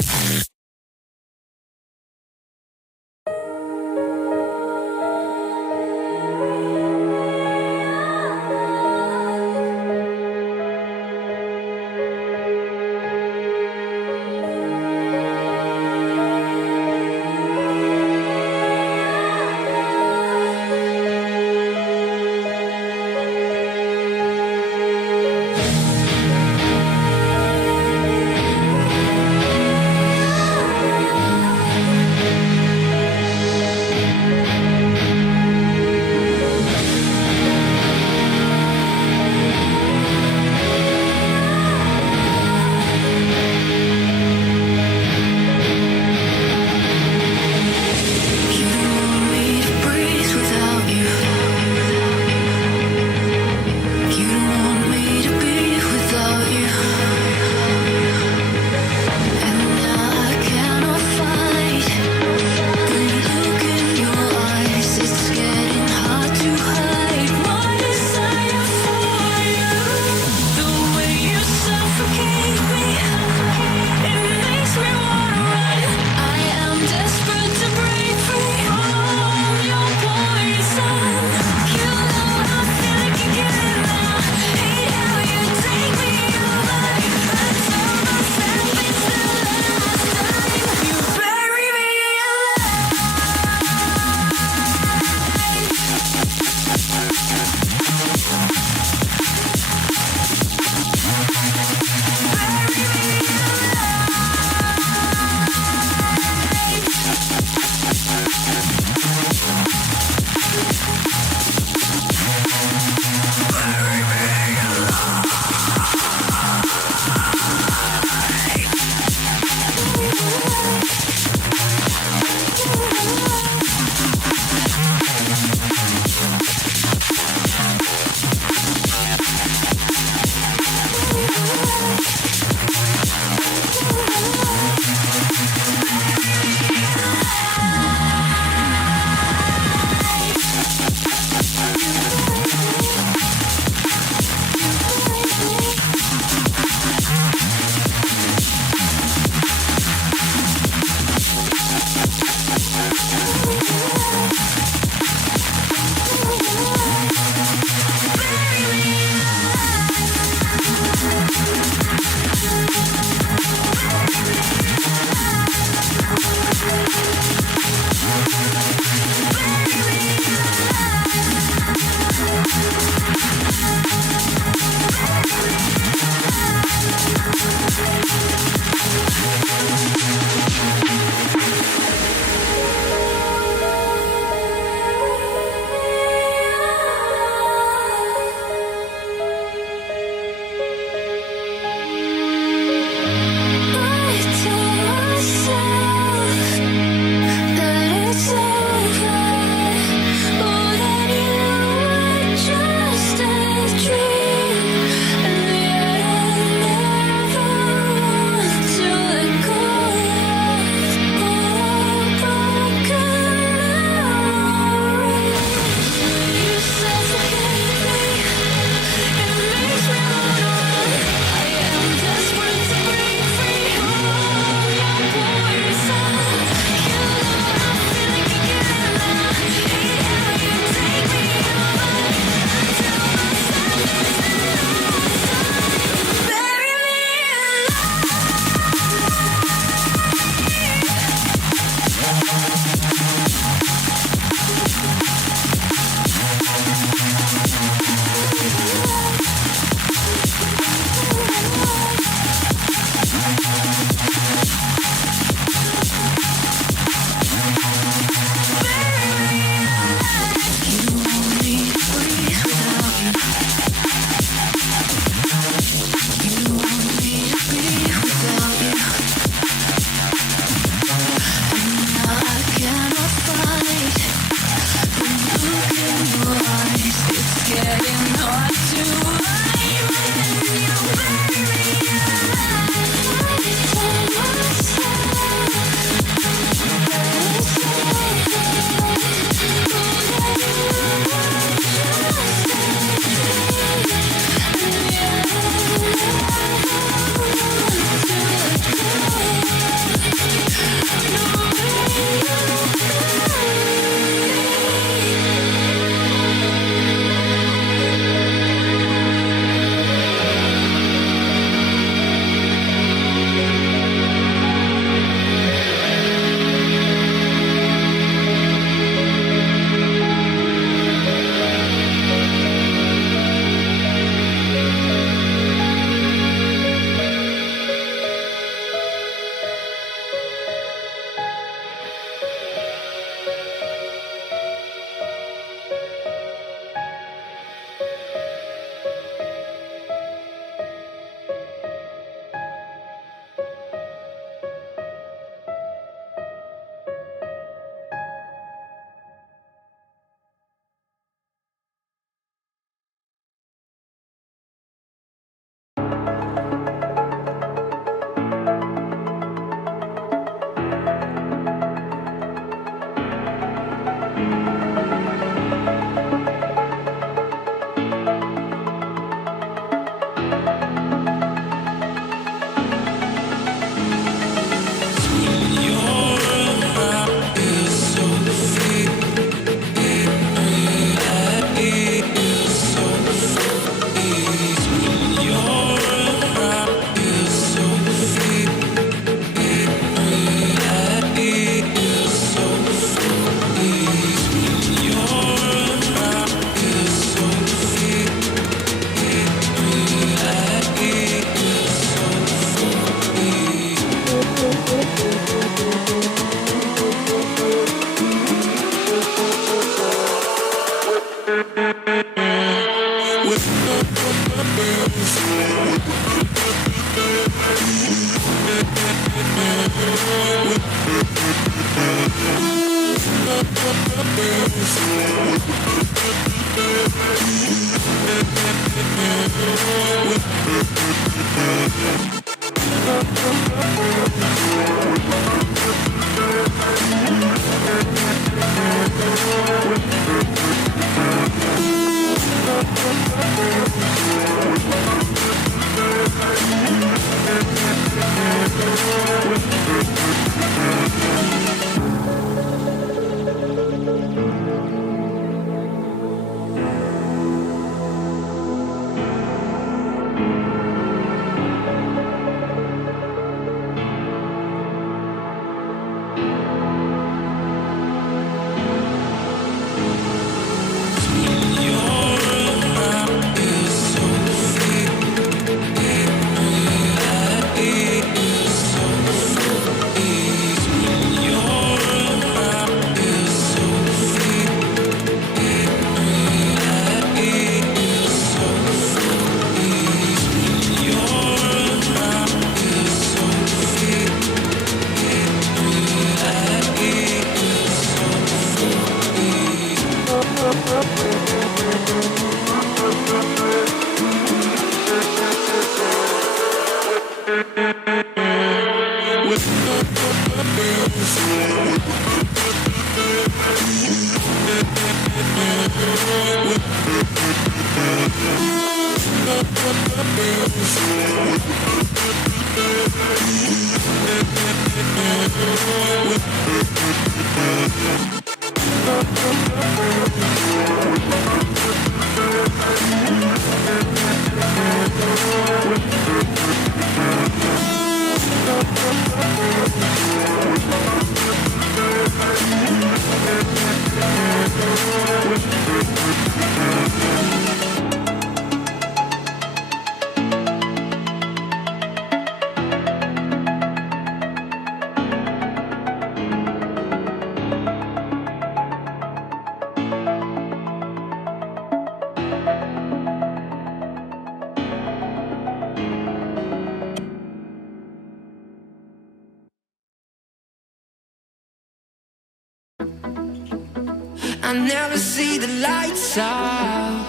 I never see the lights out.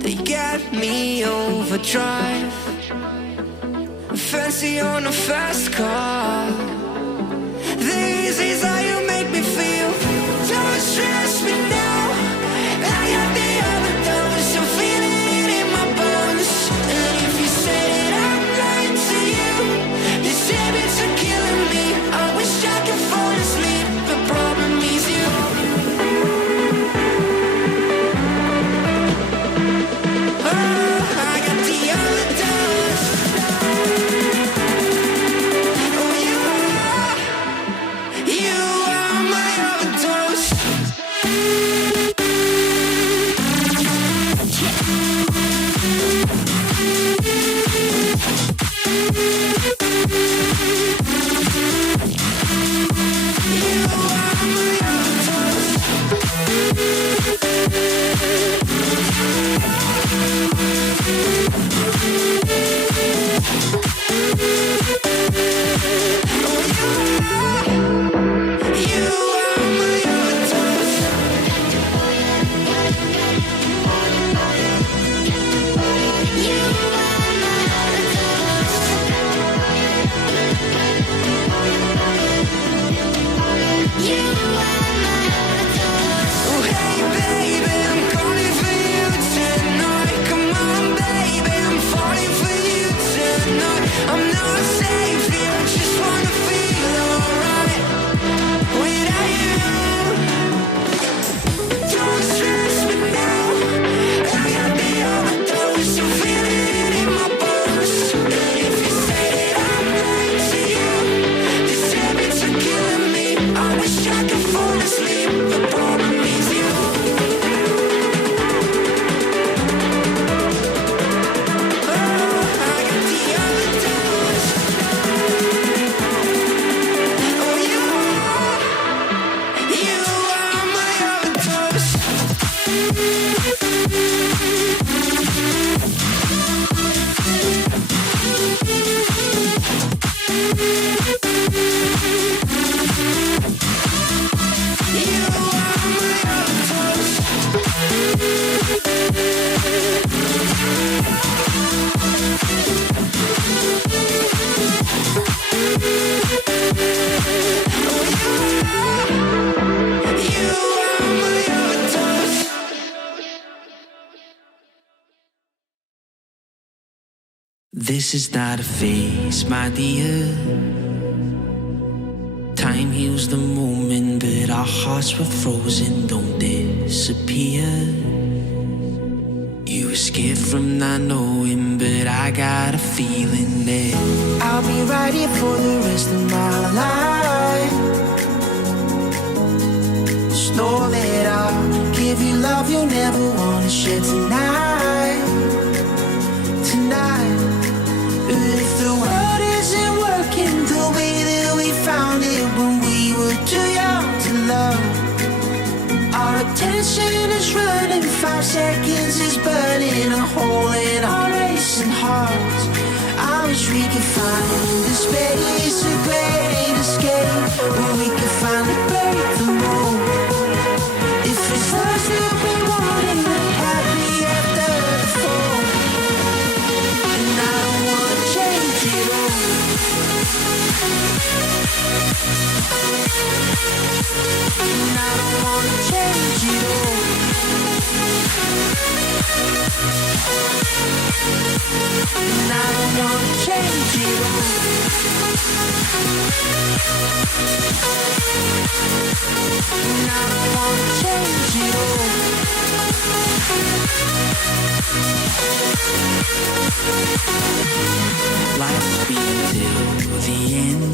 They got me overdrive. Fancy on a fast car. This is how you make me feel. Don't stress me now. I got the overdose. I'm feeling it in my bones. And if you say that I'm lying to you, these habits are killing me. I wish I could fall asleep. The problem is you. I got the overdose. Oh, you this is not a phase, my dear. Time heals the moment, but our hearts were frozen, don't disappear. You were scared from not knowing, but I got a feeling that I'll be right here for the rest of my life. Just know that I'll give you love you'll never wanna share tonight. Tonight. If the world isn't working the way that we found it when we were too young to love, our attention is running, 5 seconds is burning a hole in our racing hearts. I wish we could find the space, a great escape, where we could finally break the mold. If it's us that we want, happy after the fall. And I don't wanna change it all. And I don't wanna change it all. And I don't wanna change it all. And I don't wanna change it all. Life's been till the end.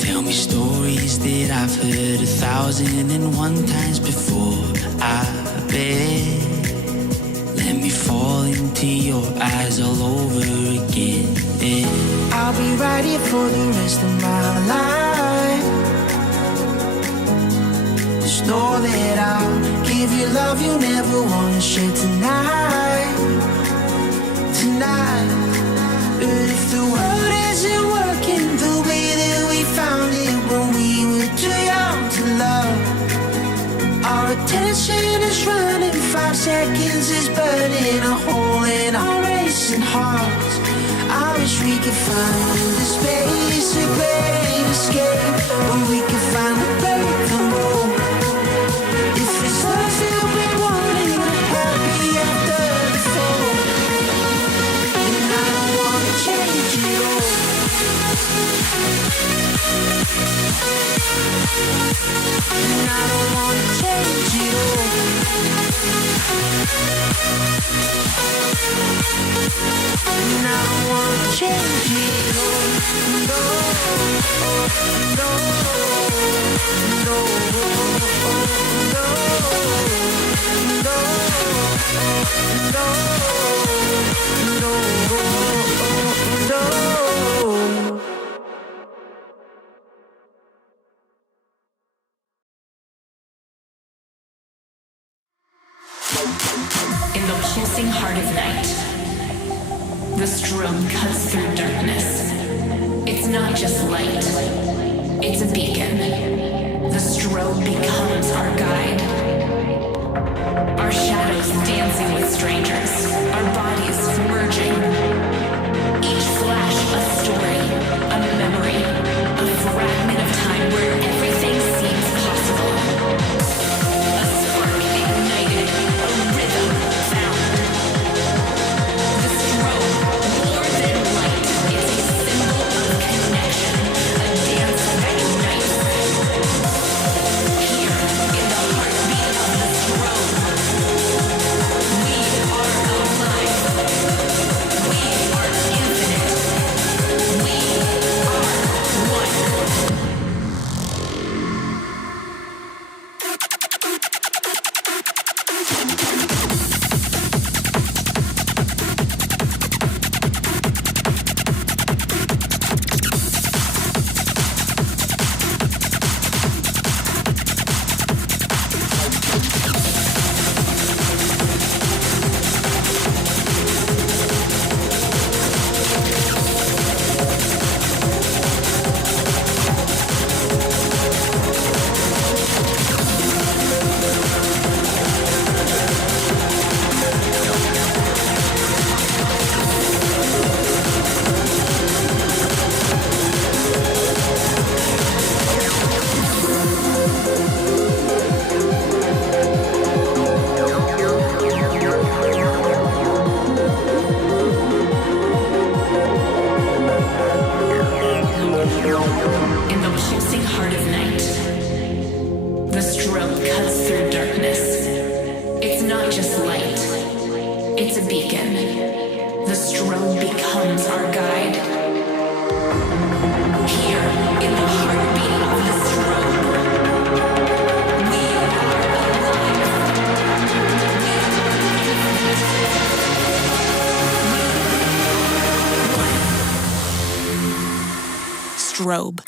Tell me stories that I've heard 1,001 times before. I bet. Let me fall into your eyes all over again. I'll be right here for the rest of my life. Just know that I'll give you love you never wanna share tonight. Tonight. But if the world isn't working the way that we found it when we were too young to love, our attention is running, 5 seconds is burning a hole in our racing hearts. I wish we could find the space, a great escape, where we could finally break the mold. If it's us that we want, happy after the fall. And I don't wanna change it all. And I don't wanna change it all. And I don't wanna change it all. No, no, no, no, no, no. In the pulsing heart of night, the strobe cuts through darkness. It's not just light, it's a beacon. The strobe becomes our guide. Our shadows dancing with strangers, our bodies merging. Each flash a story, a memory, a fragment of time where everything seems possible. A spark ignited, a rhythm found. The strobe, more than light, is a symbol of connection, a dance that unites. Here, in the heartbeat of the strobe, we are alive. strobe.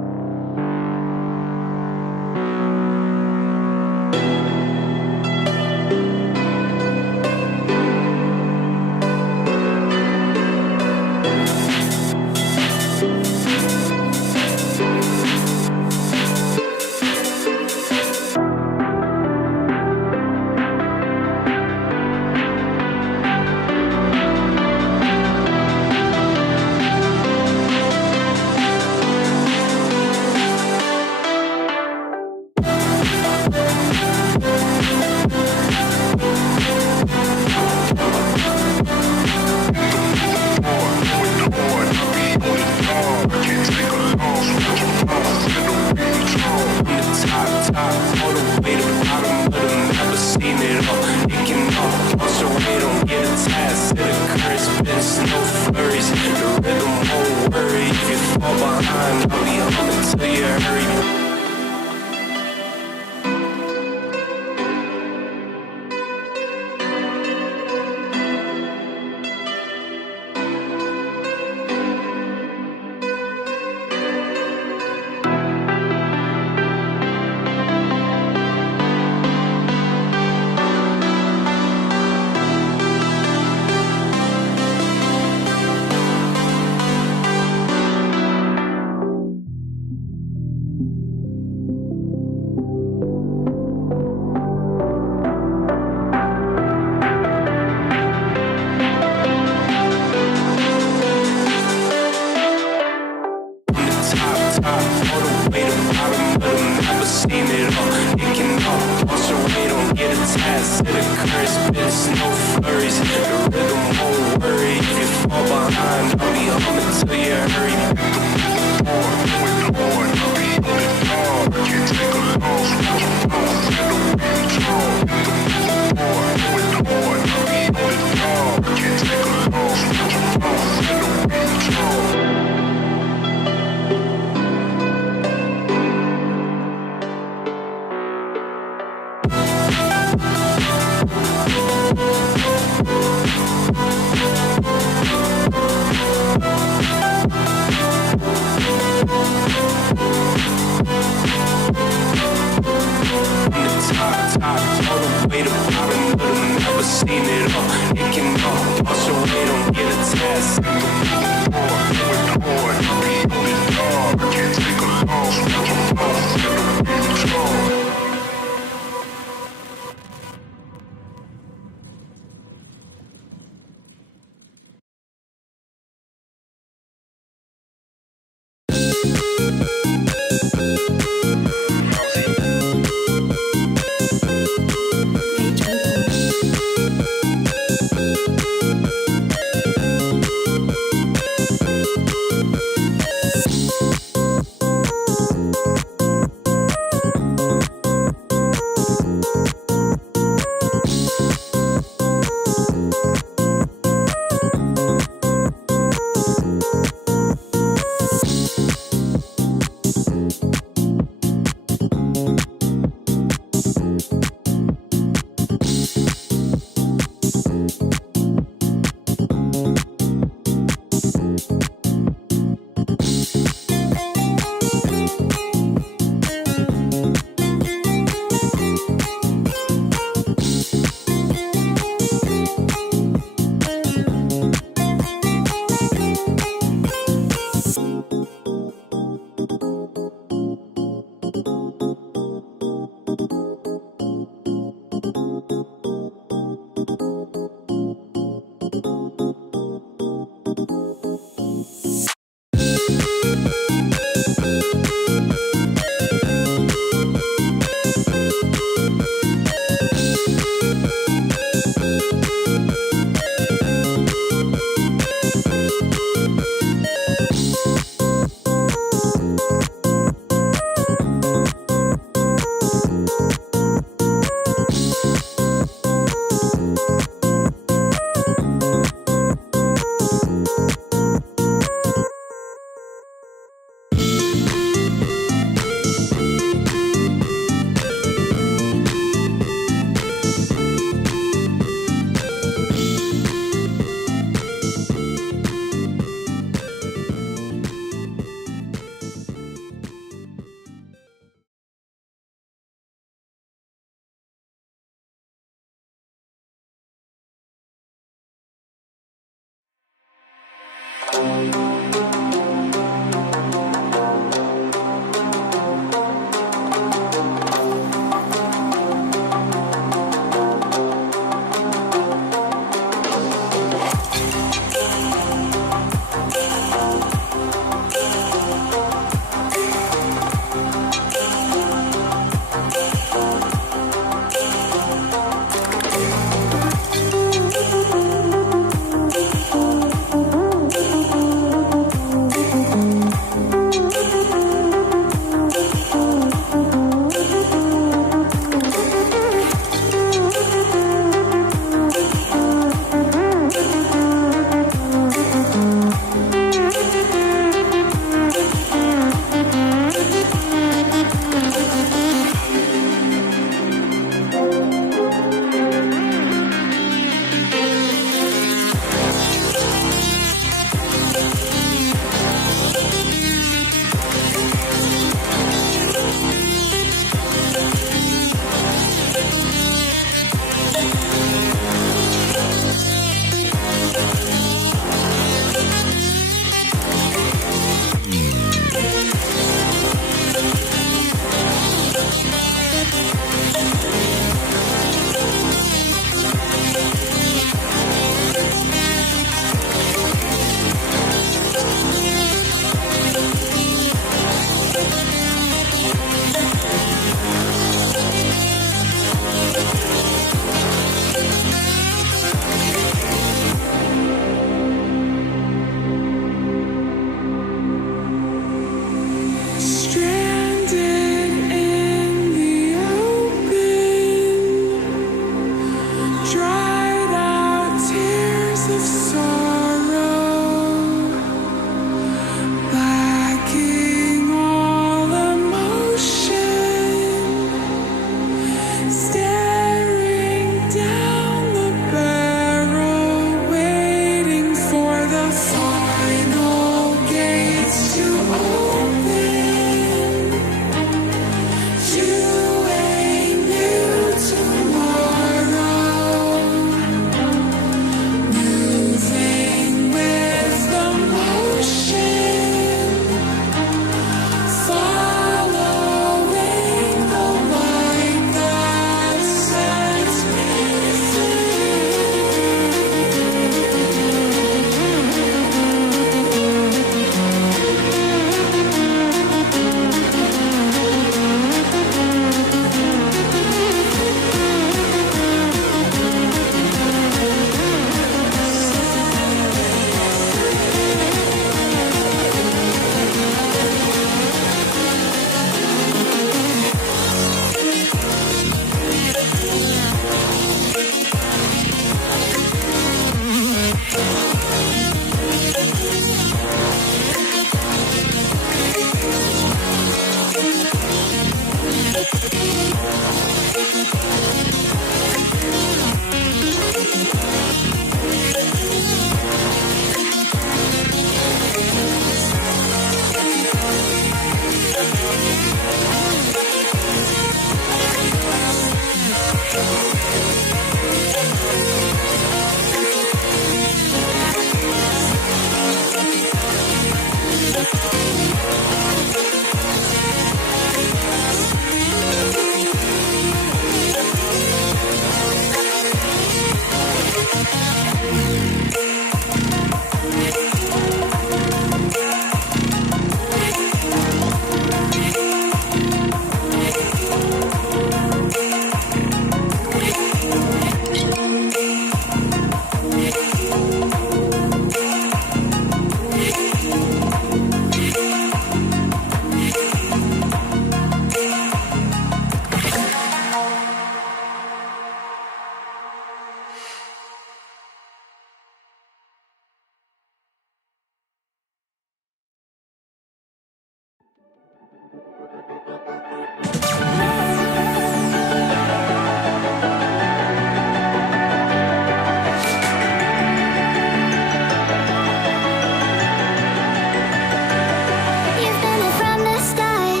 You've been it from the start,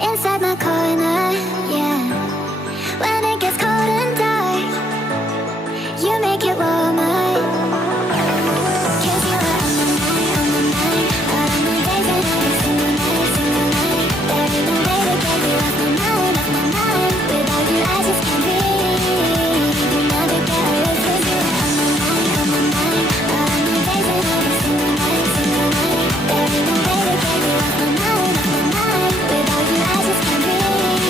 inside my corner, yeah. When it gets cold and dark, you make it warmer. 'Cause you are on my mind, all of my days and every single night, single night. There ain't no way to get you off my mind, off my mind. Without you, I just can't breathe. You never get away 'cause you are on my mind, all of my days and every single night, single night. There ain't no way to get you off my mind, off my mind. Without you, I just can't breathe.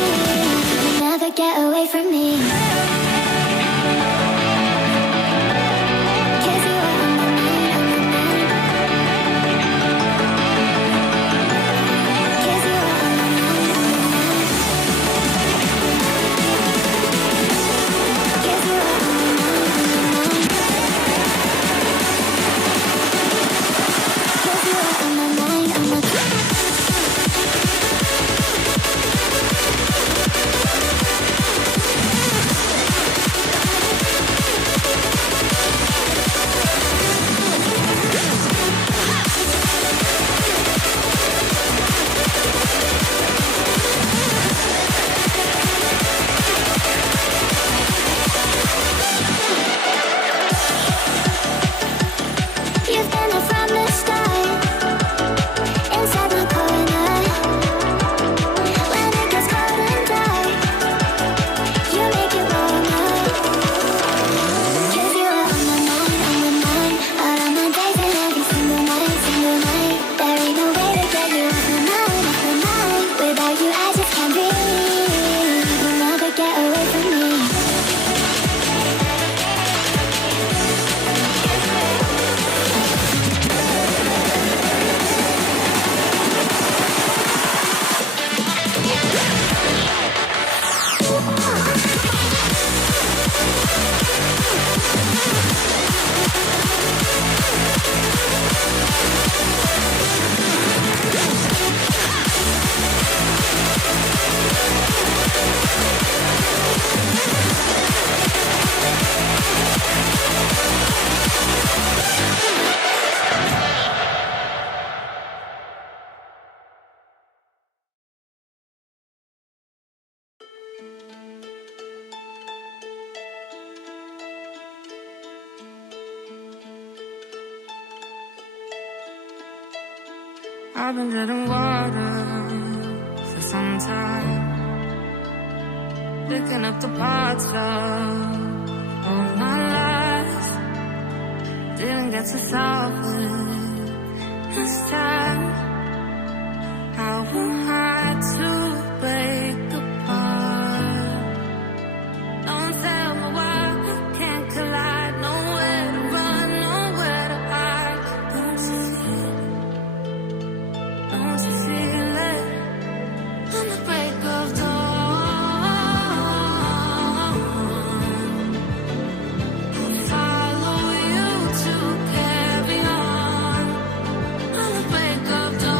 You never get away from me. 'Cause you are on my mind, on my mind. 'Cause you are on my mind, on my mind. 'Cause you are on my mind, on my mind. 'Cause you are on my mind, on my mind. You've been it from the start, inside my corner. When it gets cold and dark, you make it warmer. 'Cause you are on my mind, all of my days and every single night, single night. There ain't no way to get you off my mind, off my mind. Without you, I just can't breathe. You'll never get away from me. I've been treading water for some time, picking up the parts of all my life. Didn't get to solve it this time. How am I to break apart? Don't tell me why we can't collide. Nowhere to run, nowhere to hide. Don't you feel it? Don't you feel it? On the break of dawn, I'll follow you to carry on. On the break of dawn.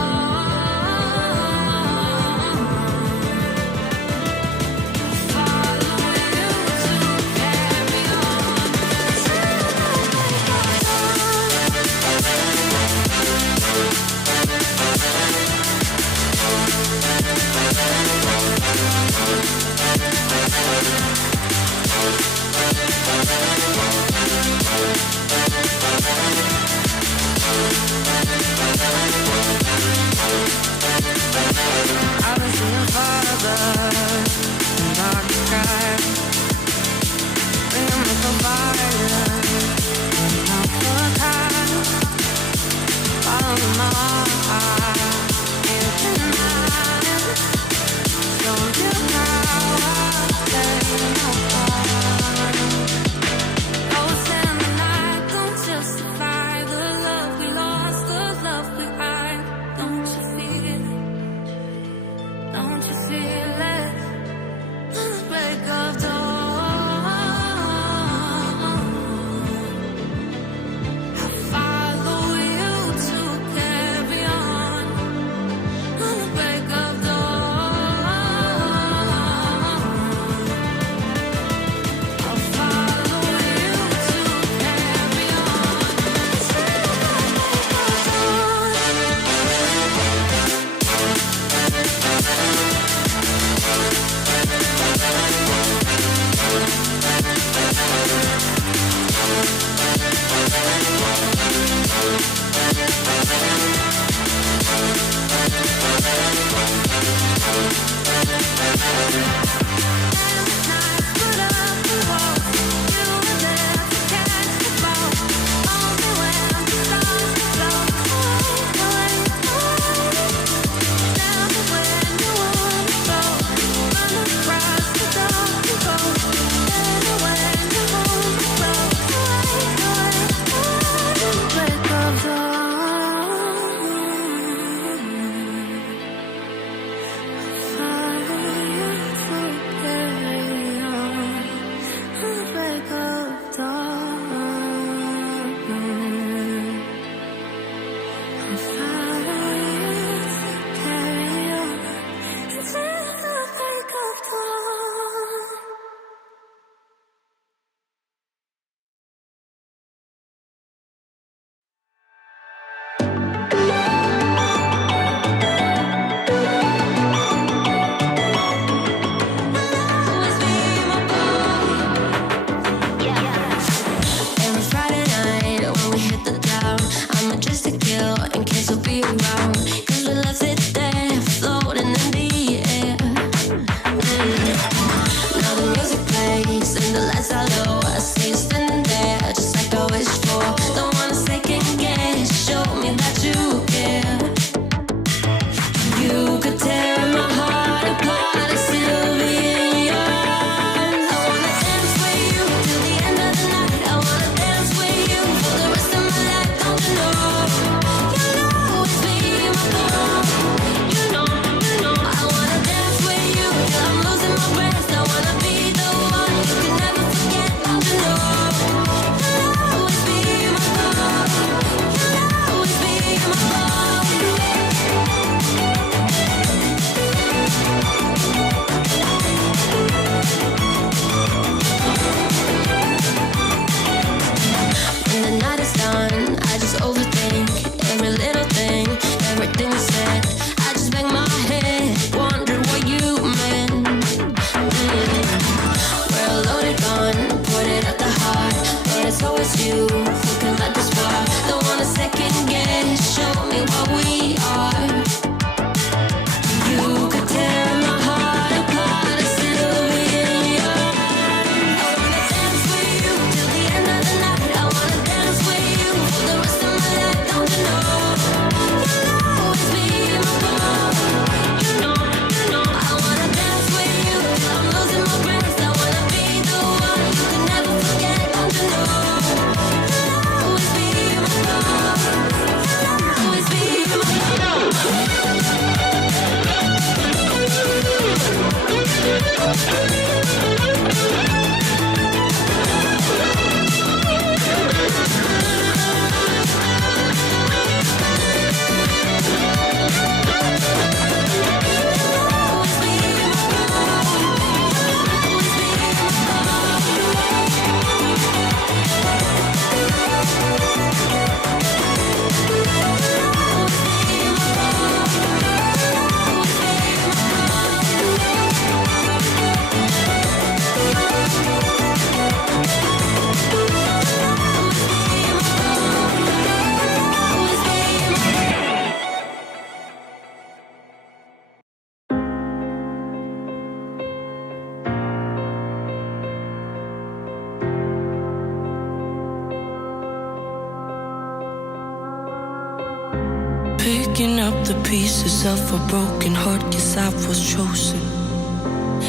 Picking up the pieces of a broken heart, guess I was chosen.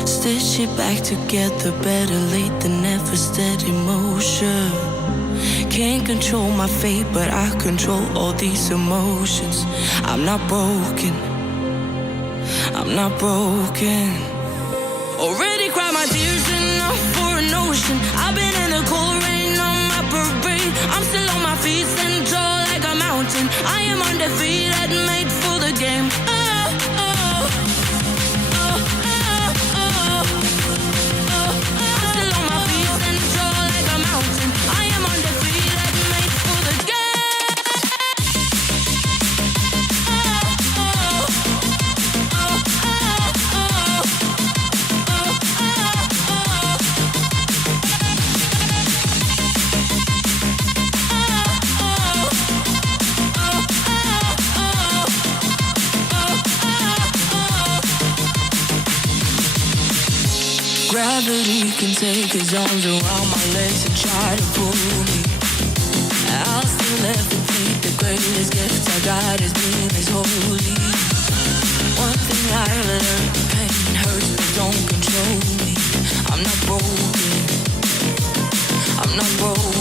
Stitch it back together, better late than never, steady motion. Can't control my fate, but I control all these emotions. I'm not broken, I'm not broken. Already cried my tears enough for an ocean. I've been in the cold rain on my parade. I'm still on my feet, stand tall like a mountain. I am undefeated, made for the game. Oh, oh, oh, oh, oh, oh. I'm still on my feet, stand tall like a mountain. I am undefeated, made for the game. Oh, oh, oh, oh, oh, oh, oh, oh. Gravity can take his arms around my legs and try to pull me. I'll still levitate. The greatest gift I got is being as holy. One thing I've learned, pain hurts but don't control me. I'm not broken, I'm not broken.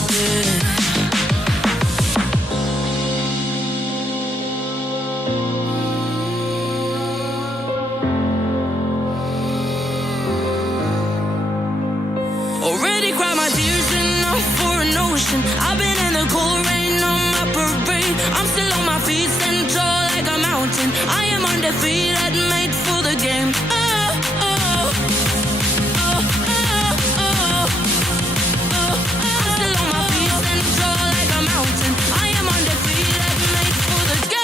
Already cried my tears enough for an ocean. I've been in the cold rain on my parade. I'm still on my feet, stand tall like a mountain. I am undefeated, made for the game. Oh, oh, oh, oh, oh, oh. I'm still on my feet, stand tall like a mountain. I am undefeated, made for the game.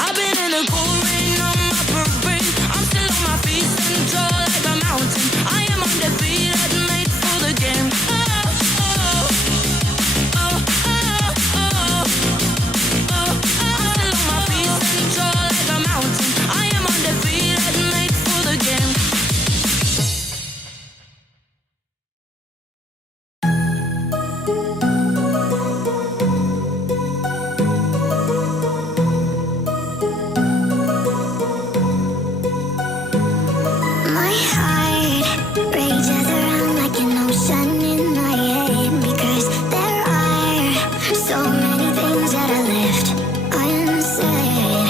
I've been in the cold rain on my parade. I'm still on my feet, stand tall like a mountain. I am undefeated, made for the game. Oh, oh, oh, oh, oh, oh. I'm still on my feet, stand tall like a mountain. I am undefeated, made for the game. My heart rages around like an ocean in my head, because there are so many things that I left unsaid.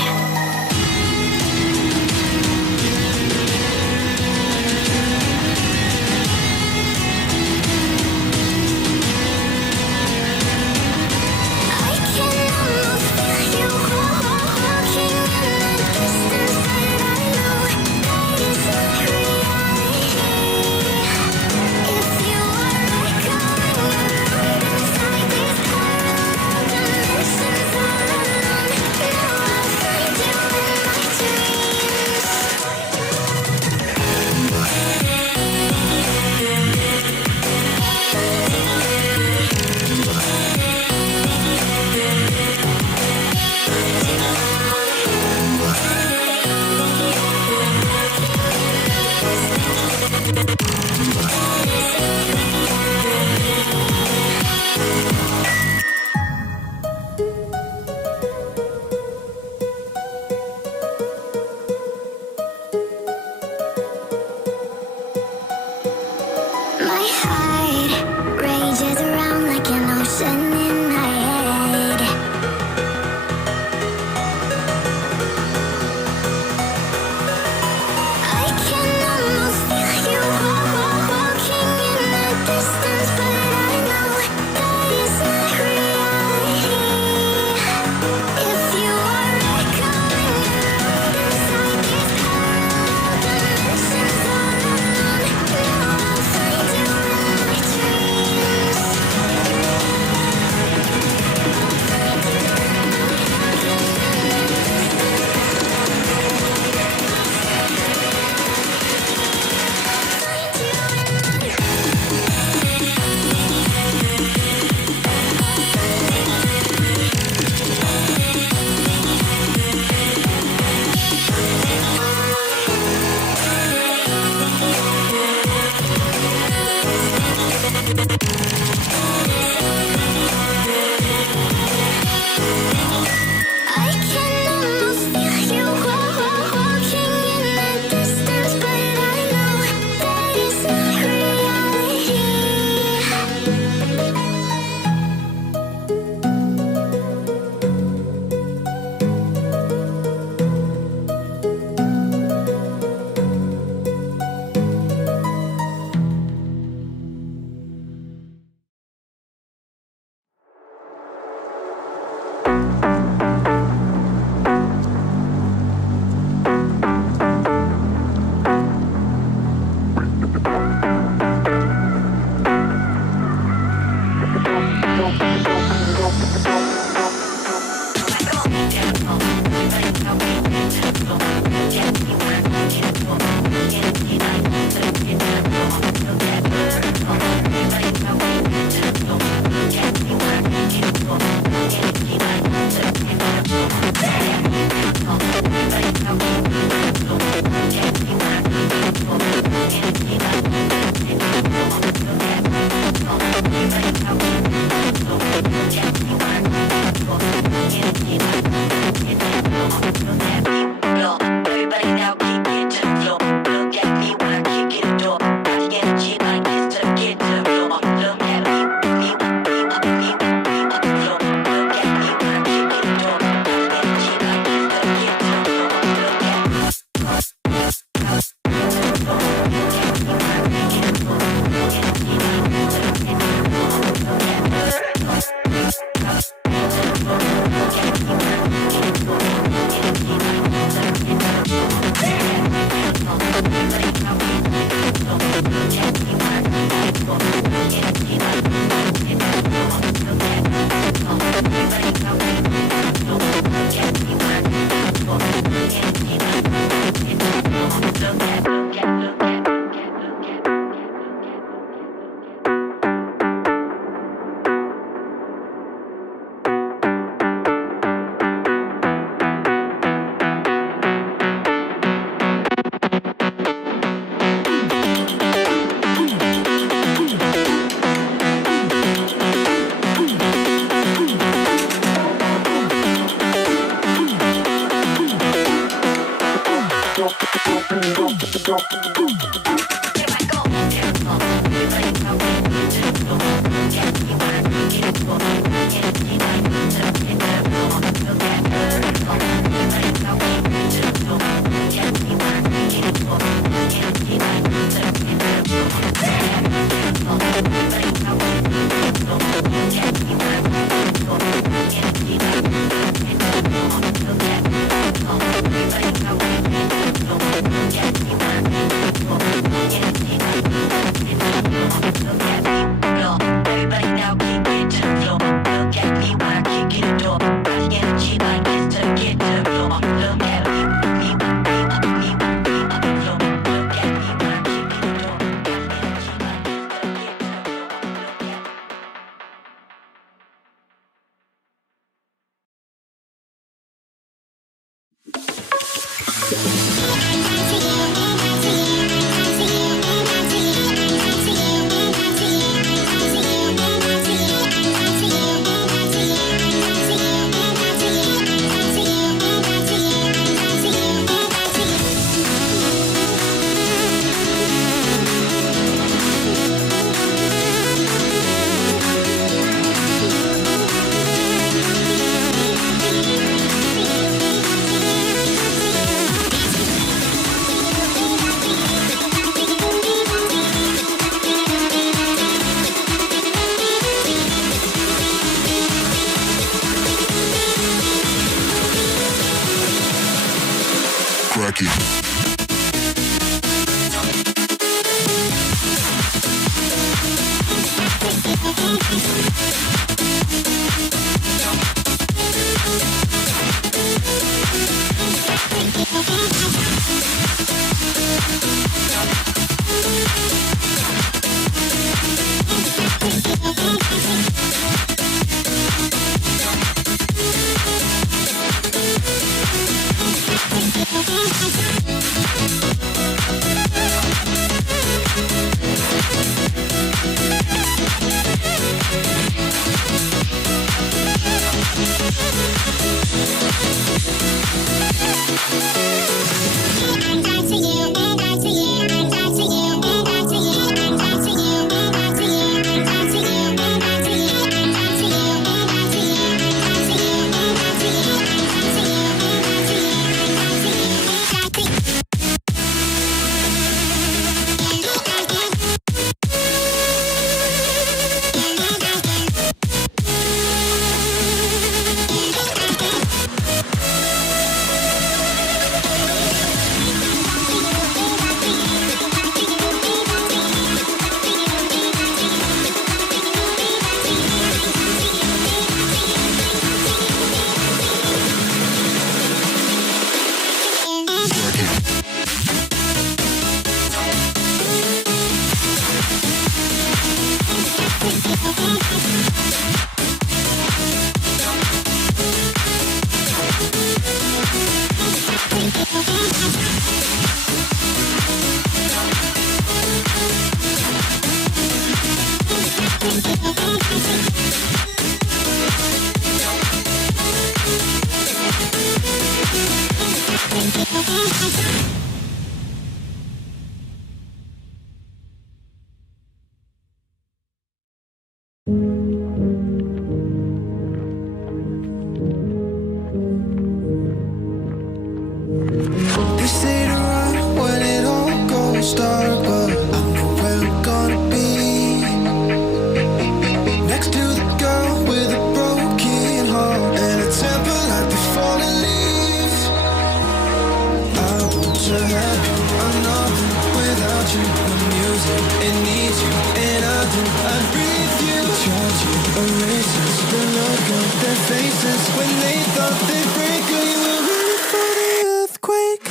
look on their faces when they thought they'd break. Girl, you were ready for the earthquake.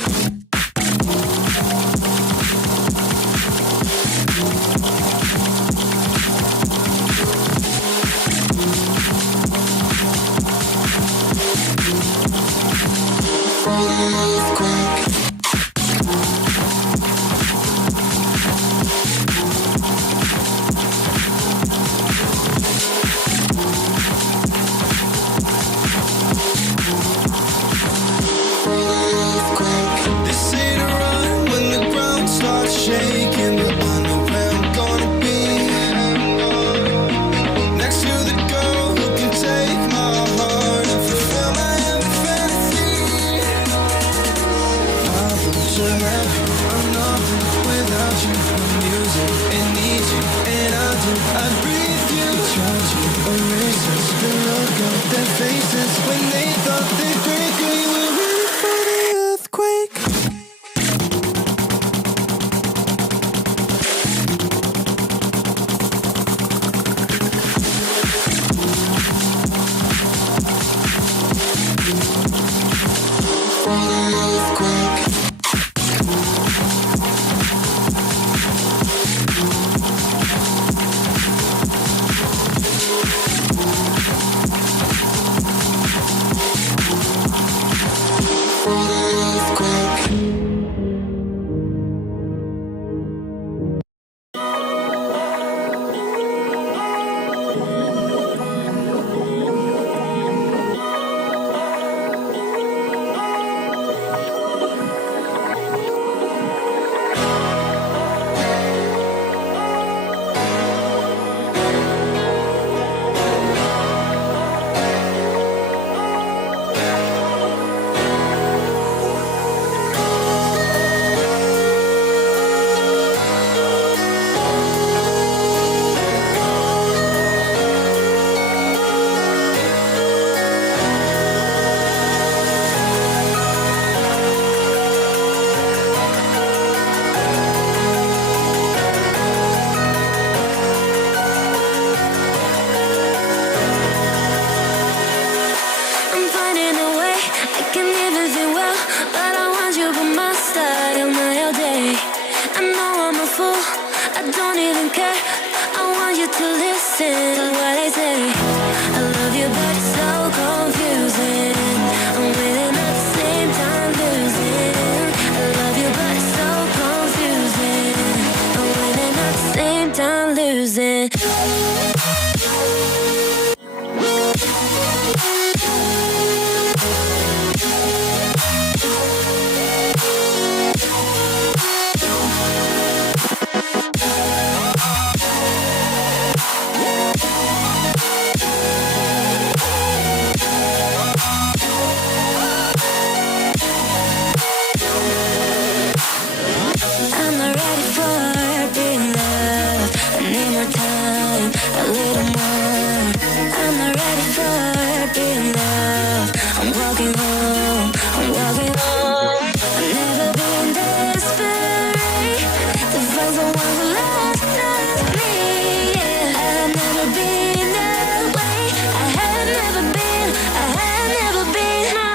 They say to run when the ground starts shaking, but I know where I'm gonna be. Next to the girl who can take my heart and fulfill my every fantasy. I want to have you, I'm nothing without you. My music, it needs you, and I do. I breathe you, charge you, erase us. The look on their faces when they thought they'd break. Girl, you were ready for the earthquake. I'm finding a way, I can live everything well, but I want you by my side on my all day. I know I'm a fool, I don't even care. I want you to listen to what I say. I love you, but it's so confusing. I'm winning at the same time losing. I love you, but it's so confusing. I'm winning at the same time losing. I'm not ready for being loved. I need more time, a little more. I'm not ready for being loved. I'm walking home, I'm walking home. I've never been desperate to find someone who loves me. Yeah, I've never been that way. I have never been, I have never been, no.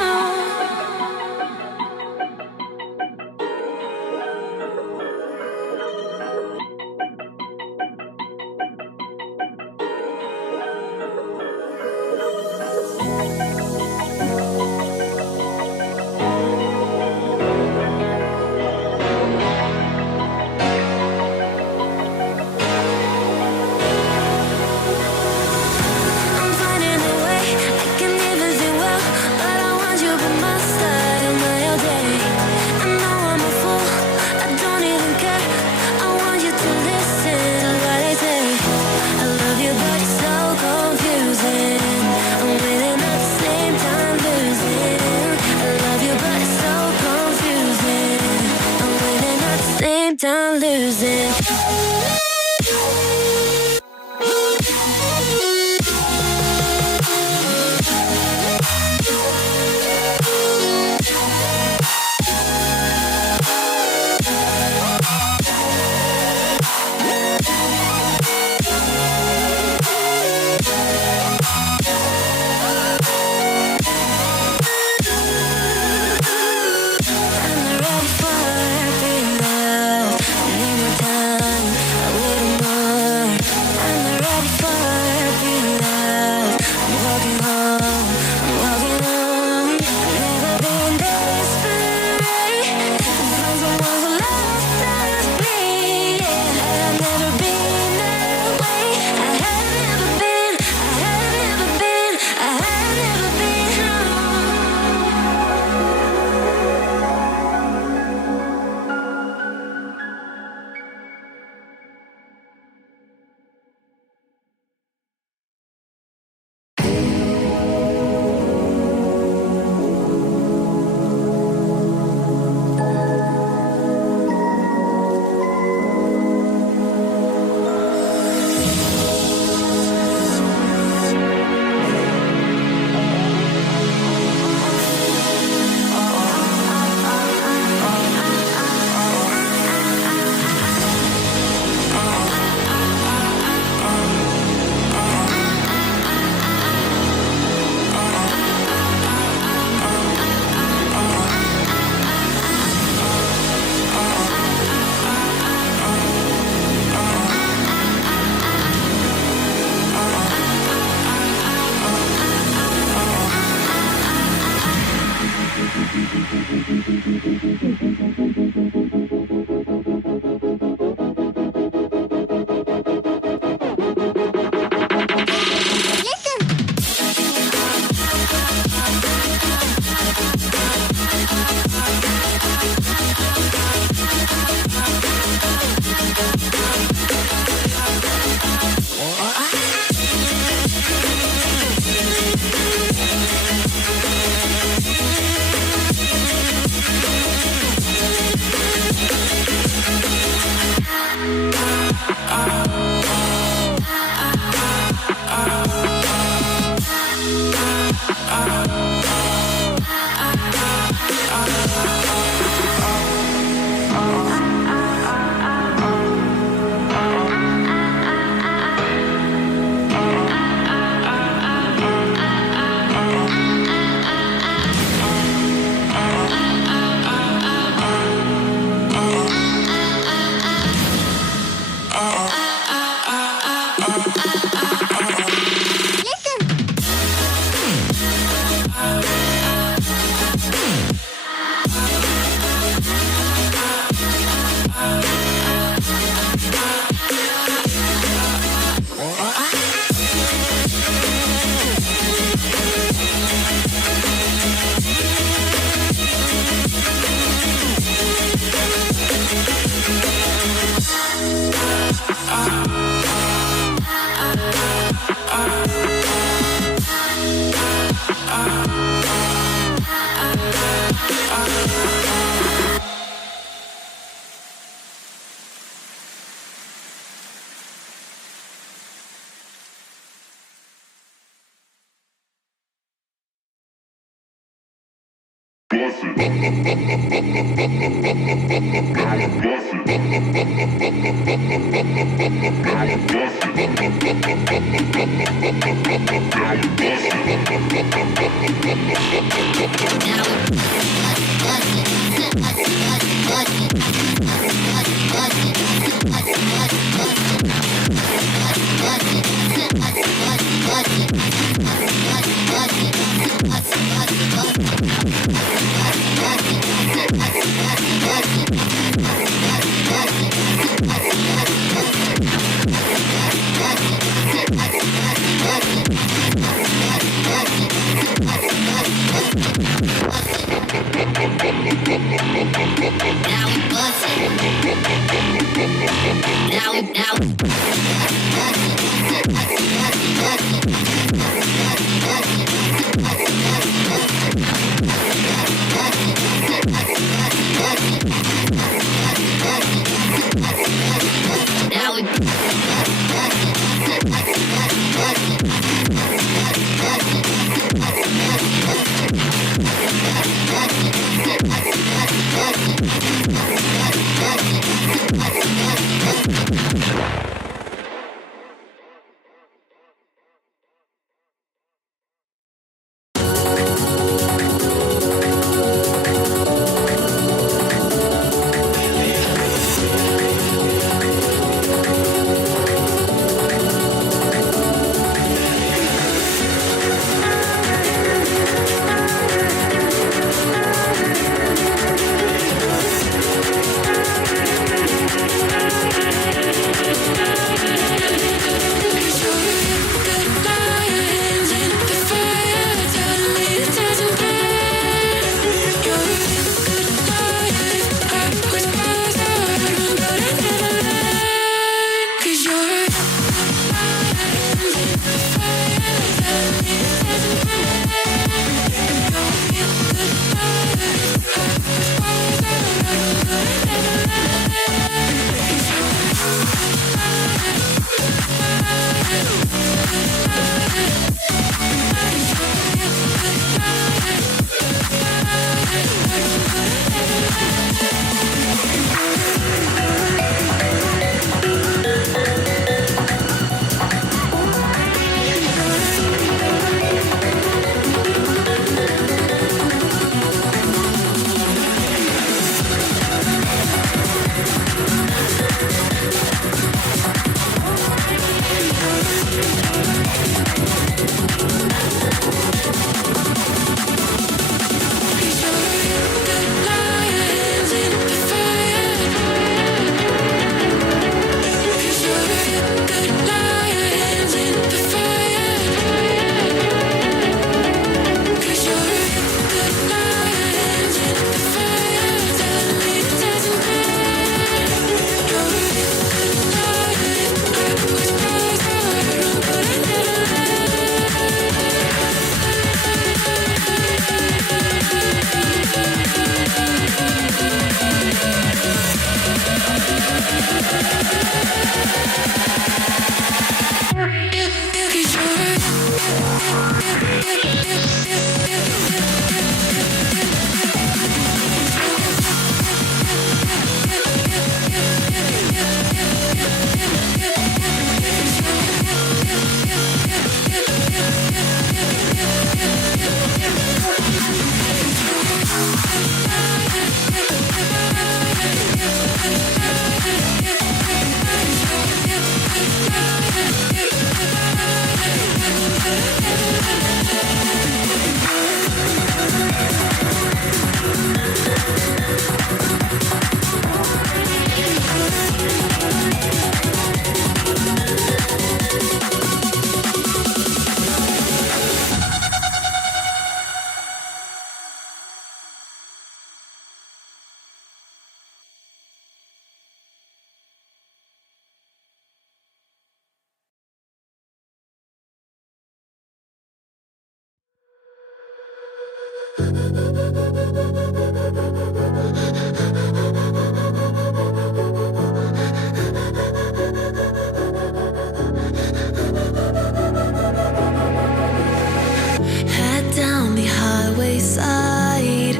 Head down the highway side,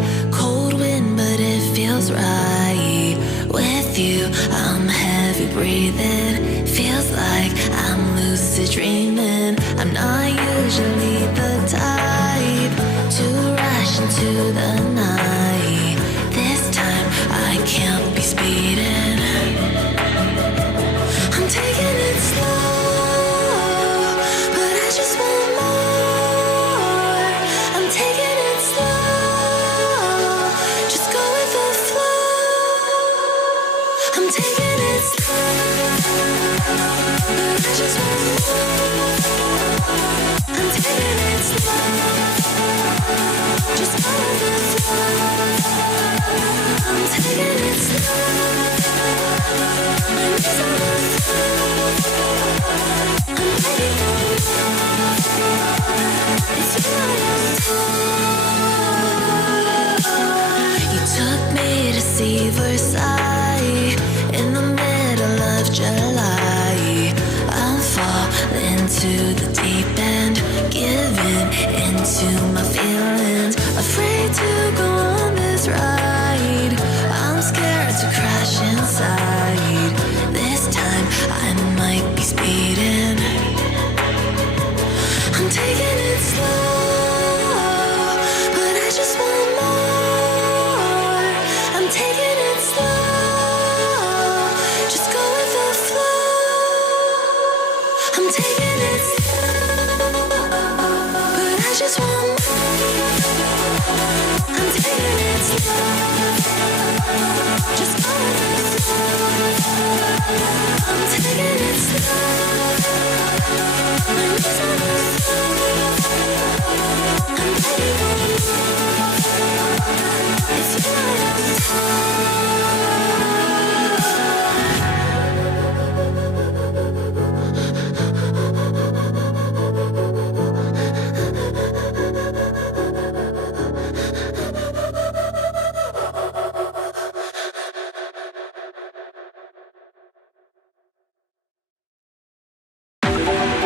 dreaming. I'm not usually the type to rush into the night. This time I can't be speeding. I'm taking it slow, but I just want more. I'm taking it slow, just go with the flow. I'm taking it slow, but I just want more. I'm taking it slow, just go with the flow. I'm taking it slow, my knees on the floor. I'm begging for more. It's you I am for. You took me to see Versailles in the middle of July. I'll fall into the deep end, giving into my feelings, afraid to go on this ride. I'm scared to crash inside. This time I might be speeding. I'm taking it slow, but I just want more. I'm taking it slow, just go with the flow. I'm taking it slow, but I just want more. I'm taking it slow, just go with the flow. I'm taking it slow, my knees on the floor. I'm begging for more. It's you I am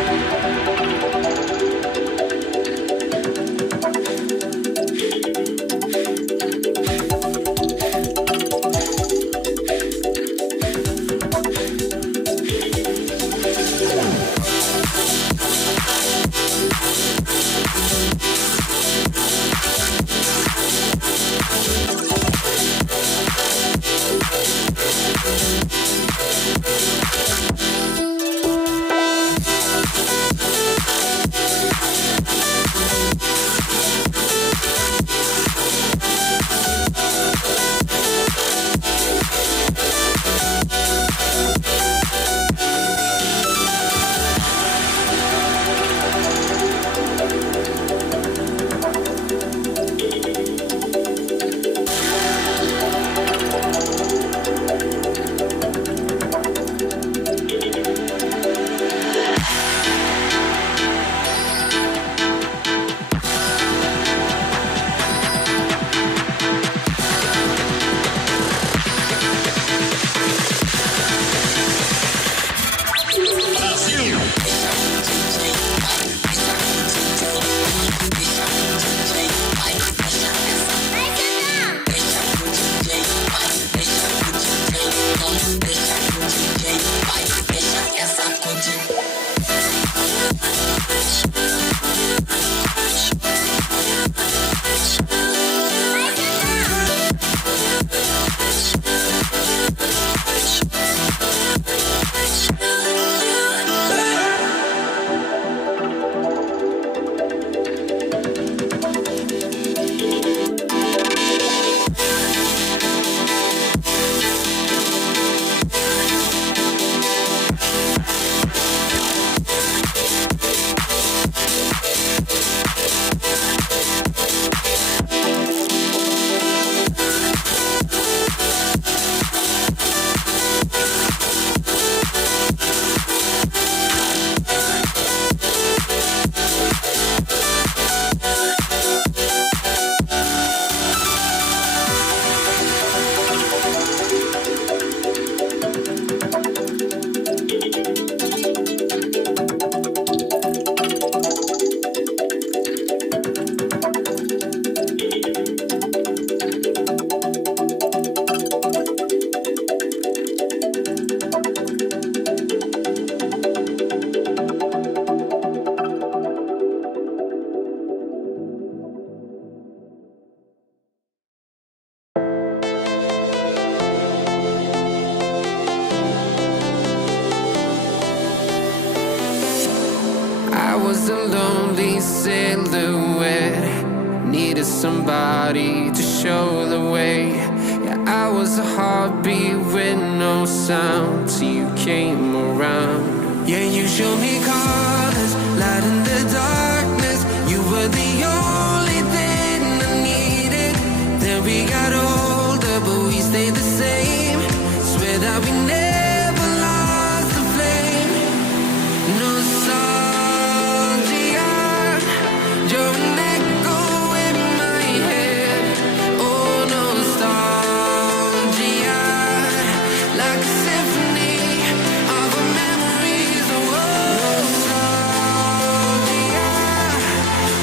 was a lonely silhouette, needed somebody to show the way. Yeah, I was a heartbeat with no sound till you came around. Yeah, you showed me colors, light in the darkness. You were the only thing I needed. Then we got older, but we stayed the same. Swear that we never lost the flame. Nostalgia, you're an echo in my head. Oh, nostalgia, like a symphony of our memories. Oh, nostalgia,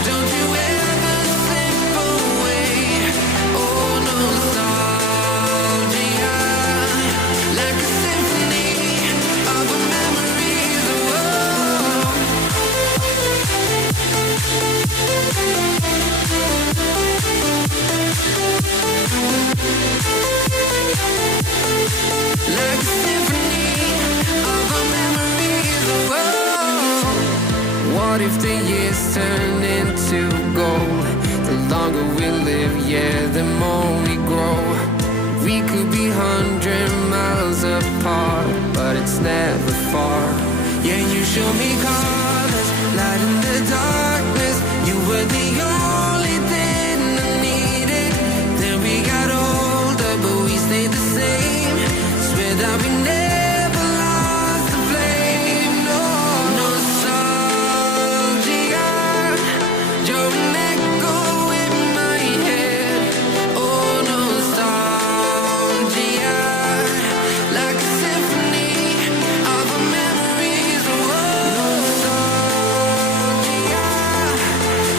don't you ever slip away. Oh, nostalgia, like a symphony of our memories. Oh, like a symphony of our memories. Oh, what if the years turn into gold? The longer we live, yeah, the more we grow. We could be 100 miles apart, but it's never far. Yeah, you show me colors, light in the darkness. You were the only thing I needed. Then we got older, but we stayed the same. Swear that we never lost the flame. No, nostalgia, you're an echo in my head. Oh, nostalgia, like a symphony of our memories. Oh, nostalgia,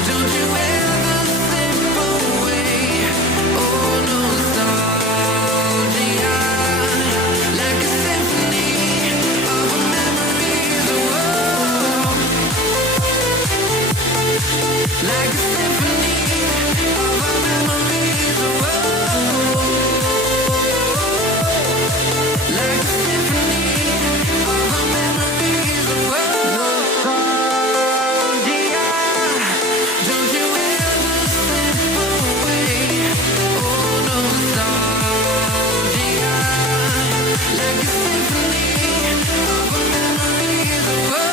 don't you ever slip away. Oh, nostalgia, like a symphony of our memories. Oh, like a symphony of our memories. Oh, like a symphony of our memories. Oh, nostalgia, don't you ever slip away. Oh, nostalgia, like a symphony of our memories. Oh.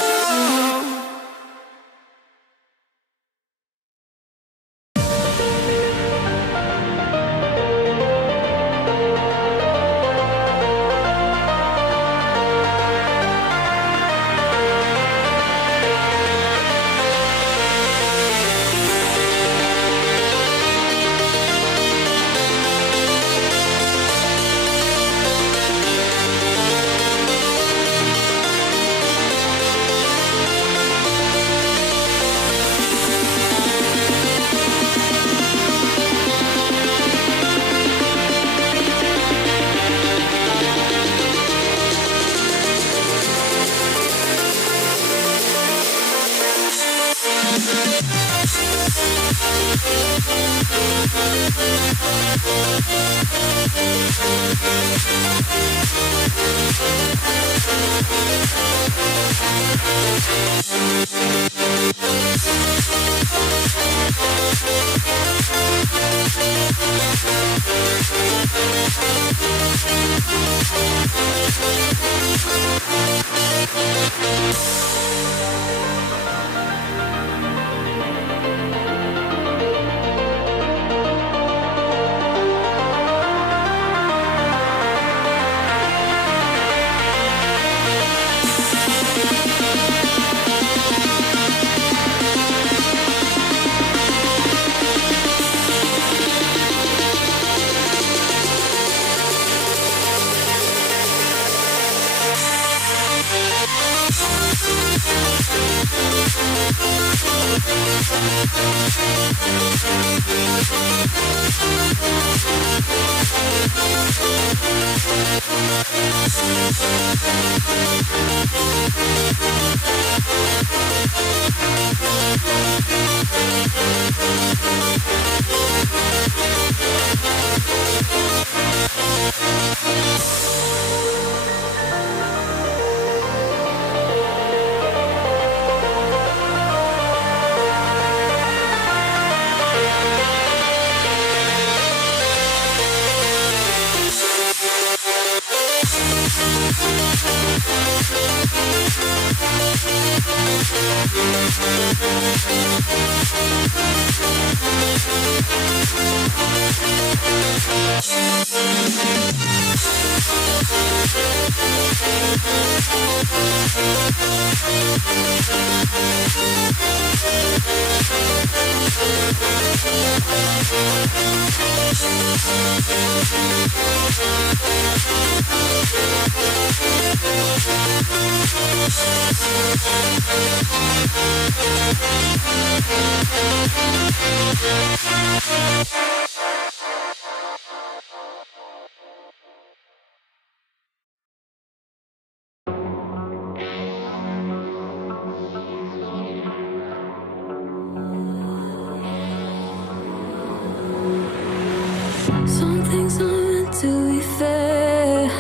Some things aren't meant to be fair.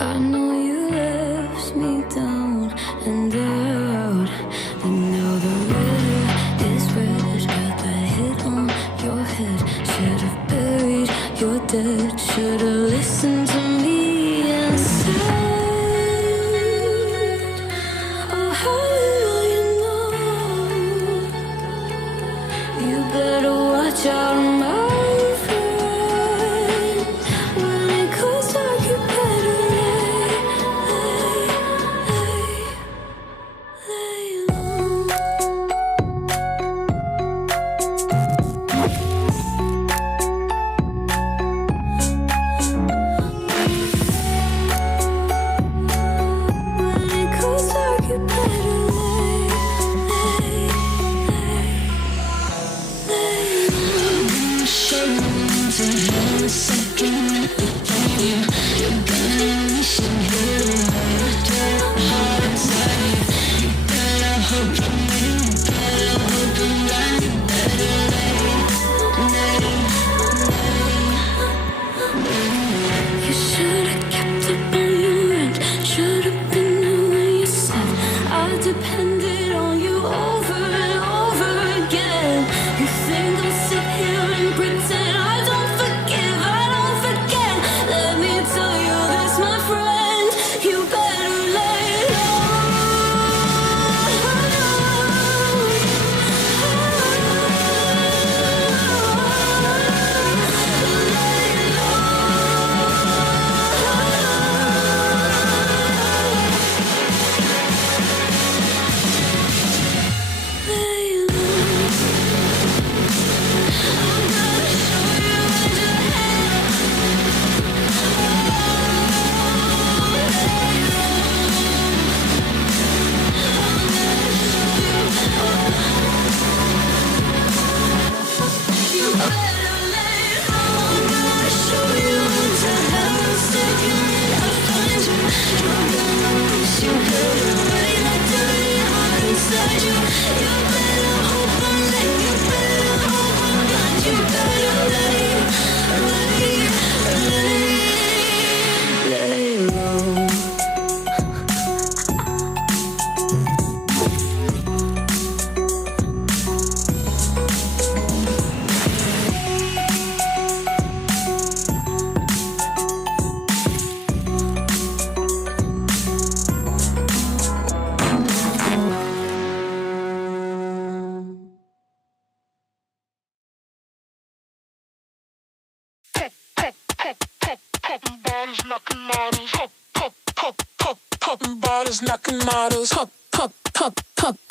I know you left me down and out, and now the river is red. Got that hit on your head. Should've buried your dead. Should've listened to me and said, oh, how will you know? You better watch out, my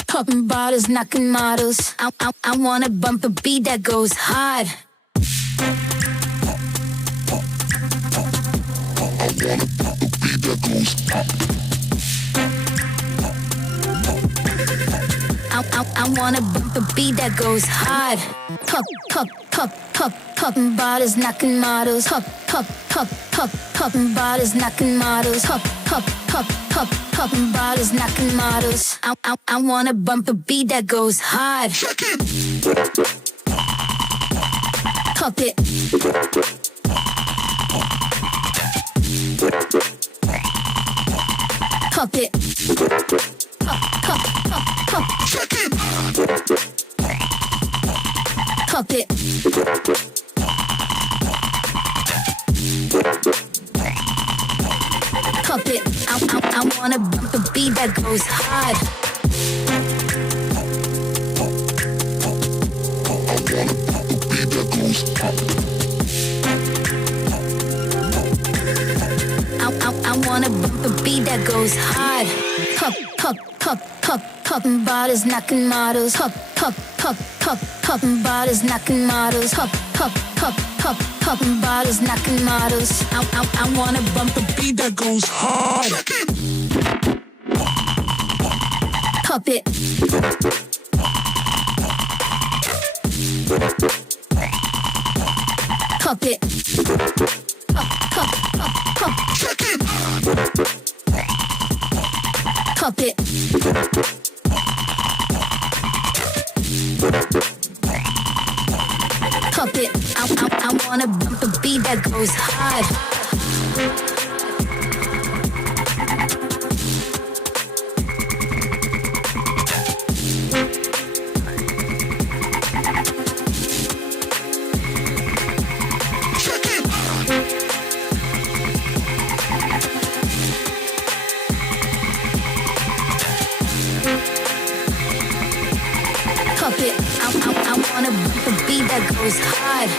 Popping bottles, knocking models. I wanna bump a beat that goes hard. I wanna bump a beat that goes hard. Popping bottles, knocking models. Popping bottles, knocking models. Popping bottles, knocking models. I wanna bump a beat that goes hard. Pop it. Pop it. Pop. Pop it. Pop it. I wanna bump a beat that goes hard. bottles, knocking models. Popping bottles, knocking models. Popping bottles, knocking models. I wanna bump a beat that goes hard. Pop it. Pop it. Pop. Pop it. Pop it. I wanna bump a beat that goes hard. I wanna bump a beat that goes hard.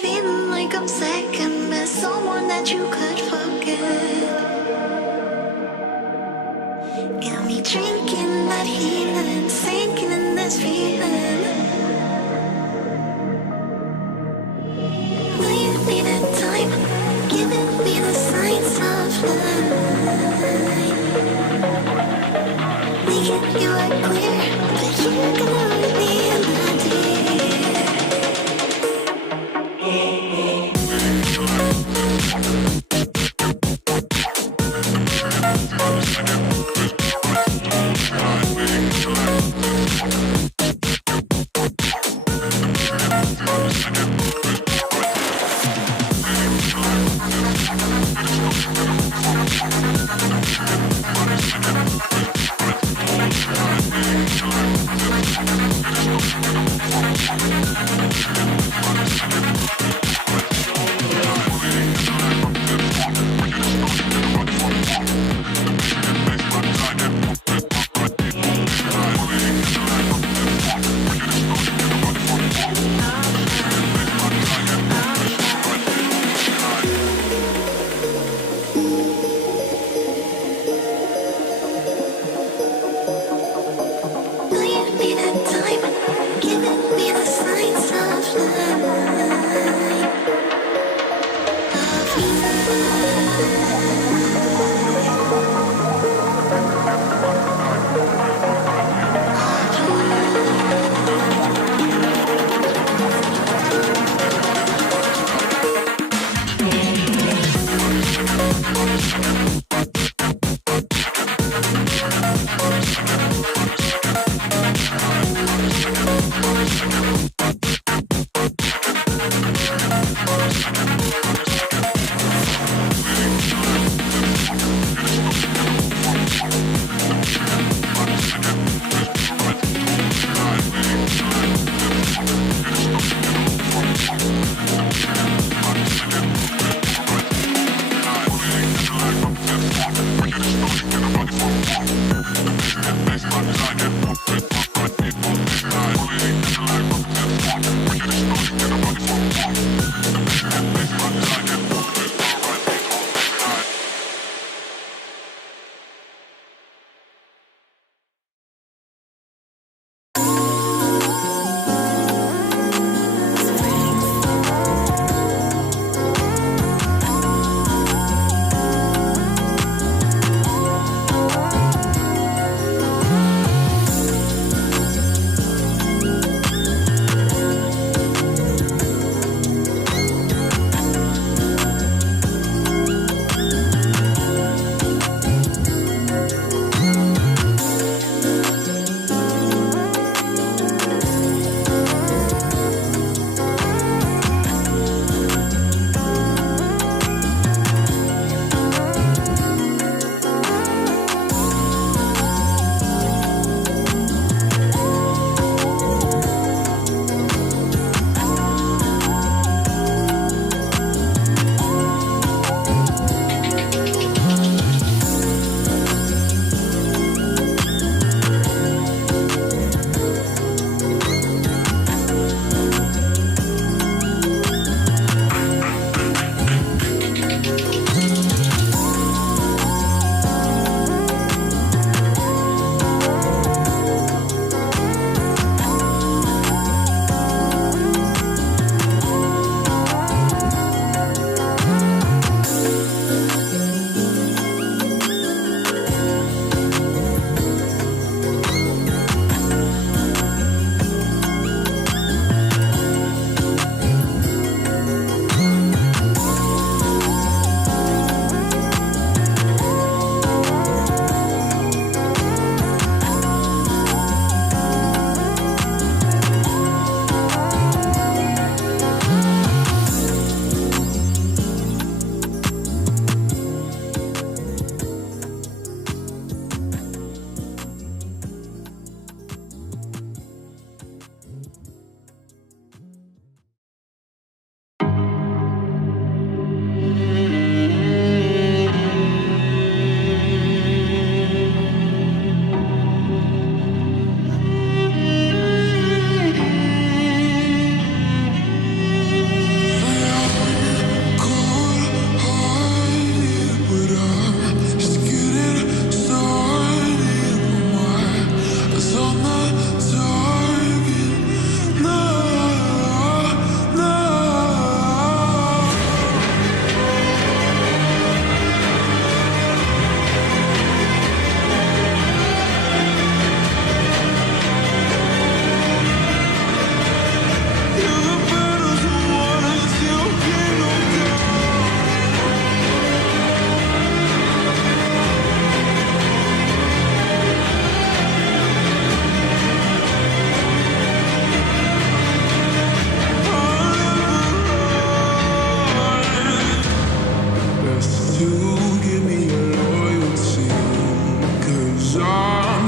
Feeling like I'm second best, someone that you could forget. Got me drinking that healing, sinking in this feeling. Will you be the time, giving me the signs of life? Making you clear.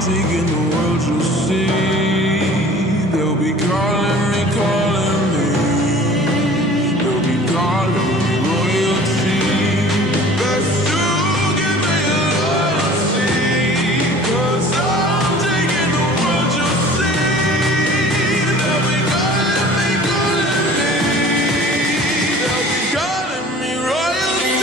taking the world, you'll see. They'll be calling me, calling me. They'll be calling me royalty. Best to give me loyalty, 'cause I'm taking the world, you'll see. They'll be calling me, calling me. They'll be calling me royalty.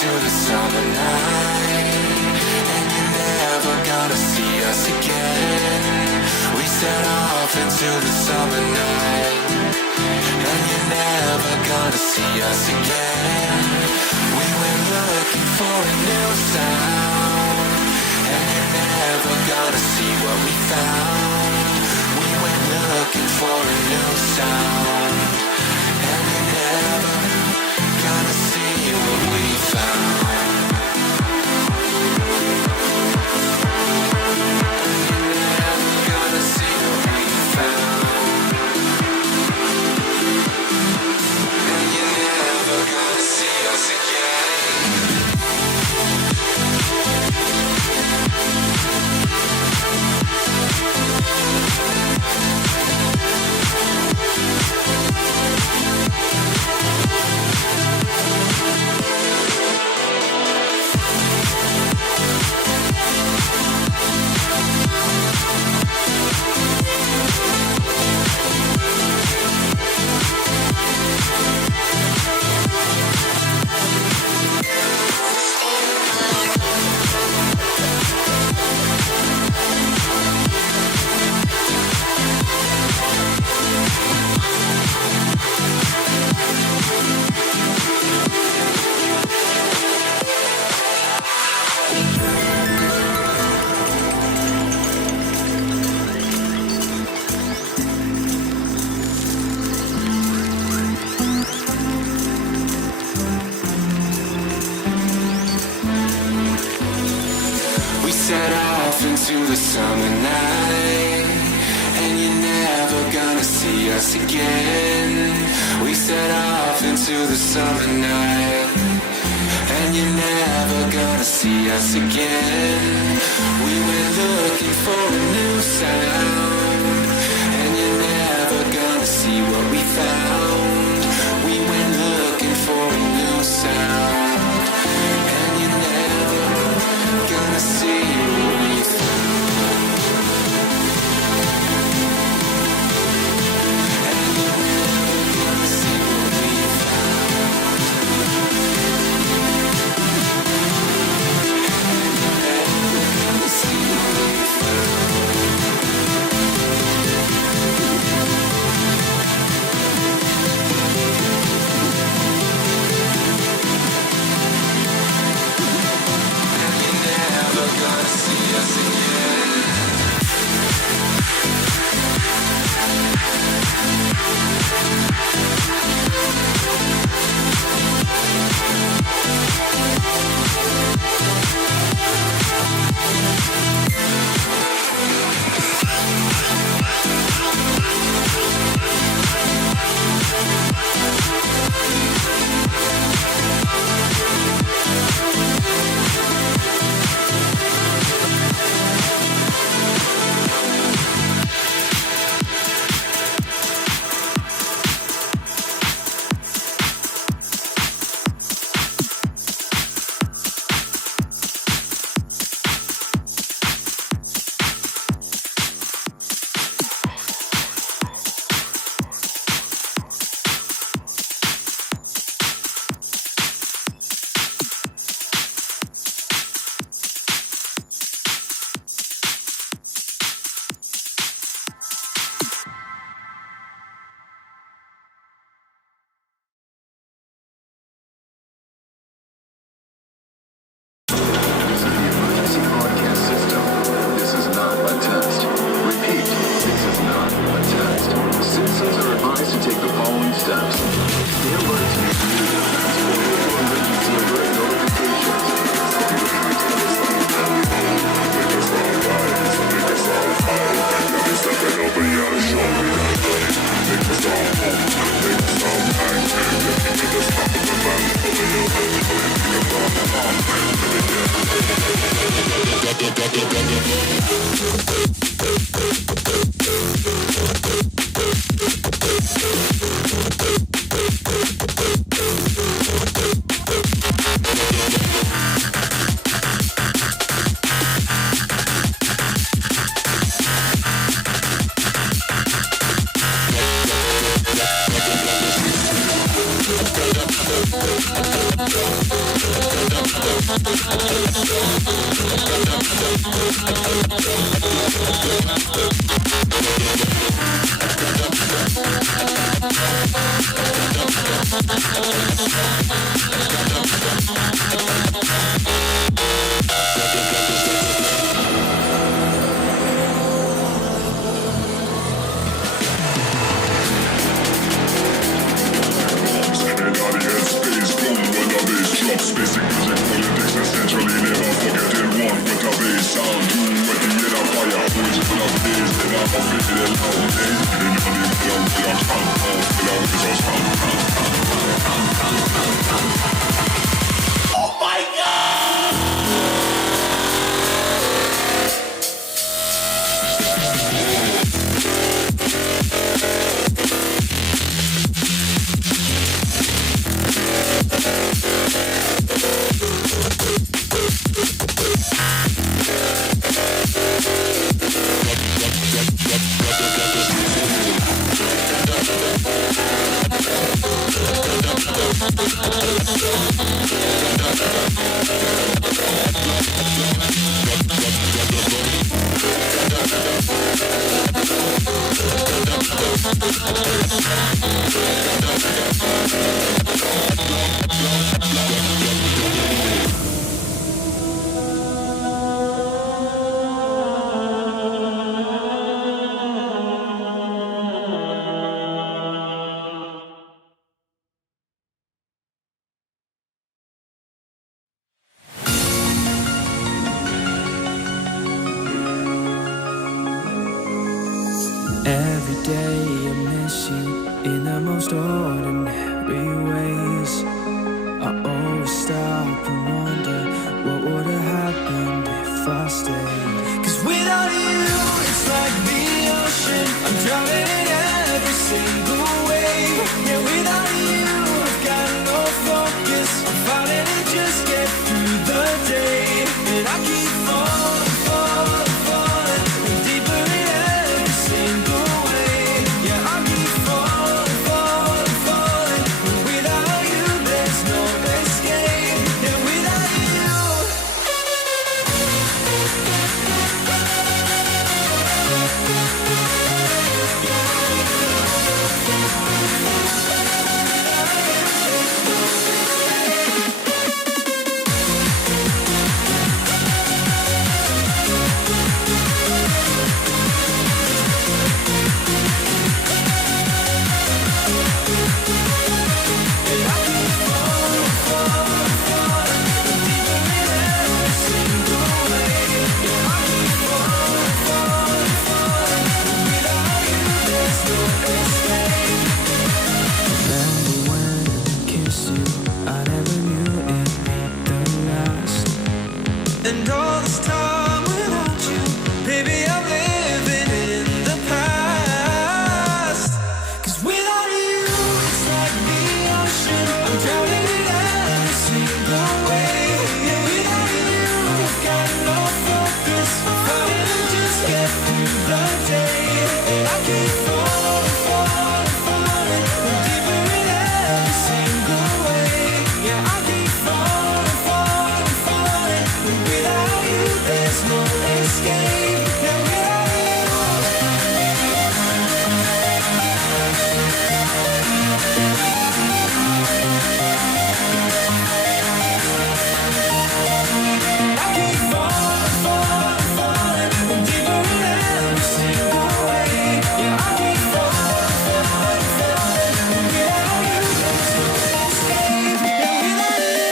into the summer night, and you're never gonna see us again. We set off into the summer night, and you're never gonna see us again. We went looking for a new sound, and you're never gonna see what we found. We went looking for a new sound, and you're never gonna see what we found. into the summer night, and you're never gonna see us again. We set off into the summer night, and you're never gonna see us again. We went looking for a new sound, and you're never gonna see what we found. We went looking for a new sound, and you're never gonna see what we found. And you're never gonna see what we found. And you're never gonna see what we gonna see us again. Every day I miss you in the most ordinary ways. I always stop and wonder what would have happened if I stayed. 'Cause without you, it's like the ocean, I'm drowning in every single wave. Yeah, without you, I've got no focus, I'm fighting to just get through the day. And I keep falling, falling, falling, deeper in every single way. Yeah, I keep falling, falling, falling, without you there's no escape. Yeah, without you. Remember when I kissed you, I never knew it'd be the last. And all this time without you, baby, I'm living in the past. 'Cause without you, it's like the ocean, I'm drowning in every single way. Yeah, without you, I've got no focus, I'm fighting to just get through the day. And I keep falling, falling, falling, deeper in every single way. Yeah, I keep falling, falling, falling, without you there's no escape. Yeah, without I keep falling, falling, falling, deeper in every single way. Yeah, I keep falling, falling, falling, without you there's no escape. Yeah, without you.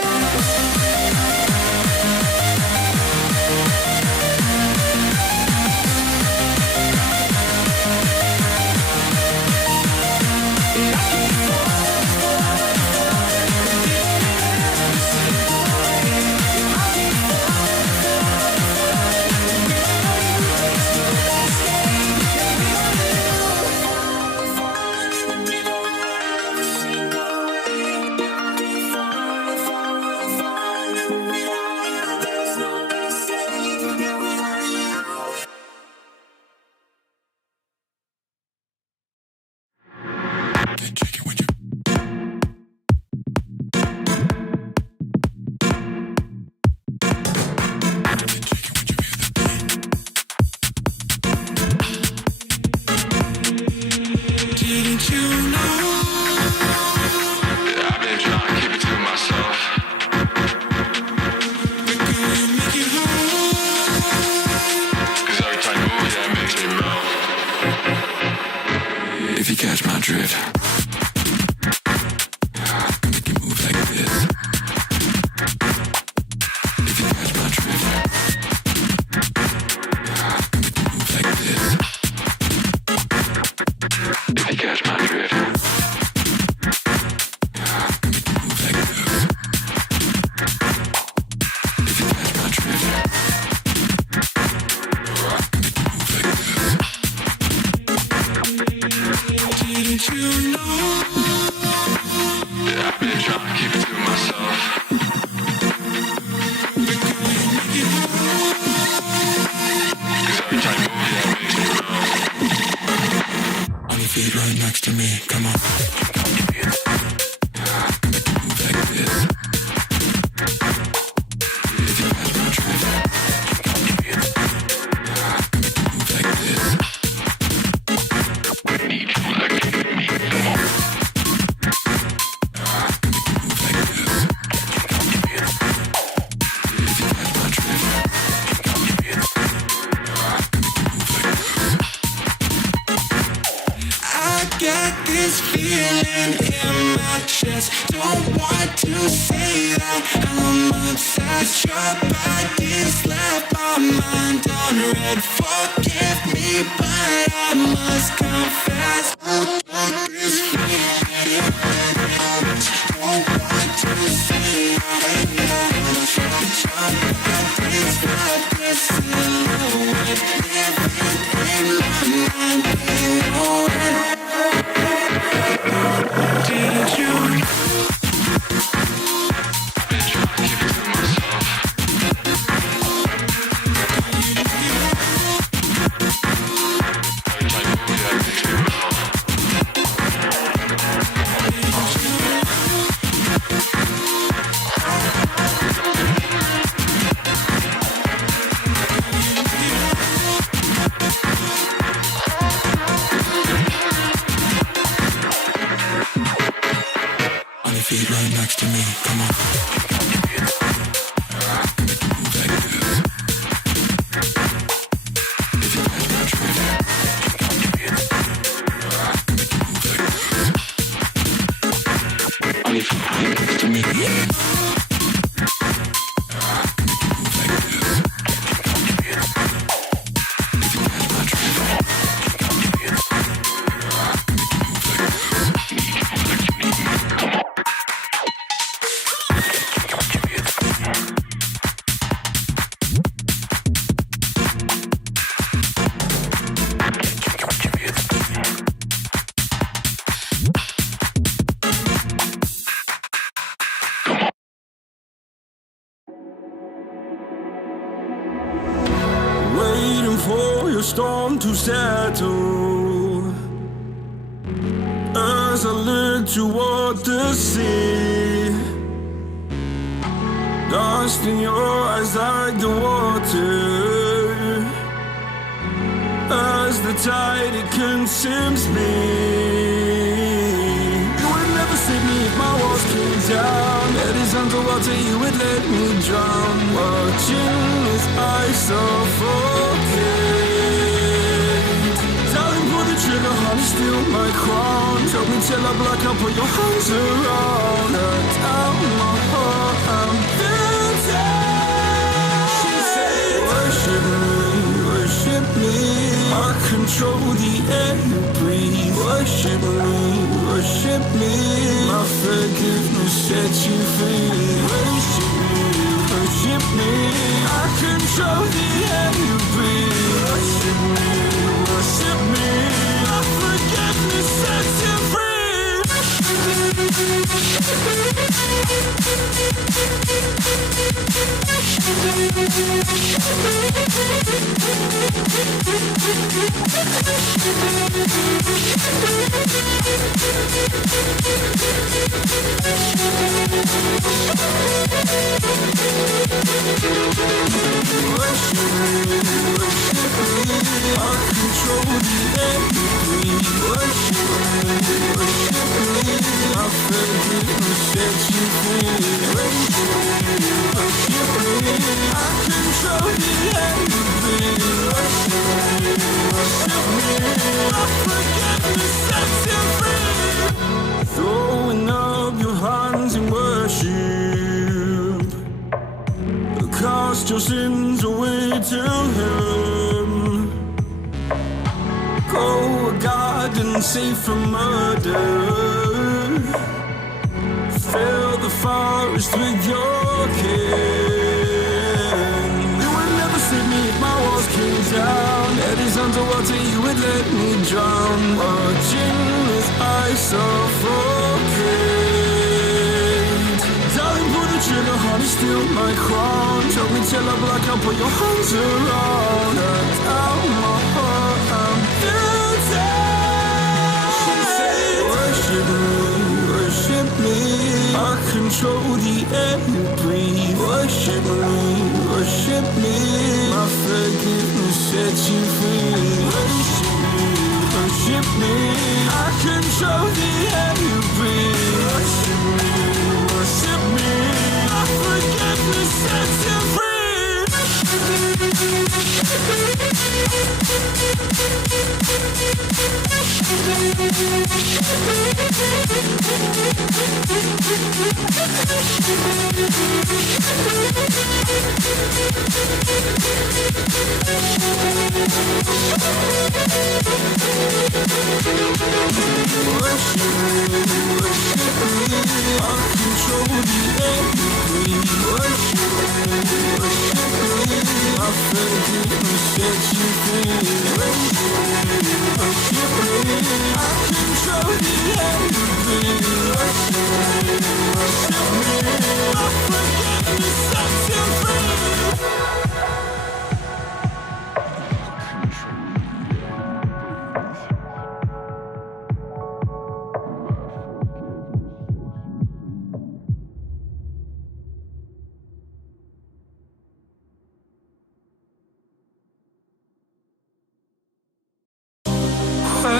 Didn't you know? I've been trying to keep it to myself. But couldn't make it home. 'Cause every time you move, yeah, it makes me melt. If you catch my drift, I can make you move like this. If you catch my drift, I can make you move like this. If you catch my drift, I can make you move like this. If you catch my drift, I can make you move like this. Didn't you know? Yeah, I've been trying to keep it to myself. But couldn't make it home. 'Cause every time you move, yeah, it makes me melt. On your feet right next to me, come on. I can make you move like this. If you catch my drift, I can make you move like this. I need you like you need me, come on. I can make you move like this. If you catch my drift, I can make you move like this. I got this feeling in my chest. Don't want to say that touch your body, slap my mind on red. Forgive me, but I must confess, this feeling don't want to see. Touch your body, slap the silhouette, living in my mind, did you? Feet right next to me, come on. If you catch my drift, on your feet right next to me. Waiting for your storm to settle as I look toward the sea. Dust in your eyes like the water as the tide it consumes me. You would never save me if my walls came down. Head is underwater, you would let me drown. Watching as I suffocate. Darling, pull the trigger, honey, steal my crown. Choke me till I black out, put your hands around. Cut out my heart, I'm guilty. She said, worship me, worship me. I control the air you breathe. Worship me, worship me. My forgiveness sets you free. Worship me, worship me. I control the air you breathe. Worship me, worship me. My forgiveness sets you free. Throwing up your hands in worship, cast your sins away to Him. Go a garden safe from murder. Fill the forest with your kin. You would never save me if my walls came down. Head is underwater, you would let me drown. Watching as I suffocate. Darling, pull the trigger, honey, steal my crown. Choke me till I black out, put your hands around. Cut out my heart, I'm guilty. She said, worship me, worship me. I control the air you breathe. Worship me, worship me. My forgiveness sets you free. Worship me, worship me. I control the air you breathe. Worship me, worship me. My forgiveness sets you free.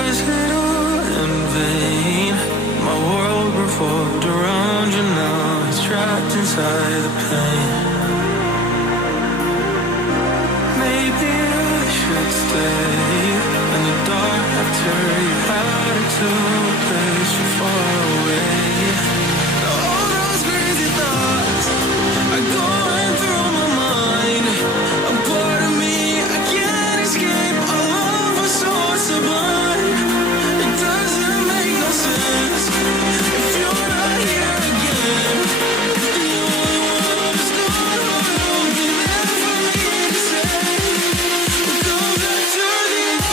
Was it all in vain? My world revolved around you, now it's trapped inside the pain. Maybe I should stay in the dark after you had it to a place so far away. All those crazy thoughts are going through my mind. A part of me I can't escape. Our love was so sublime. It doesn't make no sense if you're not here again. If the only one is gone, will be there for me to say. We'll go back to the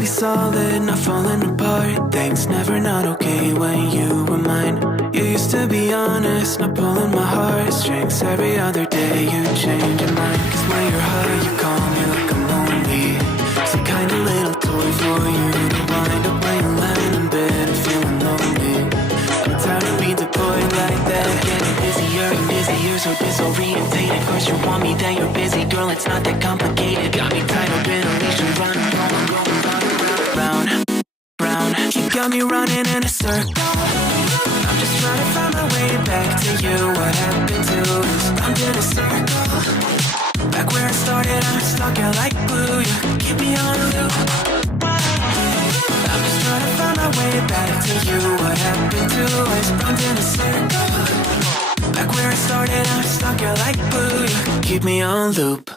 be solid, not falling apart. Things never not okay when you were mine. You used to be honest, not pulling my heartstrings. Every other day you change your mind. Cause when you're high you call me like I'm lonely. Some kind of little toy for you to wind up laying lying in bed and feeling lonely. I'm tired of being deployed like that. Getting busier and busier, so disorientated. Cause you want me, then you're busy. Girl, it's not that complicated. Got me tied up in a leash and running, round. You got me running in a circle. I'm just trying to find my way back to you. What happened to us? I'm in a circle. Back where I started, I'm stuck out like glue. You keep me on a loop. I'm just trying to find my way back to you. What happened to us? I'm in a circle. Back where keep me on loop.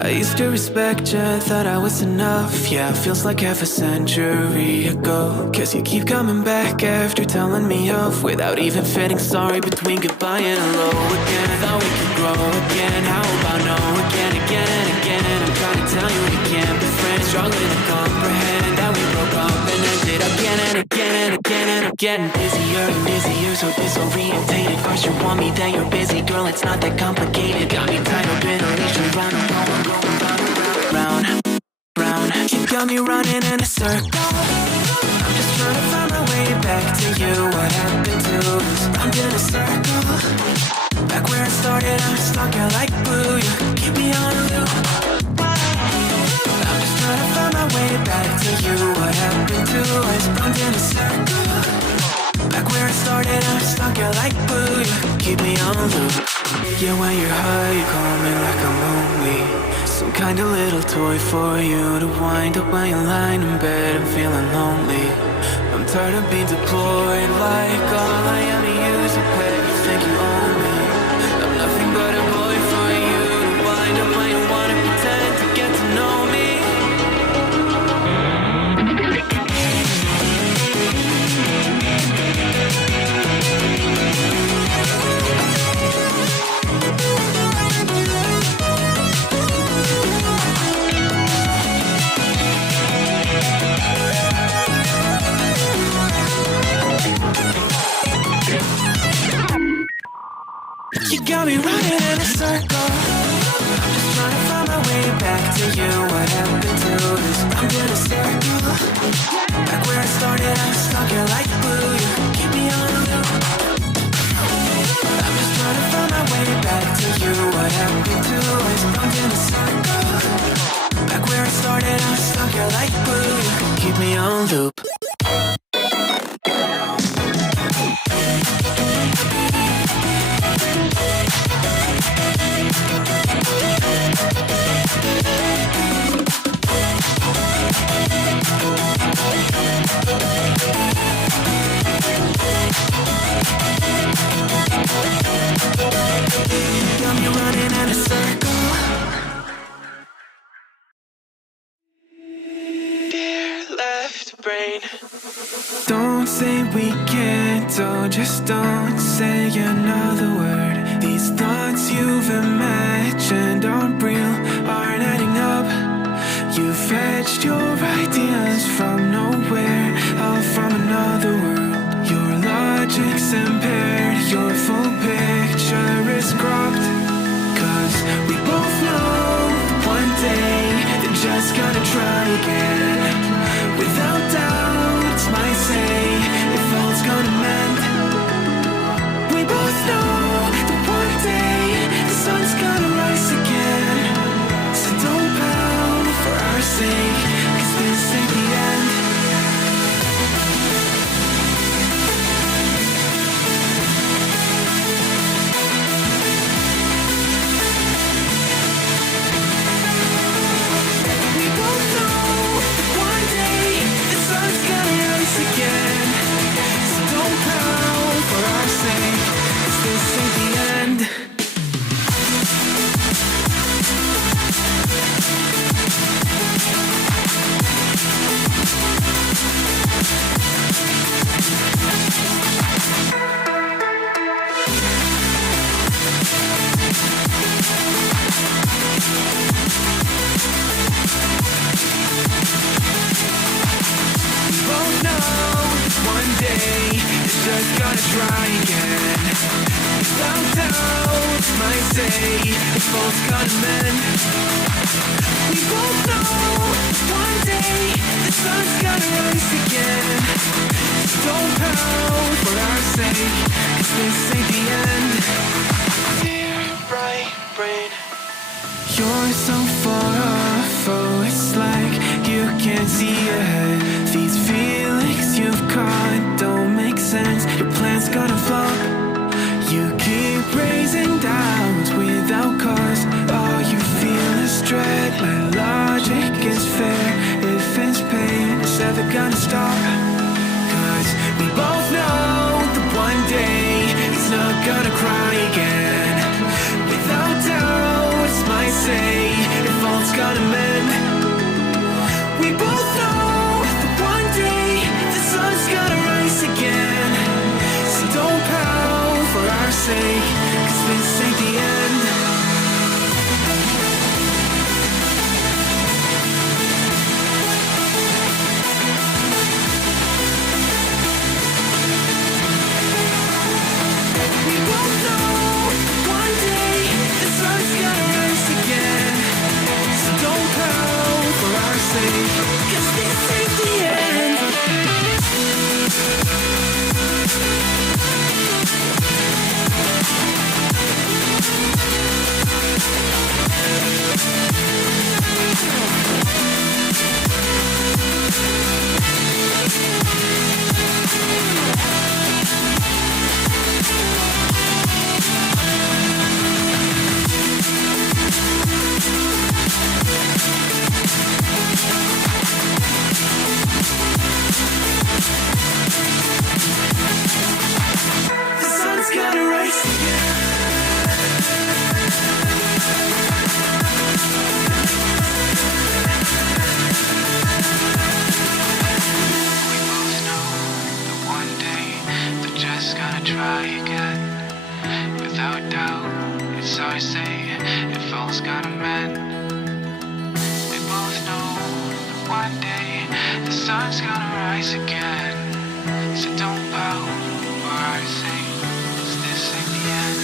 I used to respect you, thought I was enough. Yeah, feels like half a century ago. Cause you keep coming back after telling me off, without even feeling sorry between goodbye and hello again. I thought we could grow again, how about no again, again and again. I'm trying to tell you we can't be friends, struggling to comprehend that we broke up and ended again and again and again. And I'm getting busier and busier, so disorientated. First you want me, then you're busy, girl, it's not that complicated. Got me tied up in a leash and round and round. Round, round, you got me running in a circle. I'm just trying to find my way back to you. What happened to us? I'm in a circle. Back where I started, I'm stuck here like glue. You keep me on a loop. I'm just trying to find my way back to you. What happened to us? I'm in a circle. Back where I started, I'm stuck here like glue. You keep me on a loop. Yeah, when you're high, you call me like I'm lonely. Some kind of little toy for you to wind up when you're lying in bed and feeling lonely. I'm tired of being deployed, like all I am to you is a pet. You think you own me? I'm nothing but a boy for you to wind up when you wanna pretend to get to know me. You got me running in a circle. I'm just trying to find my way back to you. What happened to us? I'm in a circle. Back where I started, I'm stuck here like glue. You keep me on a loop. I'm just trying to find my way back to you. What happened to us? I'm in a circle. Back where I started, I'm stuck here like glue. You keep me on loop. Got me running in a circle. Dear left brain, don't say we can't, oh just don't say another word. These thoughts you've imagined aren't real, aren't adding up. You fetched your ideas from nowhere, all from another world. Your logic's impaired, your full picture is cropped. Cause we both know one day they're just gonna try again. Without doubt, might say if all's gonna mend. We both know that one day the sun's gonna rise again. So don't pout for our sake, cause this ain't the end. We both know that one day the sun's gonna rise again. So don't pout for our sake, cause this ain't the end. Both know one day it's just gonna try again. Without doubt, might say if all's gonna mend. We both know one day the sun's gonna rise again. So don't pout for our sake, cause this ain't the end. Dear right brain, you're so far off, oh it's like you can't see ahead. plan's gonna flop. You keep raising doubts without cause. All you feel is dread. My logic is fair. If it's pain, it's ever gonna stop. Cause we both know that one day it's not gonna cry again. Without doubt, it's my say, if all's gonna mend. We both know that one day the sun's gonna rise again. So don't pout for our sake, cause this ain't the end. We both know one day the sun's gonna rise again. So don't pout for our sake, cause this ain't the end. The sun's gonna rise again. We both know that one day they're just gonna try again. Without doubt, it's our say, if all's gonna mend. We both know that one day the sun's gonna rise again. So don't bow for our sake, 'cause this ain't the end.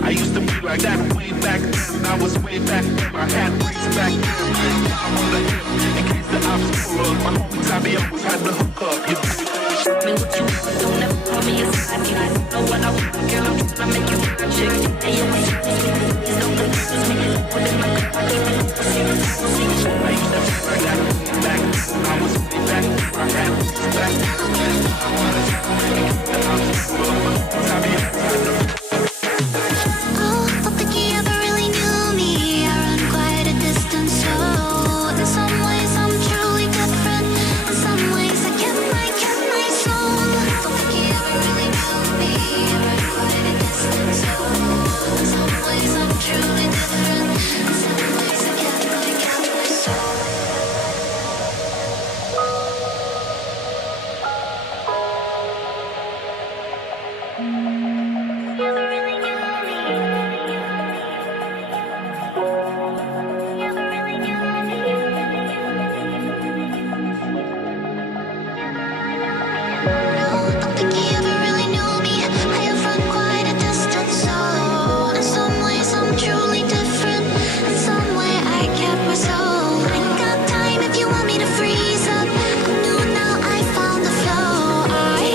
I used to be like that way back then. I was way back then. I had bricks back then. I'm on the hip in case the ops pull up. My homie Tommy always had the hook up. You Me what you want, don't ever call me a side chick. Know what I want, girl, I'm tryna make you my chick. Hey, yo, excuse me, please don't confuse me. Put in my cup, I keep it pussy. I used to be like that way back then. I was way back then. I had bricks back then.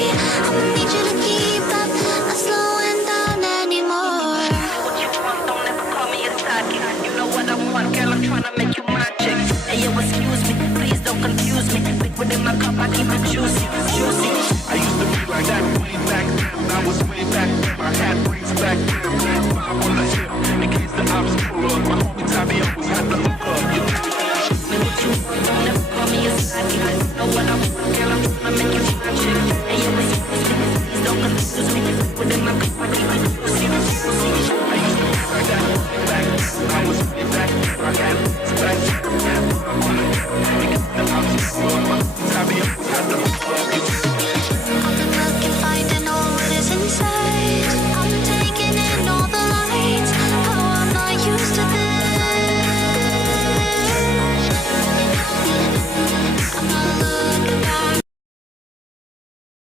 I'm on the hip in case the ops pull up. My homie Tommy always had the hook up. Hey, yo, excuse me, please don't confuse me. Liquid in my cup, I keep